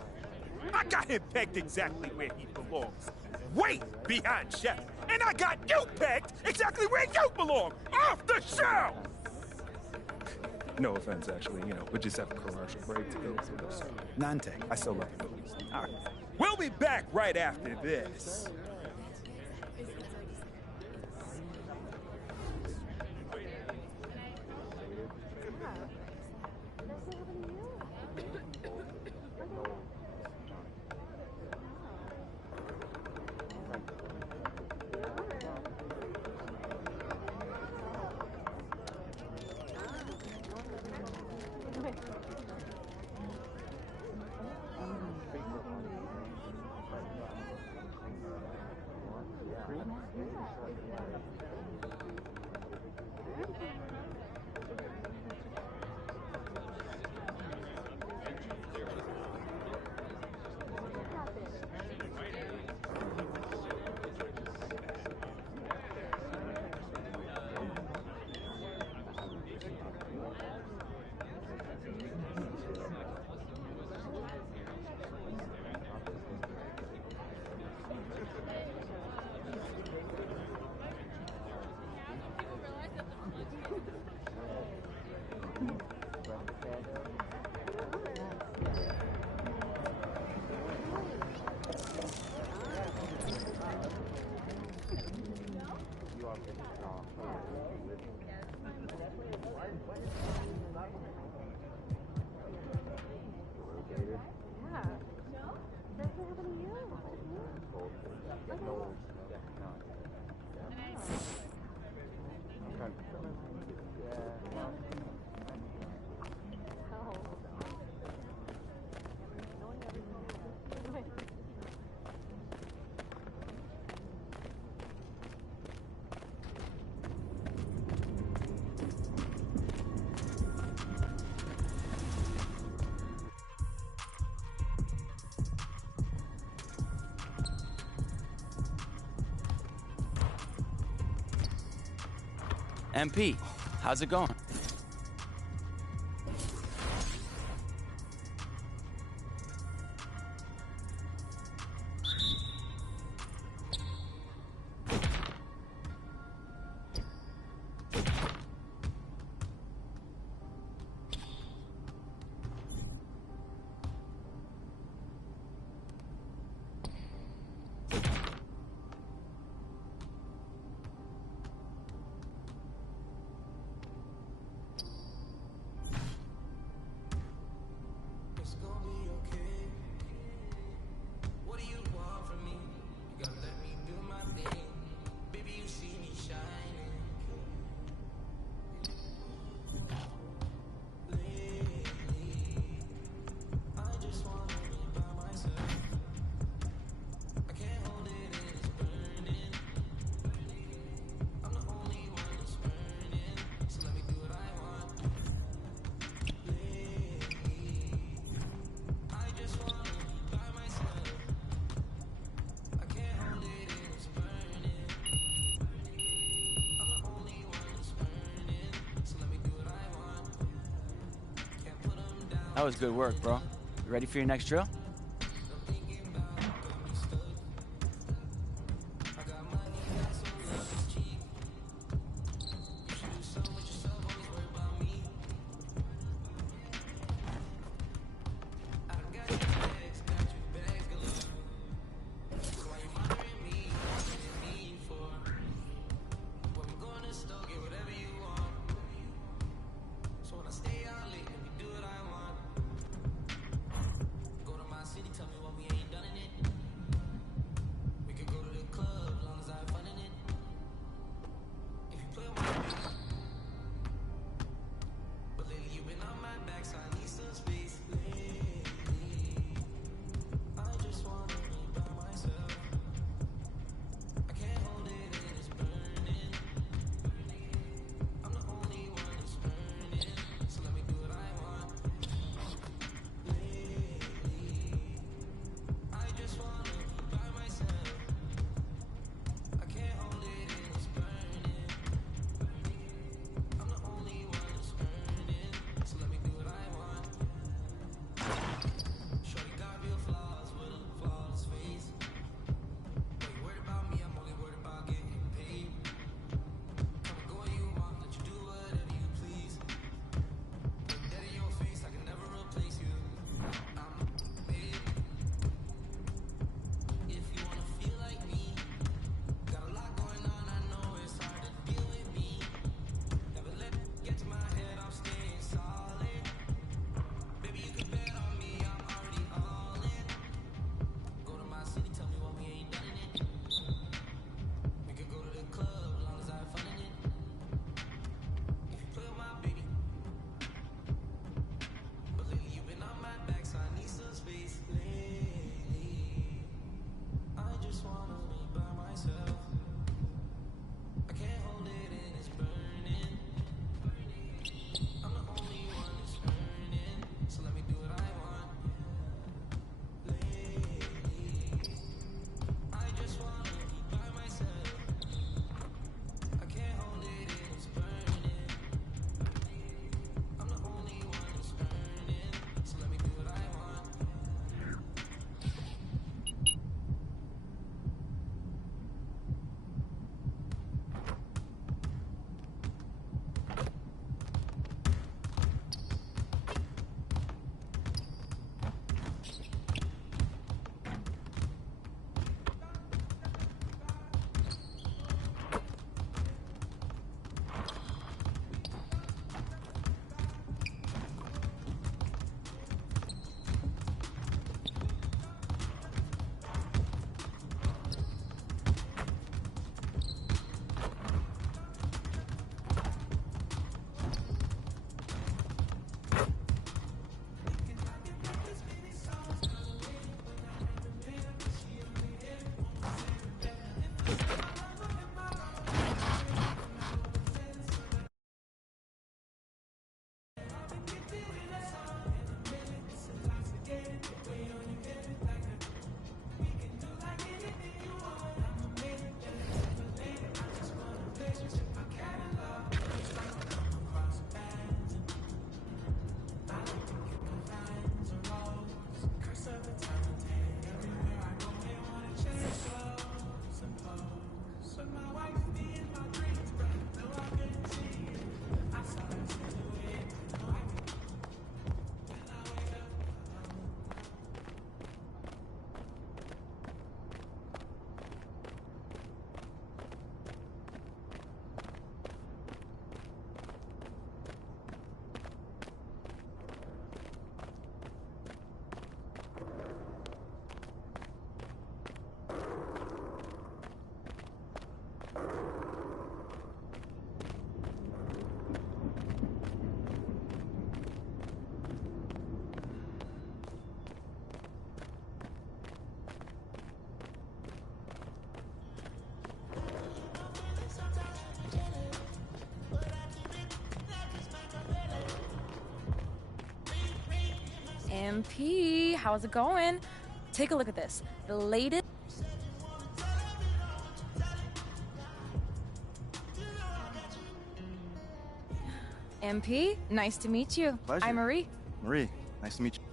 I got him pegged exactly where he belongs. Way behind Shep. And I got you pegged exactly where you belong. Off the show! No offense, actually. We just have a commercial break to go to. So. None take. I still love you, movies. All right. We'll be back right after this. MP, how's it going? That was good work, bro. You ready for your next drill? MP, how's it going? Take a look at this. The latest... MP, nice to meet you. Pleasure. I'm Marie. Marie, Nice to meet you.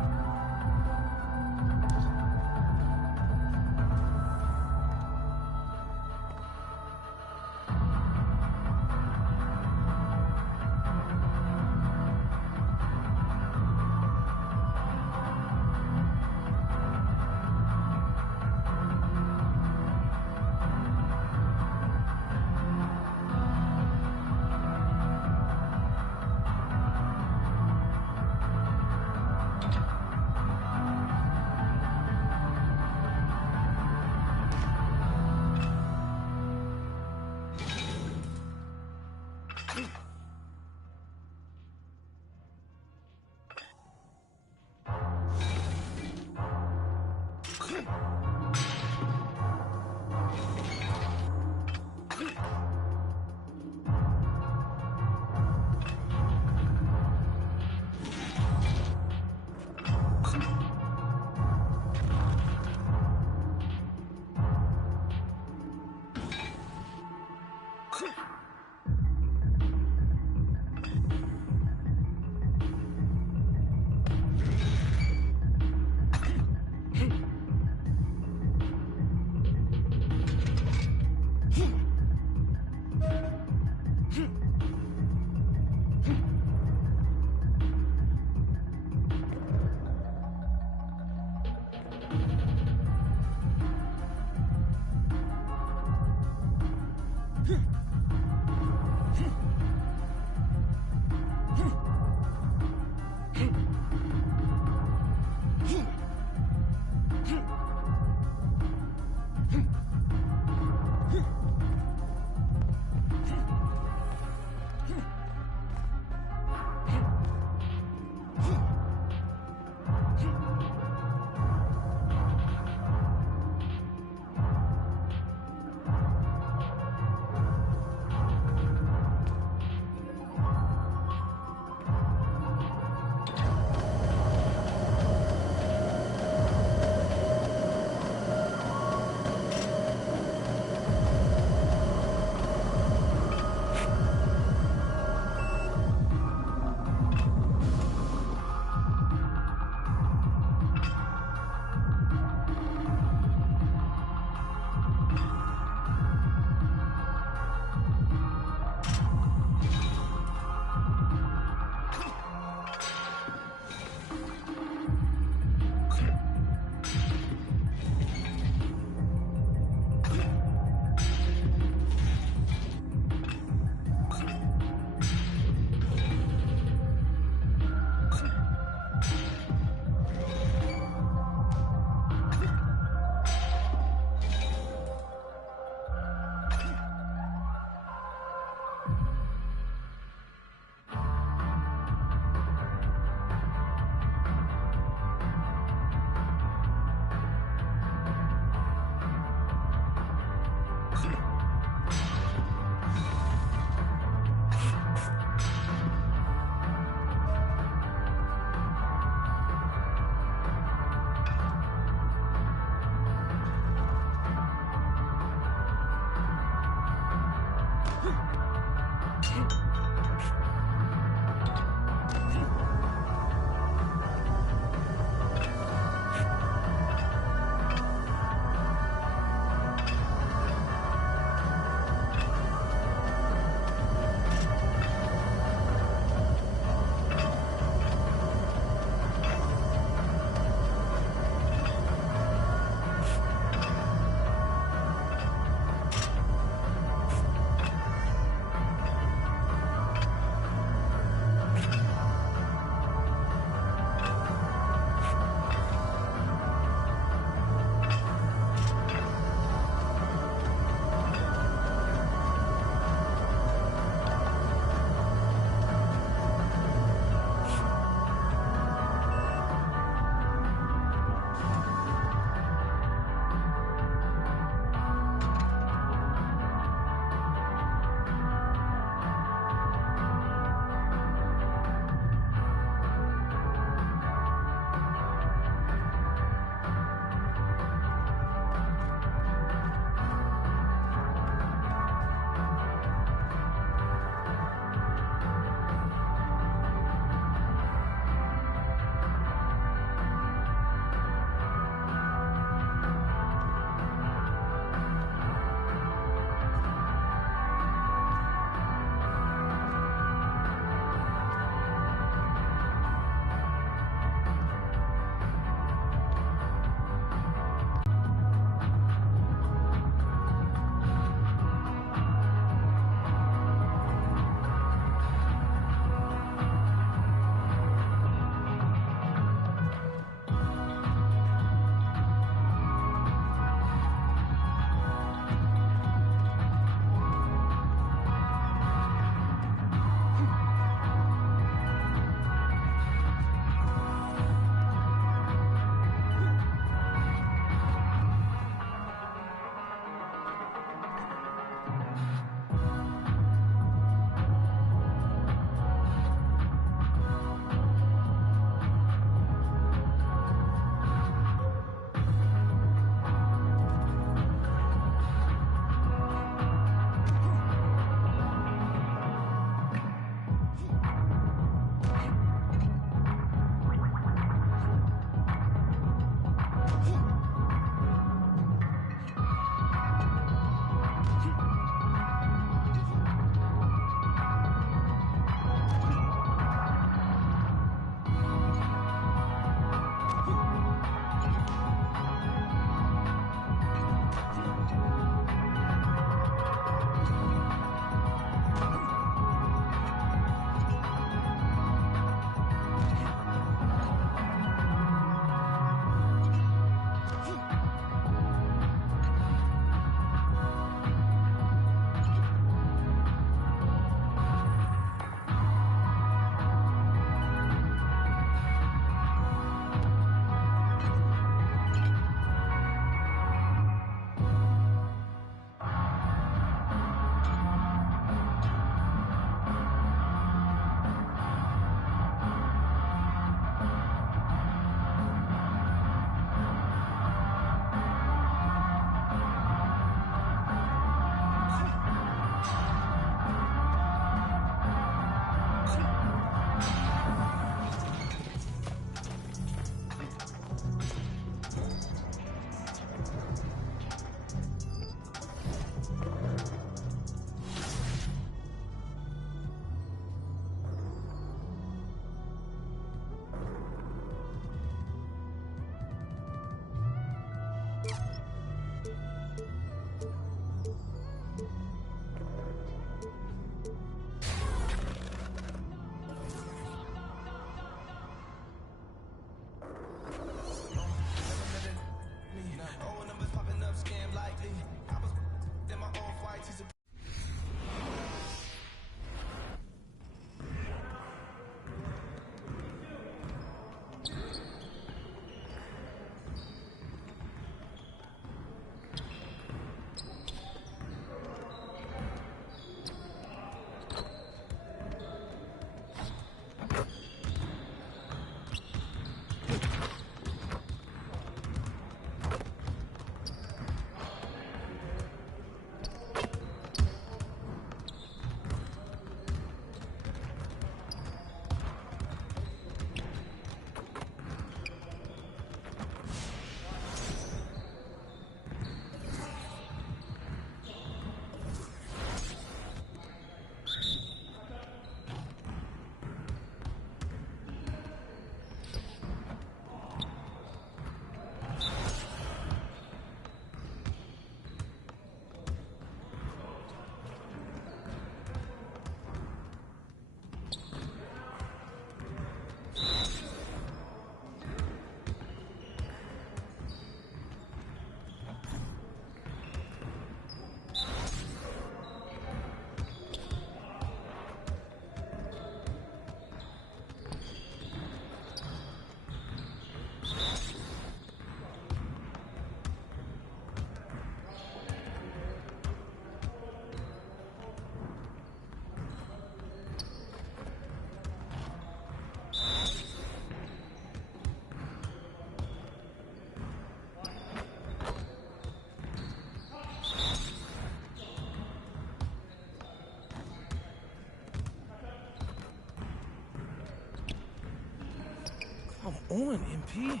Come on, MP.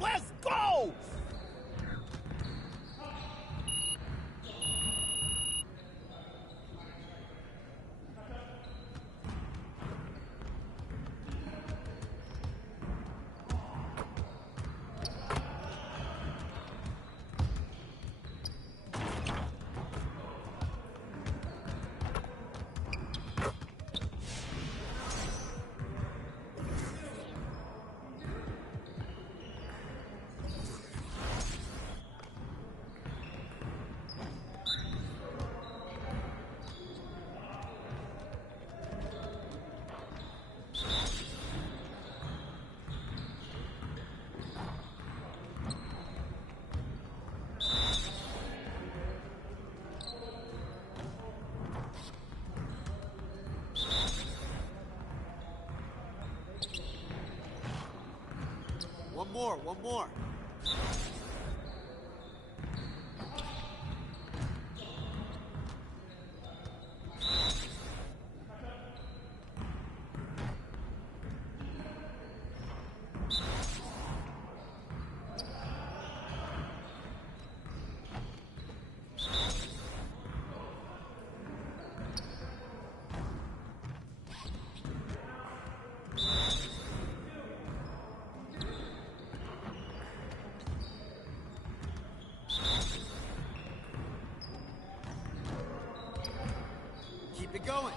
Let's go! One more. Keep it going.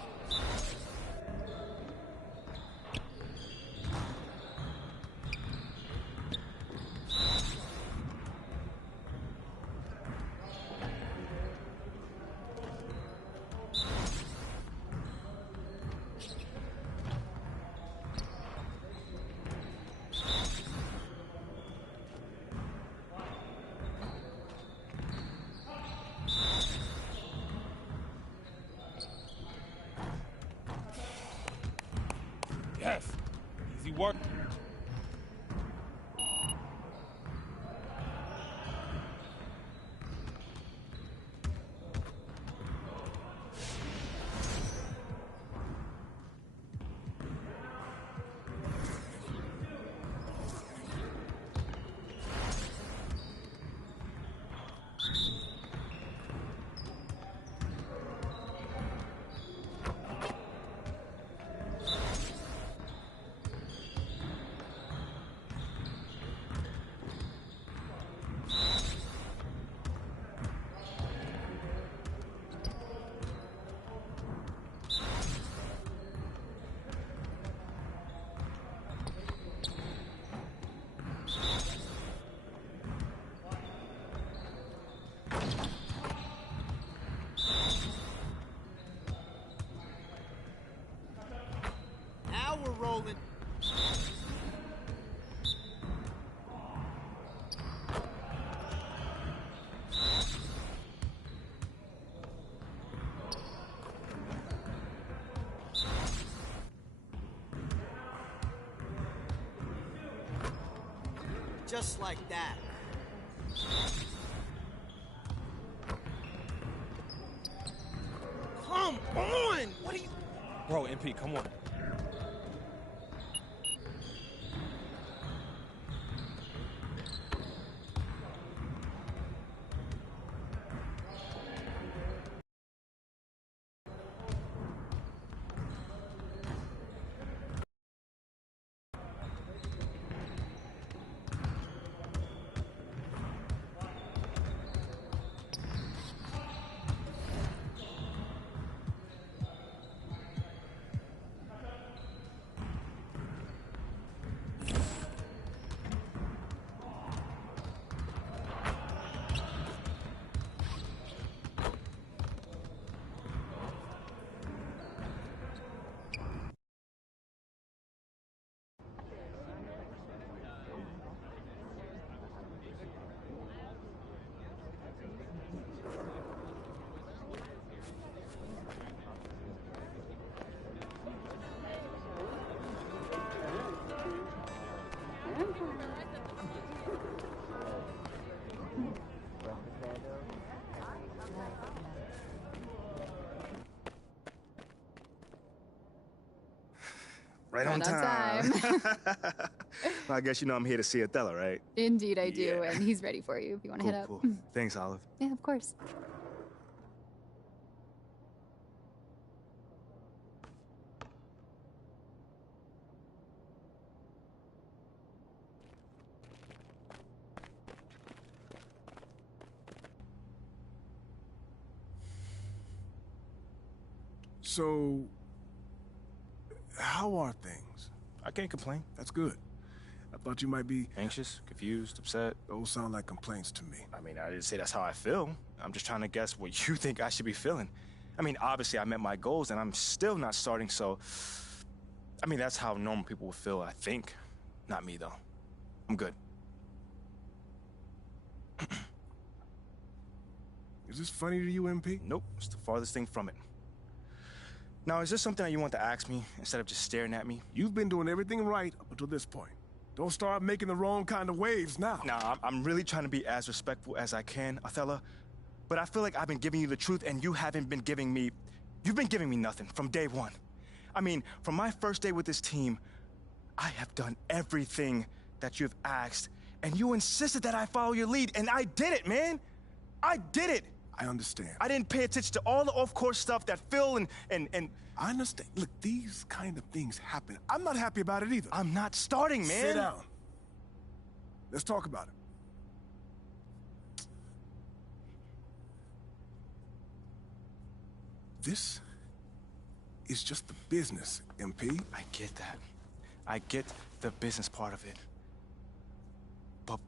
Yes. Easy work. Now we're rolling. Just like that. Come on! What are you... Bro, MP, come on. Right on time. Well, I guess you know I'm here to see Othello, right? Indeed, I do, and he's ready for you if you want to Cool, head up. cool. Thanks, Olive. Yeah, of course. So, how are things? I can't complain. That's good. I thought you might be... Anxious, confused, upset. Those sound like complaints to me. I mean, I didn't say that's how I feel. I'm just trying to guess what you think I should be feeling. I mean, obviously I met my goals and I'm still not starting, so... I mean, that's how normal people would feel, I think. Not me, though. I'm good. Is this funny to you, MP? Nope, it's the farthest thing from it. Now, is this something that you want to ask me instead of just staring at me? You've been doing everything right up until this point. Don't start making the wrong kind of waves now. Nah, I'm really trying to be as respectful as I can, Othello. But I feel like I've been giving you the truth and you haven't been giving me... You've been giving me nothing from day one. I mean, from my first day with this team, I have done everything that you've asked, and you insisted that I follow your lead, and I did it, man! I did it! I understand. I didn't pay attention to all the off-course stuff that Phil and... I understand. Look, these kind of things happen. I'm not happy about it either. I'm not starting, man. Sit down. Let's talk about it. This is just the business, MP. I get that. I get the business part of it. But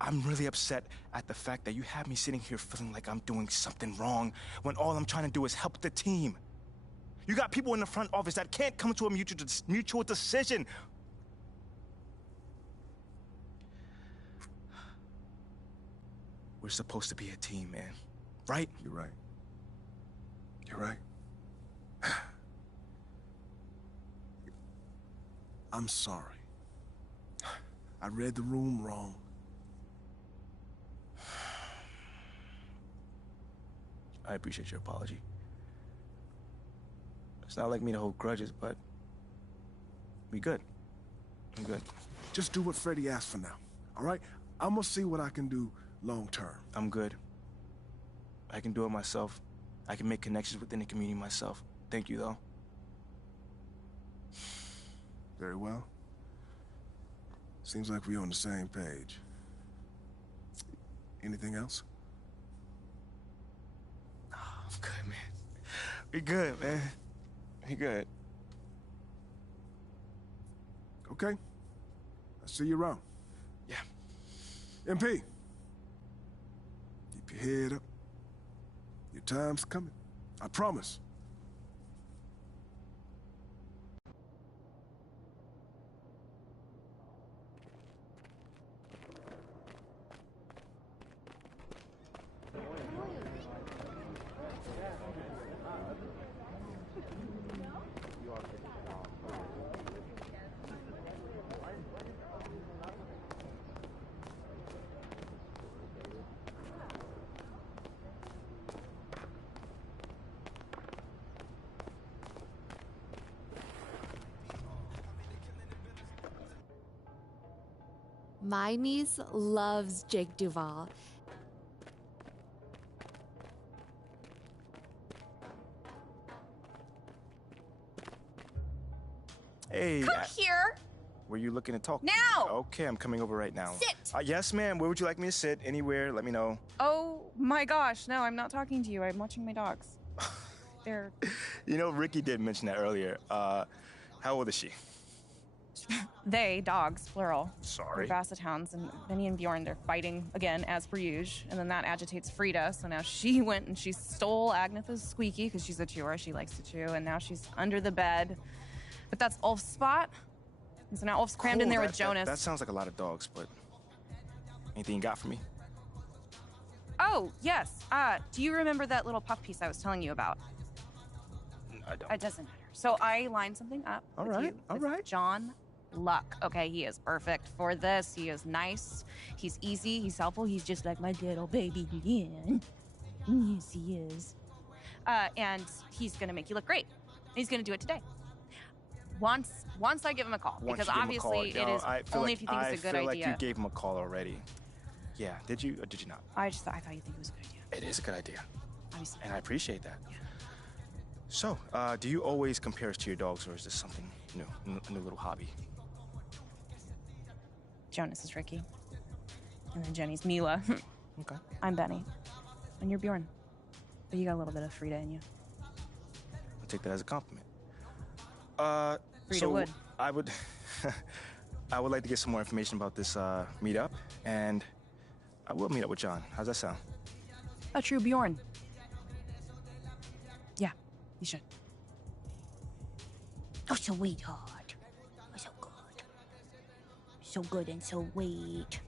I'm really upset at the fact that you have me sitting here feeling like I'm doing something wrong when all I'm trying to do is help the team. You got people in the front office that can't come to a mutual decision. We're supposed to be a team, man. Right? You're right. You're right. I'm sorry. I read the room wrong. I appreciate your apology. It's not like me to hold grudges, but we good. I'm good. Just do what Freddie asked for now, all right? I'm gonna see what I can do long term. I'm good. I can do it myself. I can make connections within the community myself. Thank you, though. Very well. Seems like we're on the same page. Anything else? Oh, I'm good, man. We good, man. We good. Okay. I'll see you around. Yeah. MP. Keep your head up. Your time's coming. I promise. My niece loves Jake Duvall. Hey. Come here! Were you looking to talk? Now! Okay, I'm coming over right now. Sit! Yes, ma'am. Where would you like me to sit? Anywhere. Let me know. Oh my gosh, no, I'm not talking to you. I'm watching my dogs. They're... You know, Ricky did mention that earlier. How old is she? They, dogs, plural. Sorry. They're Basset Hounds, and Benny and Bjorn, they're fighting again, as per usual. And then that agitates Frida, so now she went and she stole Agnetha's Squeaky, because she's a chewer, she likes to chew, and now she's under the bed. But that's Ulf's spot. And so now Ulf's crammed in there with Jonas. That sounds like a lot of dogs, but anything you got for me? Oh, yes. Do you remember that little puff piece I was telling you about? I don't. It doesn't matter. So I lined something up with John Luck. Okay, he is perfect for this. He is nice. He's easy. He's helpful. He's just like my little baby Leanne. Yes, he is. And he's going to make you look great. He's going to do it today. Once I give him a call, because obviously it is only if you think it's a good idea. I feel like you gave him a call already. Yeah, did you or did you not? I thought you think it was a good idea. It is a good idea. Obviously. And I appreciate that. Yeah. So, do you always compare us to your dogs, or is this something new, a new little hobby? Jonas is Ricky. And then Jenny's Mila. Okay. I'm Benny. And you're Bjorn. But you got a little bit of Frida in you. I'll take that as a compliment. Frida so would. I would like to get some more information about this meetup, and I will meet up with John. How's that sound? A true Bjorn. Yeah, you should. Oh, sweetheart. Oh, so good. So good and so sweet.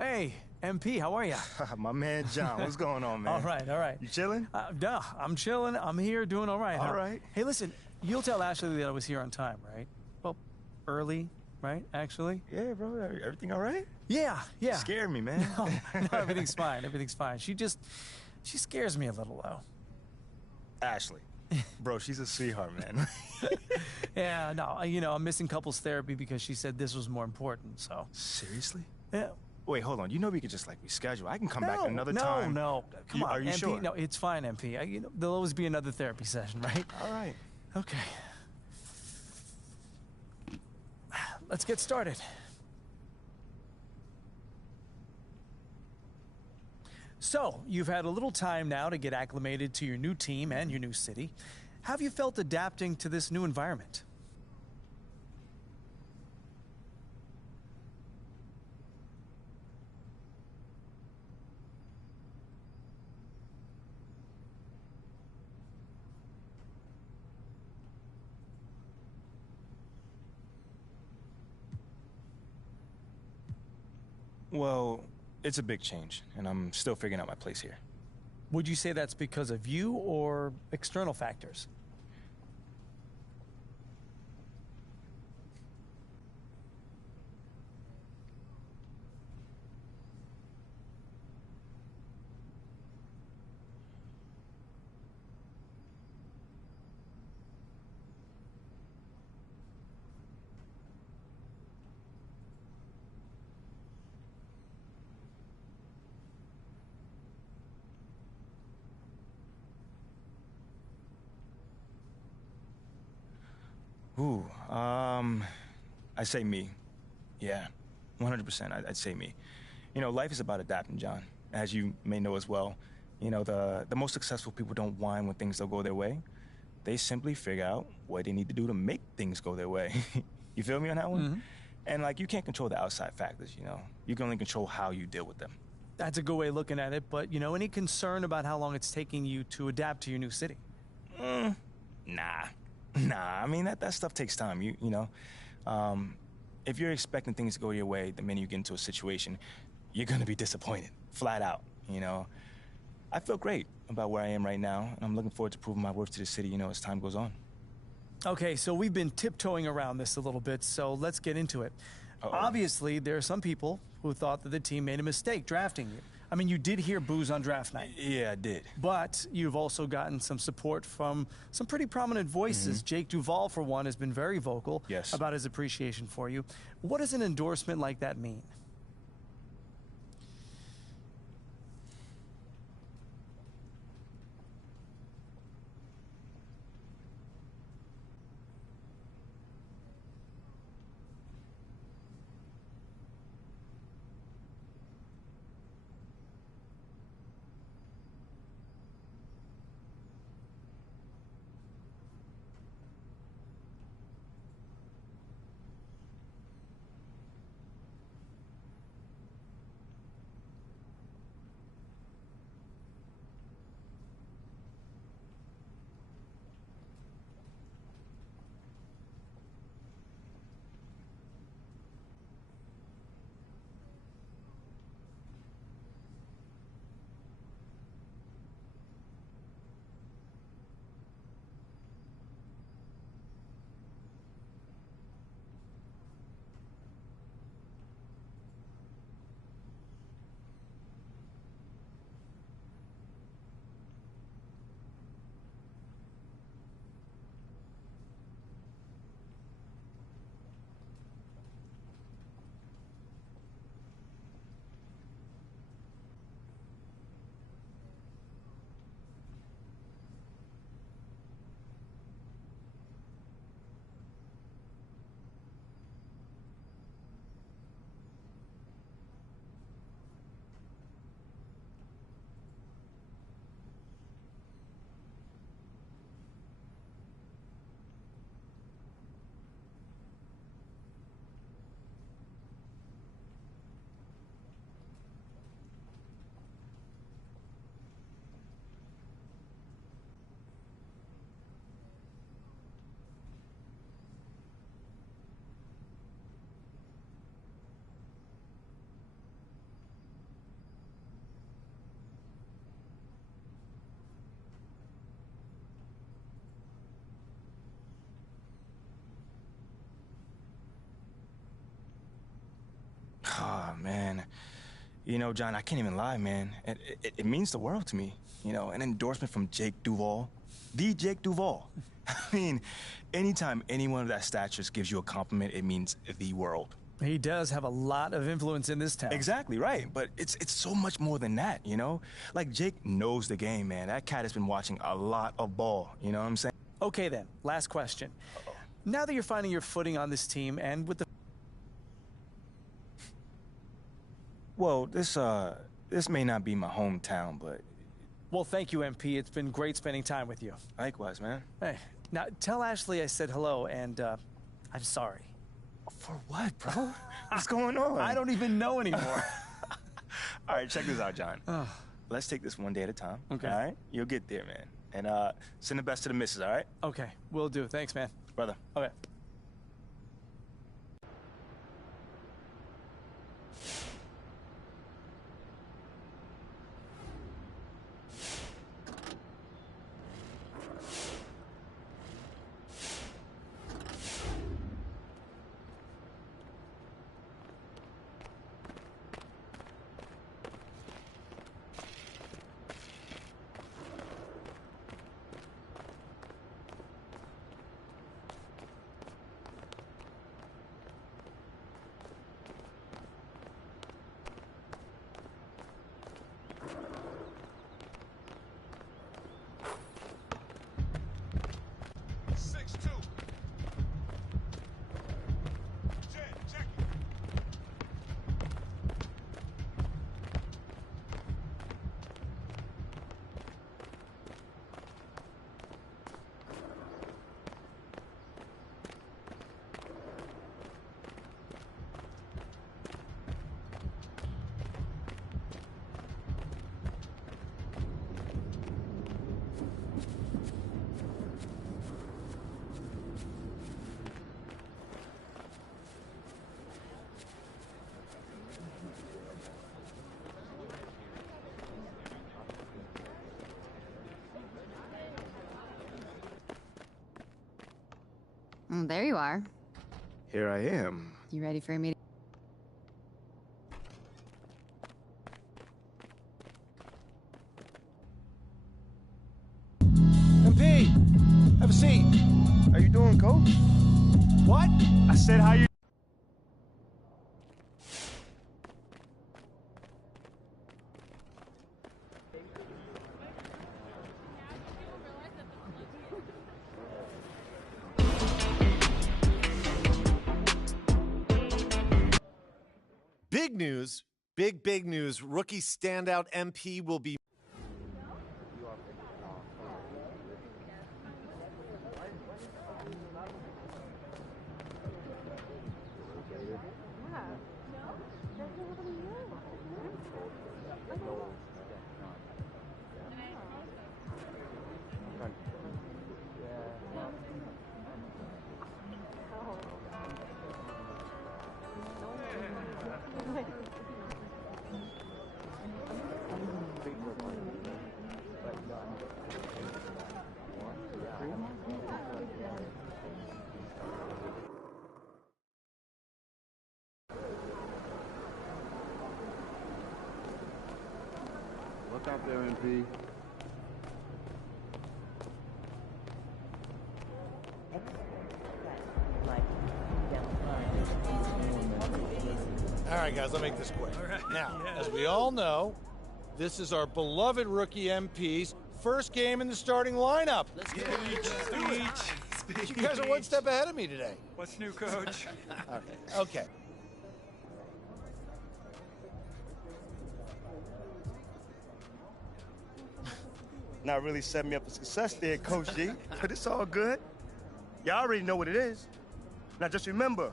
Hey, MP, how are you? My man John, what's going on, man? All right. You chilling? Duh, I'm chilling. I'm here doing all right. All right. Hey, listen, you'll tell Ashley that I was here on time, right? Well, early, right, actually? Yeah, bro. Everything all right? Yeah. You scared me, man. No, everything's fine. Everything's fine. She scares me a little, though. Ashley. Bro, she's a sweetheart, man. Yeah, no, I'm missing couples therapy because she said this was more important, so. Seriously? Yeah. Wait, hold on. You know we could just, reschedule. I can come back another time. No. Come on, Are you MP, sure? No, it's fine, MP. There'll always be another therapy session, right? All right. Okay. Let's get started. So, you've had a little time now to get acclimated to your new team and your new city. How have you felt adapting to this new environment? Well, it's a big change, and I'm still figuring out my place here. Would you say that's because of you or external factors? Ooh, I'd say me. Yeah, 100%, I'd say me. You know, life is about adapting, John, as you may know as well. You know, the most successful people don't whine when things don't go their way. They simply figure out what they need to do to make things go their way. You feel me on that one? Mm-hmm. And, like, you can't control the outside factors, you know? You can only control how you deal with them. That's a good way of looking at it, but, you know, any concern about how long it's taking you to adapt to your new city? Nah. I mean, that stuff takes time, you know? If you're expecting things to go your way, the minute you get into a situation, you're gonna be disappointed, flat out, you know? I feel great about where I am right now, and I'm looking forward to proving my worth to the city, you know, as time goes on. Okay, so we've been tiptoeing around this a little bit, so let's get into it. Obviously, there are some people who thought that the team made a mistake drafting you. I mean, you did hear boos on draft night. Yeah, I did. But you've also gotten some support from some pretty prominent voices. Jake Duvall, for one, has been very vocal about his appreciation for you. What does an endorsement like that mean? Oh, man. You know, John, I can't even lie, man. It means the world to me. You know, an endorsement from Jake Duvall. The Jake Duvall. I mean, anytime anyone of that stature gives you a compliment, it means the world. He does have a lot of influence in this town. Exactly, right. But it's so much more than that, you know? Like, Jake knows the game, man. That cat has been watching a lot of ball, you know what I'm saying? Okay, then. Last question. Now that you're finding your footing on this team and with the... Well, this may not be my hometown, but... Well, thank you, MP. It's been great spending time with you. Likewise, man. Hey, now tell Ashley I said hello, and I'm sorry. For what, bro? What's going on? I don't even know anymore. All right, check this out, John. Let's take this one day at a time. Okay. All right? You'll get there, man. And send the best to the missus, all right? Okay, will do. Thanks, man. Brother. Okay. There you are. Here I am. You ready for a meeting? MP, have a seat. How you doing, Coach? What? I said how you... Big news, big news. Rookie standout MP will be Look out there, MP. All right, guys, I'll make this quick. Now, as we all know, this is our beloved rookie MP's first game in the starting lineup. Let's get speech. You guys are one step ahead of me today. What's new, Coach? Okay. Not really setting me up for success there, Coach G, but it's all good. Y'all already know what it is. Now just remember,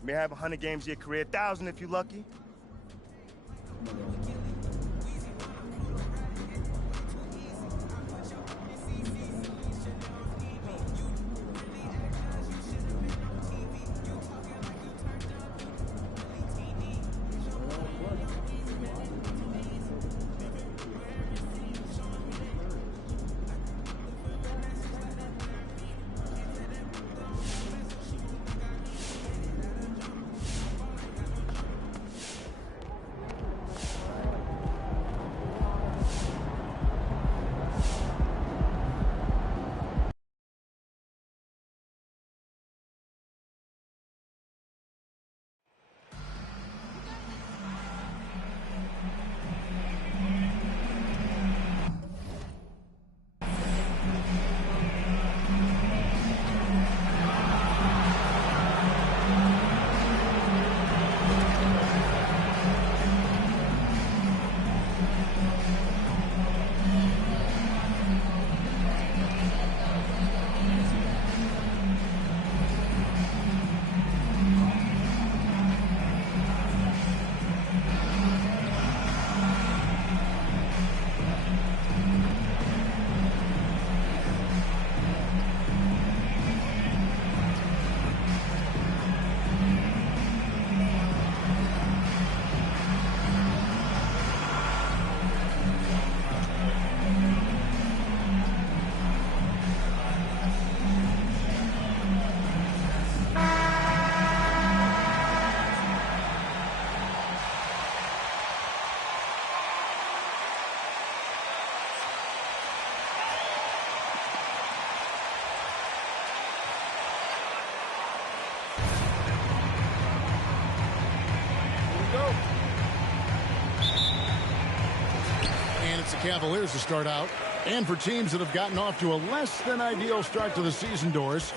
you may have 100 games in your career, 1,000 if you're lucky. Cavaliers to start out. And for teams that have gotten off to a less than ideal start to the season, Doris,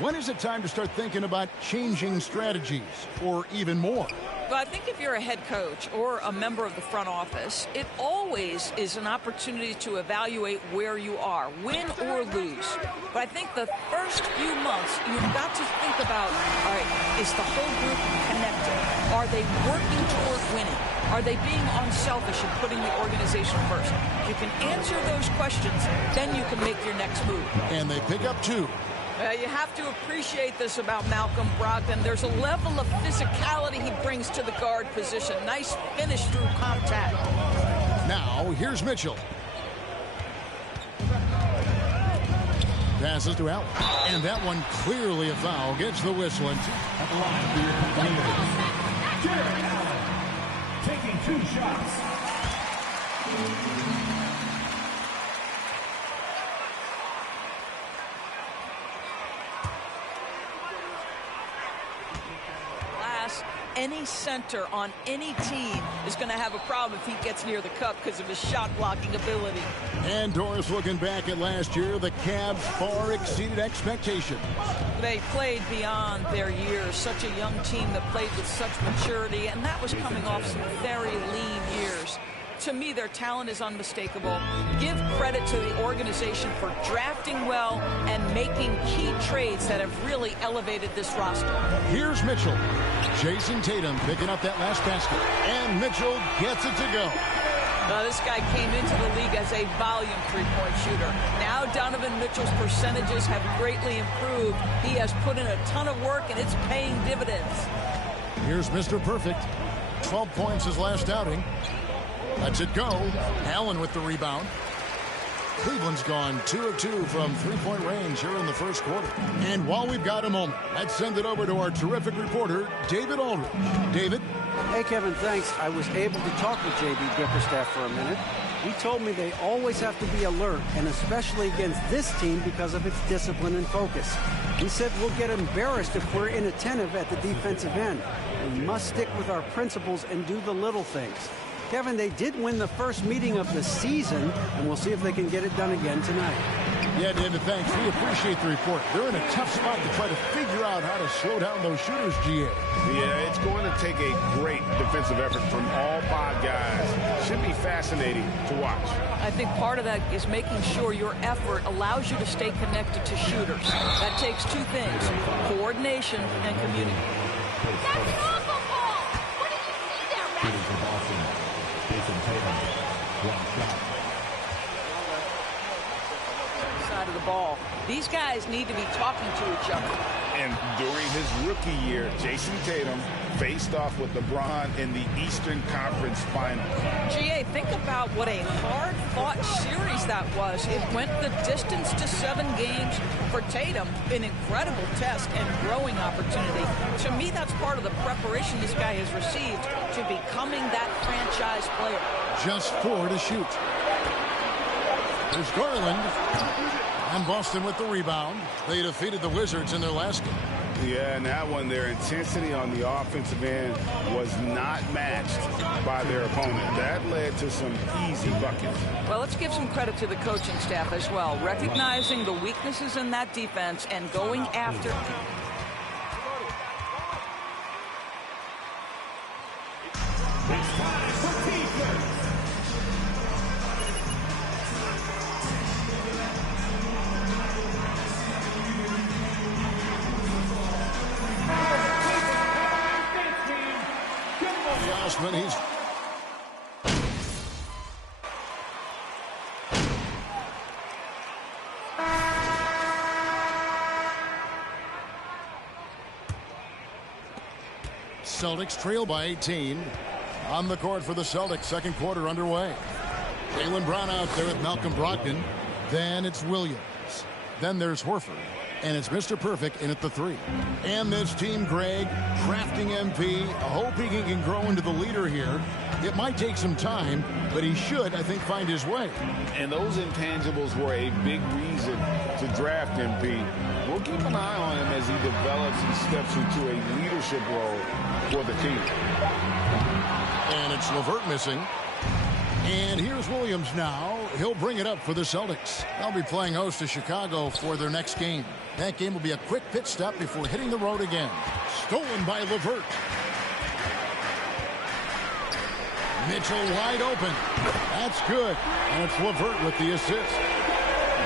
when is it time to start thinking about changing strategies or even more? Well, I think if you're a head coach or a member of the front office, it always is an opportunity to evaluate where you are, win or lose. But I think the first few months, you've got to think about, all right, is the whole group connected? Are they working toward winning? Are they being unselfish and putting the organization first? If you can answer those questions, then you can make your next move. And they pick up two. You have to appreciate this about Malcolm Brogdon. There's a level of physicality he brings to the guard position. Nice finish through contact. Now, here's Mitchell. passes to Allen. And that one clearly a foul. Gets the whistle. And at the line for your completed. Jared Allen taking 2 shots. Any center on any team is going to have a problem if he gets near the cup because of his shot blocking ability. And Doris, looking back at last year, the Cavs far exceeded expectations. They played beyond their years. Such a young team that played with such maturity, and that was coming off some very lean years. To me, their talent is unmistakable. Give credit to the organization for drafting well and making key trades that have really elevated this roster. Here's Mitchell. Jason Tatum picking up that last basket. And Mitchell gets it to go. Now, this guy came into the league as a volume three-point shooter. Now Donovan Mitchell's percentages have greatly improved. He has put in a ton of work, and it's paying dividends. Here's Mr. Perfect. 12 points his last outing. Lets it go. Allen with the rebound. Cleveland's gone 2 of 2 from three-point range here in the first quarter. And while we've got a moment, let's send it over to our terrific reporter, David Aldridge. David? Hey, Kevin, thanks. I was able to talk with J.B. Bickerstaff for a minute. He told me they always have to be alert, and especially against this team because of its discipline and focus. He said we'll get embarrassed if we're inattentive at the defensive end. We must stick with our principles and do the little things. Kevin, they did win the first meeting of the season, and we'll see if they can get it done again tonight. Yeah, David, thanks. We appreciate the report. They're in a tough spot to try to figure out how to slow down those shooters, GA. Yeah, it's going to take a great defensive effort from all 5 guys. Should be fascinating to watch. I think part of that is making sure your effort allows you to stay connected to shooters. That takes 2 things, coordination and community. That's an awful ball! What did you see there, Ref? Jason Tatum, 1 shot. Side of the ball. These guys need to be talking to each other. And during his rookie year, Jason Tatum faced off with LeBron in the Eastern Conference Final. GA, think about what a hard-fought series that was. It went the distance to 7 games for Tatum, an incredible test and growing opportunity. To me, that's part of the preparation this guy has received to becoming that franchise player. Just 4 to shoot. There's Garland. And Boston with the rebound. They defeated the Wizards in their last game. Yeah, and that one, their intensity on the offensive end was not matched by their opponent. That led to some easy buckets. Well, let's give some credit to the coaching staff as well, recognizing the weaknesses in that defense and going after. It's time for defense. He's Celtics trail by 18. On the court for the Celtics, second quarter underway. Jaylen Brown out there with Malcolm Brogdon. Then it's Williams. Then there's Horford. And it's Mr. Perfect in at the 3. And this team, Greg, crafting MP, hoping he can grow into the leader here. It might take some time, but he should, I think, find his way. And those intangibles were a big reason to draft MP. We'll keep an eye on him as he develops and steps into a leadership role for the team. And it's LeVert missing. And here's Williams now. He'll bring it up for the Celtics. They'll be playing host to Chicago for their next game. That game will be a quick pit stop before hitting the road again. Stolen by LeVert. Mitchell wide open. That's good. And it's LeVert with the assist.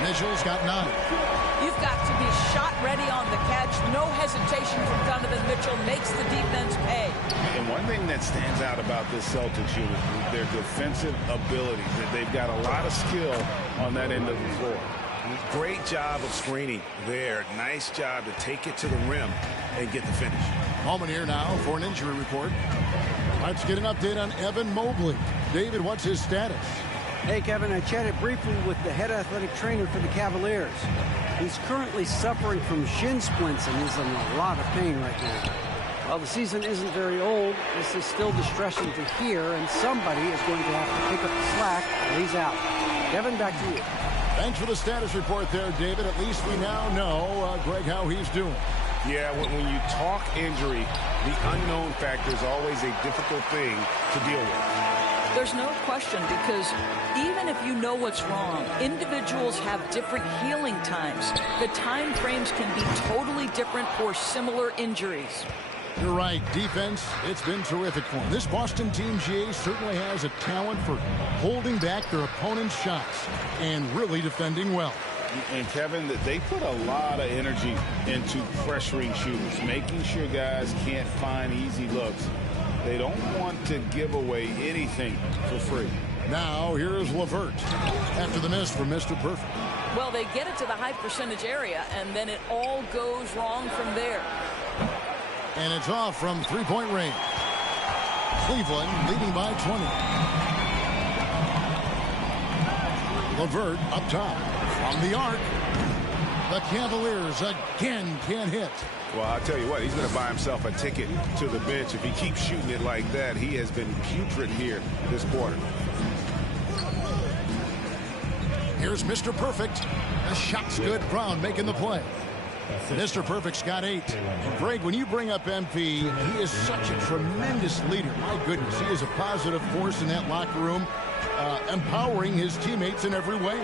Mitchell's got 9. You've got to be shot ready on the catch. No hesitation from Donovan Mitchell. Makes the defense pay. And one thing that stands out about this Celtics unit is their defensive ability. They've got a lot of skill on that end of the floor. Great job of screening there. Nice job to take it to the rim and get the finish. Moment here now for an injury report. Let's get an update on Evan Mobley. David, what's his status? Hey, Kevin, I chatted briefly with the head athletic trainer for the Cavaliers. He's currently suffering from shin splints and is in a lot of pain right now. While the season isn't very old, this is still distressing to hear, and somebody is going to have to pick up the slack while he's out. Kevin, back to you. Thanks for the status report there, David. At least we now know, Greg, how he's doing. Yeah, when you talk injury, the unknown factor is always a difficult thing to deal with. There's no question, because even if you know what's wrong, individuals have different healing times. The time frames can be totally different for similar injuries. You're right. Defense, it's been terrific for them. This Boston team, GA, certainly has a talent for holding back their opponent's shots and really defending well. And, Kevin, they put a lot of energy into pressuring shooters, making sure guys can't find easy looks. They don't want to give away anything for free. Now, here's LeVert after the miss from Mr. Perfect. Well, they get it to the high percentage area, and then it all goes wrong from there. And it's off from three-point range. Cleveland leading by 20. LeVert up top. From the arc. The Cavaliers again can't hit. Well, I'll tell you what, he's going to buy himself a ticket to the bench. If he keeps shooting it like that, he has been putrid here this quarter. Here's Mr. Perfect. The shot's good. Brown making the play. Mr. Perfect's got 8. And Greg, when you bring up MP, he is such a tremendous leader. My goodness, he is a positive force in that locker room, empowering his teammates in every way.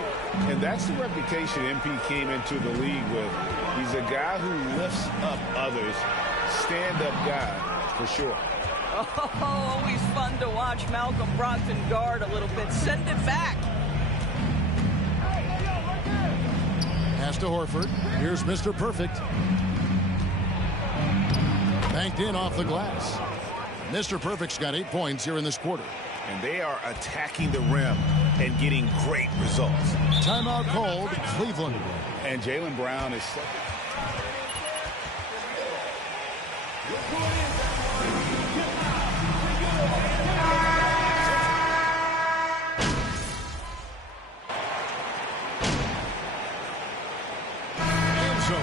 And that's the reputation MP came into the league with. He's a guy who lifts up others, stand-up guy, for sure. Oh, always fun to watch Malcolm Brogdon guard a little bit. Send it back. Pass to Horford. Here's Mr. Perfect. Banked in off the glass. Mr. Perfect's got 8 points here in this quarter. And they are attacking the rim and getting great results. Timeout called, Cleveland. And Jaylen Brown is set.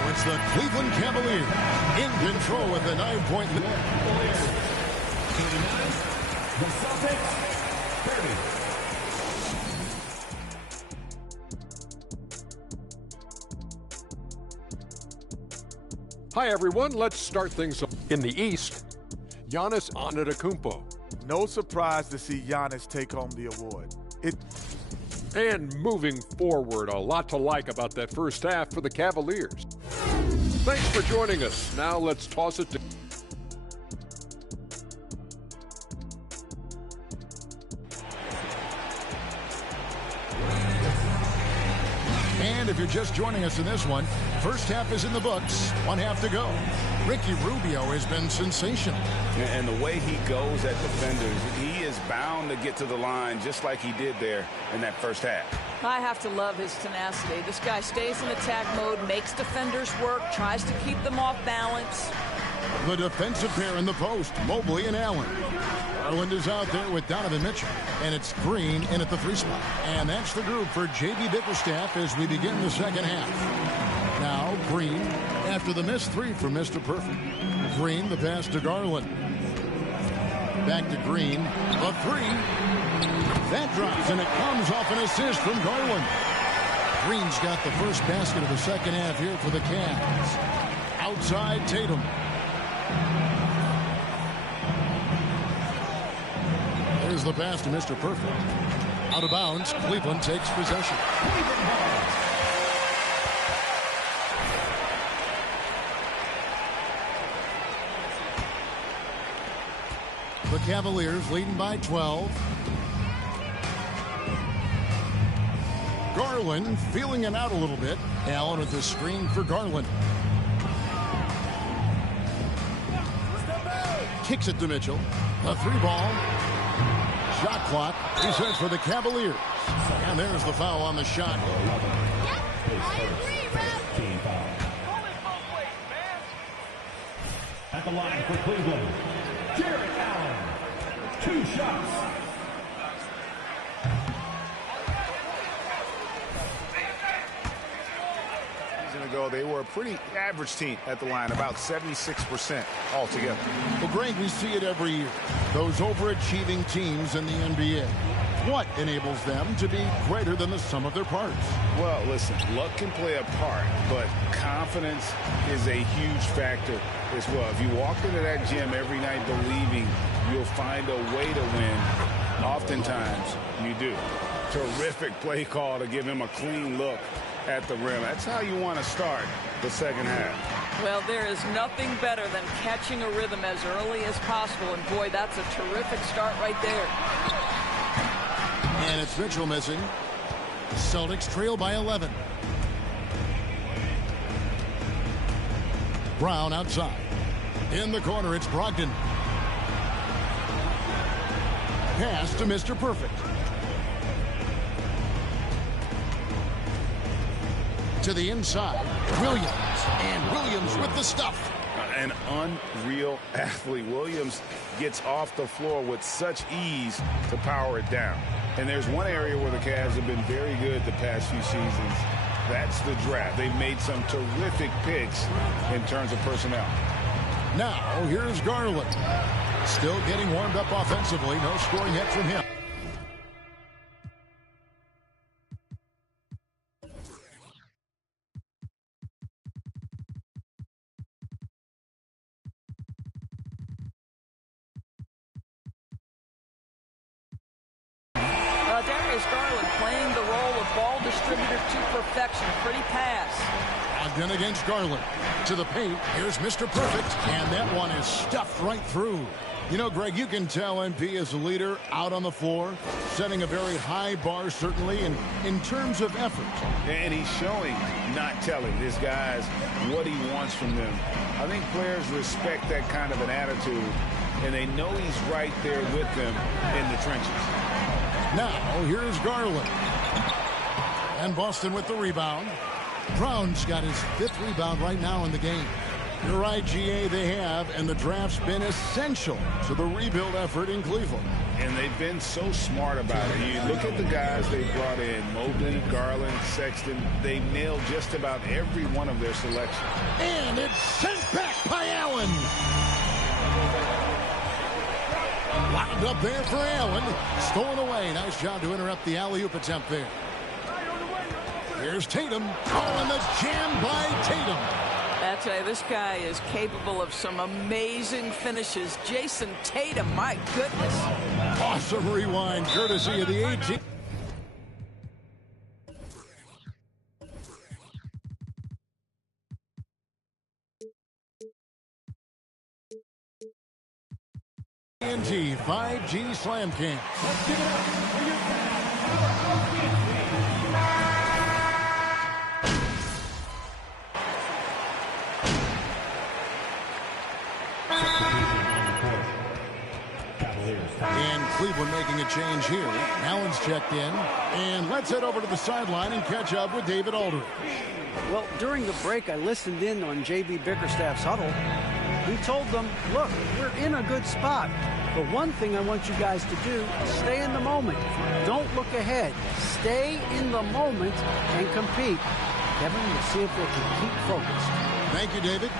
It's the Cleveland Cavaliers in control with a 9-point lead. The Celtics, 30. Hi, everyone. Let's start things in the East. Giannis Antetokounmpo. No surprise to see Giannis take home the award. And moving forward, a lot to like about that first half for the Cavaliers. Thanks for joining us. Now let's toss it to... And if you're just joining us in this one, first half is in the books, 1 half to go. Ricky Rubio has been sensational. And the way he goes at defenders, he is bound to get to the line just like he did there in that first half. I have to love his tenacity. This guy stays in attack mode, makes defenders work, tries to keep them off balance. The defensive pair in the post, Mobley and Allen. Garland is out there with Donovan Mitchell, and it's Green in at the 3 spot. And that's the group for J.B. Bickerstaff as we begin the second half. Now Green after the missed 3 from Mr. Perfect. Green, the pass to Garland. Back to Green, the 3. That drops, and it comes off an assist from Garland. Green's got the first basket of the second half here for the Cavs. Outside Tatum. There's the pass to Mr. Perfect. Out of bounds, Cleveland takes possession. The Cavaliers leading by 12. Garland feeling it out a little bit. Allen with the screen for Garland. Kicks it to Mitchell. A 3-ball. Shot clock resets for the Cavaliers. And there's the foul on the shot. At the line for Cleveland, Jarrett Allen. 2 shots. ago, they were a pretty average team at the line, about 76% altogether. Well, Greg, we see it every year. Those overachieving teams in the NBA. What enables them to be greater than the sum of their parts? Well, listen, luck can play a part, but confidence is a huge factor as well. If you walk into that gym every night believing you'll find a way to win, oftentimes you do. Terrific play call to give him a clean look at the rim. That's how you want to start the second half. Well, there is nothing better than catching a rhythm as early as possible, and boy, that's a terrific start right there. And it's Mitchell missing. Celtics trail by 11. Brown outside. In the corner, it's Brogdon. Pass to Mr. Perfect. To the inside, Williams. And Williams with the stuff. An unreal athlete. Williams gets off the floor with such ease to power it down. And there's one area where the Cavs have been very good the past few seasons. That's the draft. They've made some terrific picks in terms of personnel. Now, here's Garland. Still getting warmed up offensively. No scoring hit from him. Darius Garland playing the role of ball distributor to perfection. Pretty pass. Ogden against Garland. To the paint. Here's Mr. Perfect. And that one is stuffed right through. You know, Greg, you can tell MP is a leader out on the floor, setting a very high bar, certainly, in terms of effort. And he's showing, not telling his guys what he wants from them. I think players respect that kind of an attitude, and they know he's right there with them in the trenches. Now, here's Garland. And Boston with the rebound. Brown's got his 5th rebound right now in the game. You're right, GA, they have, and the draft's been essential to the rebuild effort in Cleveland. And they've been so smart about it. You look at the guys they brought in, Mobley, Garland, Sexton. They nailed just about every one of their selections. And it's sent back by Allen. Wound up there for Allen. Stolen away. Nice job to interrupt the alley-oop attempt there. Here's Tatum. Oh, and the jam by Tatum. I tell you, this guy is capable of some amazing finishes. Jason Tatum, my goodness. Awesome rewind, courtesy of the 18. TNT 5G Slam Cam. Let's give it up for your And Cleveland making a change here. Allen's checked in. And let's head over to the sideline and catch up with David Aldridge. Well, during the break, I listened in on J.B. Bickerstaff's huddle. He told them, look, we're in a good spot. But one thing I want you guys to do is stay in the moment. Don't look ahead. Stay in the moment and compete. Kevin, we'll see if they can keep focused. Thank you, David.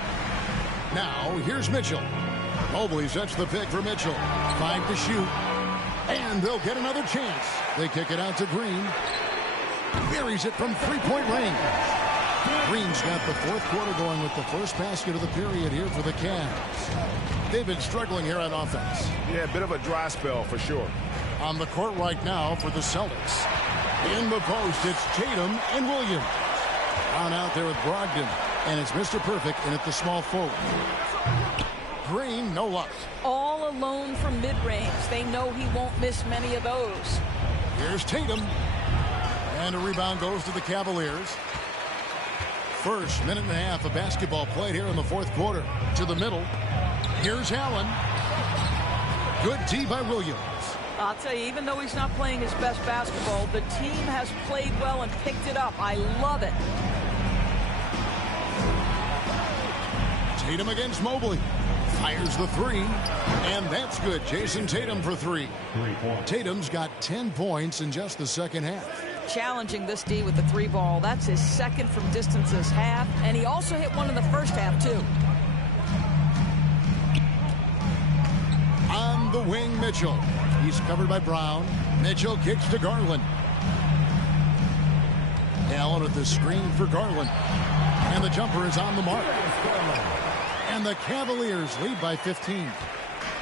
Now, here's Mitchell. Mobley sets the pick for Mitchell. 5 to shoot. And they'll get another chance. They kick it out to Green. Buries it from three-point range. Green's got the 4th quarter going with the first basket of the period here for the Cavs. They've been struggling here on offense. Yeah, a bit of a dry spell for sure. On the court right now for the Celtics. In the post, it's Tatum and Williams. On out there with Brogdon. And it's Mr. Perfect in at the small forward. Green, no luck. All alone from mid-range. They know he won't miss many of those. Here's Tatum. And a rebound goes to the Cavaliers. First minute and a half of basketball played here in the 4th quarter. To the middle. Here's Allen. Good D by Williams. I'll tell you, even though he's not playing his best basketball, the team has played well and picked it up. I love it. Tatum against Mobley. Fires the 3. And that's good. Jason Tatum for 3. Tatum's got 10 points in just the second half. challenging this D with the 3 ball. That's his second from distance this half, and he also hit one in the first half, too. On the wing, Mitchell. He's covered by Brown. Mitchell kicks to Garland. Allen at the screen for Garland. And the jumper is on the mark. And the Cavaliers lead by 15.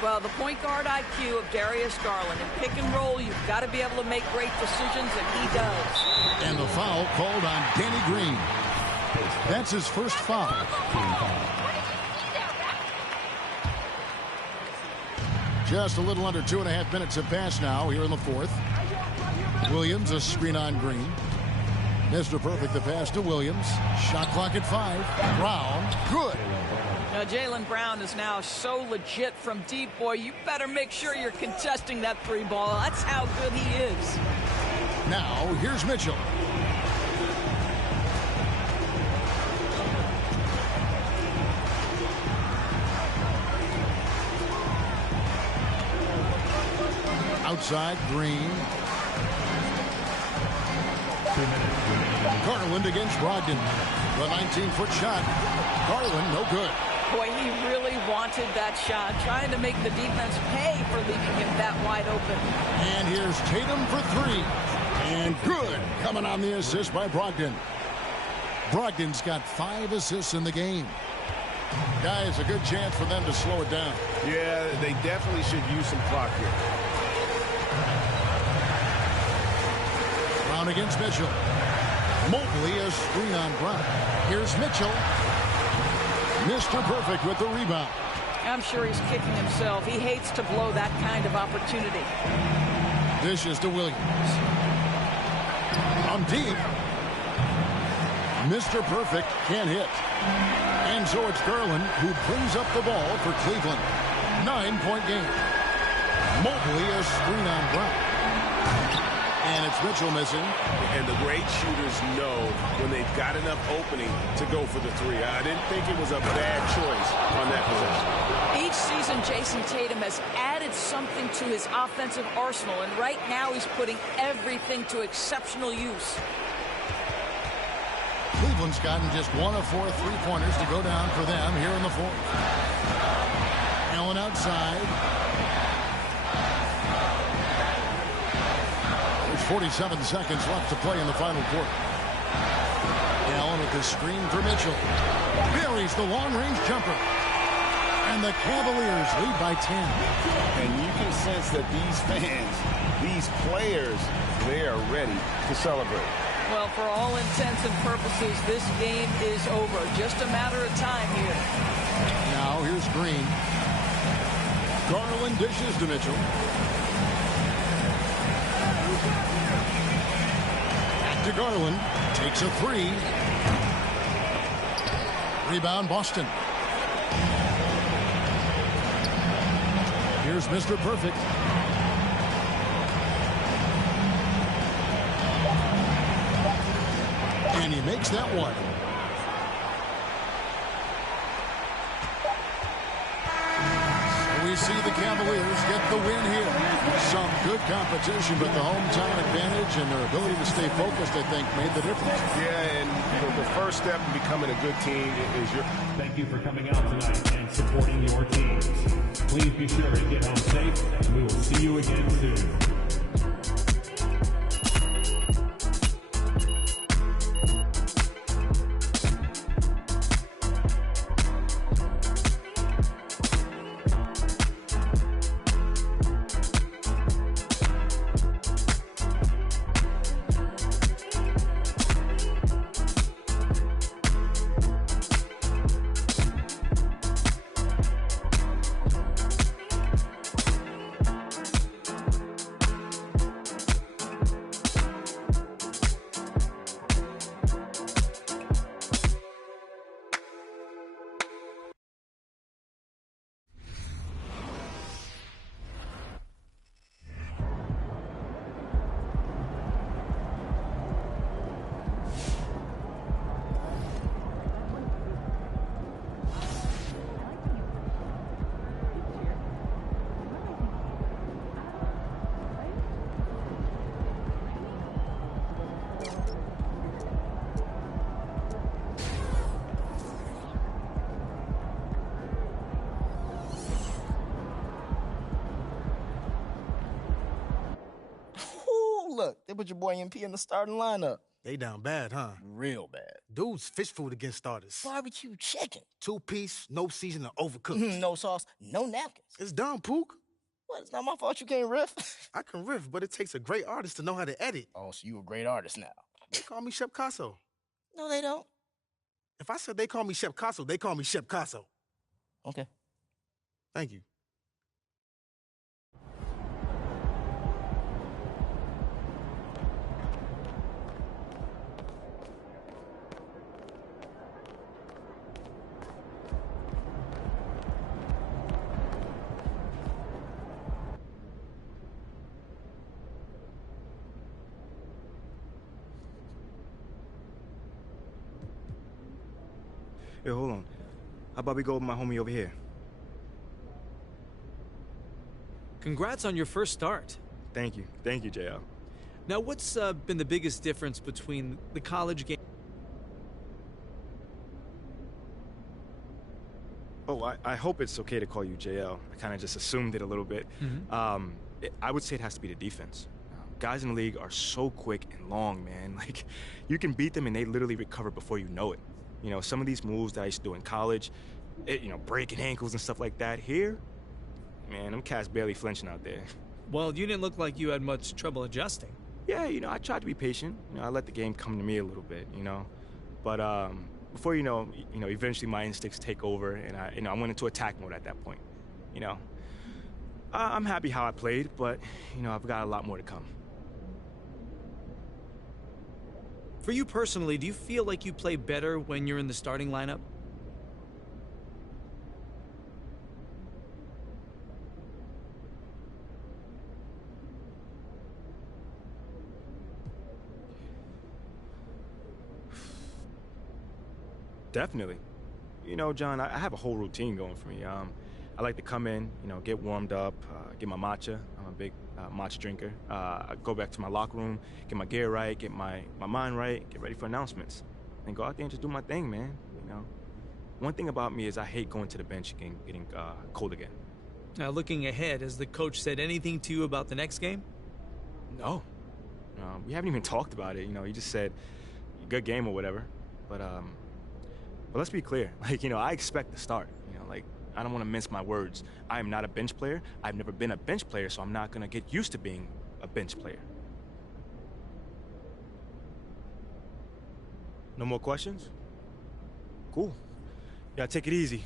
Well, the point guard IQ of Darius Garland. In pick and roll, you've got to be able to make great decisions, and he does. And the foul called on Danny Green. That's his first foul. Just a little under 2.5 minutes have passed now here in the fourth. Williams, a screen on Green. Mr. Perfect, the pass to Williams. Shot clock at 5. Brown, good. Now, Jaylen Brown is now so legit from deep, boy. You better make sure you're contesting that 3 ball. That's how good he is. Now, here's Mitchell. Outside, Green. Garland against Brogdon. The 19-foot shot. Garland, no good. Boy, he really wanted that shot, trying to make the defense pay for leaving him that wide open. And here's Tatum for 3. And good, coming on the assist by Brogdon. Brogdon's got 5 assists in the game. Guys, a good chance for them to slow it down. Yeah, they definitely should use some clock here. Brown against Mitchell. Mobley a screen on Brown. Here's Mitchell. Mr. Perfect with the rebound. I'm sure he's kicking himself. He hates to blow that kind of opportunity. This is to Williams. On deep. Mr. Perfect can't hit. And so it's Garland who brings up the ball for Cleveland. 9-point game. Mobley a screen on Brown. And it's Mitchell missing. And the great shooters know when they've got enough opening to go for the 3. I didn't think it was a bad choice on that possession. Each season, Jason Tatum has added something to his offensive arsenal, and right now he's putting everything to exceptional use. Cleveland's gotten just 1 of 4 3-pointers to go down for them here in the fourth. Allen outside. 47 seconds left to play in the final quarter. Allen with the screen for Mitchell. Buries the long-range jumper. And the Cavaliers lead by 10. And you can sense that these fans, these players, they are ready to celebrate. Well, for all intents and purposes, this game is over. Just a matter of time here. Now here's Green. Garland dishes to Mitchell. To Garland, takes a 3. Rebound, Boston. Here's Mr. Perfect. And he makes that one. We see the Cavaliers get the win here. Some good competition, but the hometown advantage and their ability to stay focused, I think, made the difference. Yeah, and the first step in becoming a good team is your... Thank you for coming out tonight and supporting your teams. Please be sure to get home safe, and we will see you again soon. They put your boy MP in the starting lineup. They down bad, huh? Real bad. Dude's fish food against starters. Barbecue chicken. 2-piece, no seasoning, overcooked. No sauce, no napkins. It's dumb, Pook. What? It's not my fault you can't riff. I can riff, but it takes a great artist to know how to edit. Oh, so you a great artist now. They call me Chef Casso. No, they don't. If I said they call me Chef Casso, they call me Chef Casso. Okay. Thank you. Hey, hold on. How about we go with my homie over here? Congrats on your first start. Thank you, JL. Now, what's been the biggest difference between the college game? Oh, I hope it's okay to call you JL. I kind of just assumed it a little bit. I would say it has to be the defense. Guys in the league are so quick and long, man. Like, you can beat them and they literally recover before you know it. You know, some of these moves that I used to do in college, breaking ankles and stuff like that. Here, man, them cats barely flinching out there. Well, you didn't look like you had much trouble adjusting. Yeah, I tried to be patient. I let the game come to me a little bit, But before eventually my instincts take over, and I went into attack mode at that point. I'm happy how I played, but I've got a lot more to come. For you personally, do you feel like you play better when you're in the starting lineup? Definitely. John, I have a whole routine going for me. I like to come in, get warmed up, get my matcha. I'm a big matcha drinker. I go back to my locker room, get my gear right, get my mind right, get ready for announcements, and go out there and just do my thing, man. One thing about me is I hate going to the bench and getting cold again. Now, looking ahead, has the coach said anything to you about the next game? No. We haven't even talked about it. He just said, good game or whatever. But let's be clear. I expect to start. I don't want to mince my words. I am not a bench player. I've never been a bench player, so I'm not going to get used to being a bench player. No more questions? Cool. Yeah, take it easy.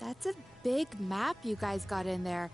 That's a big map you guys got in there.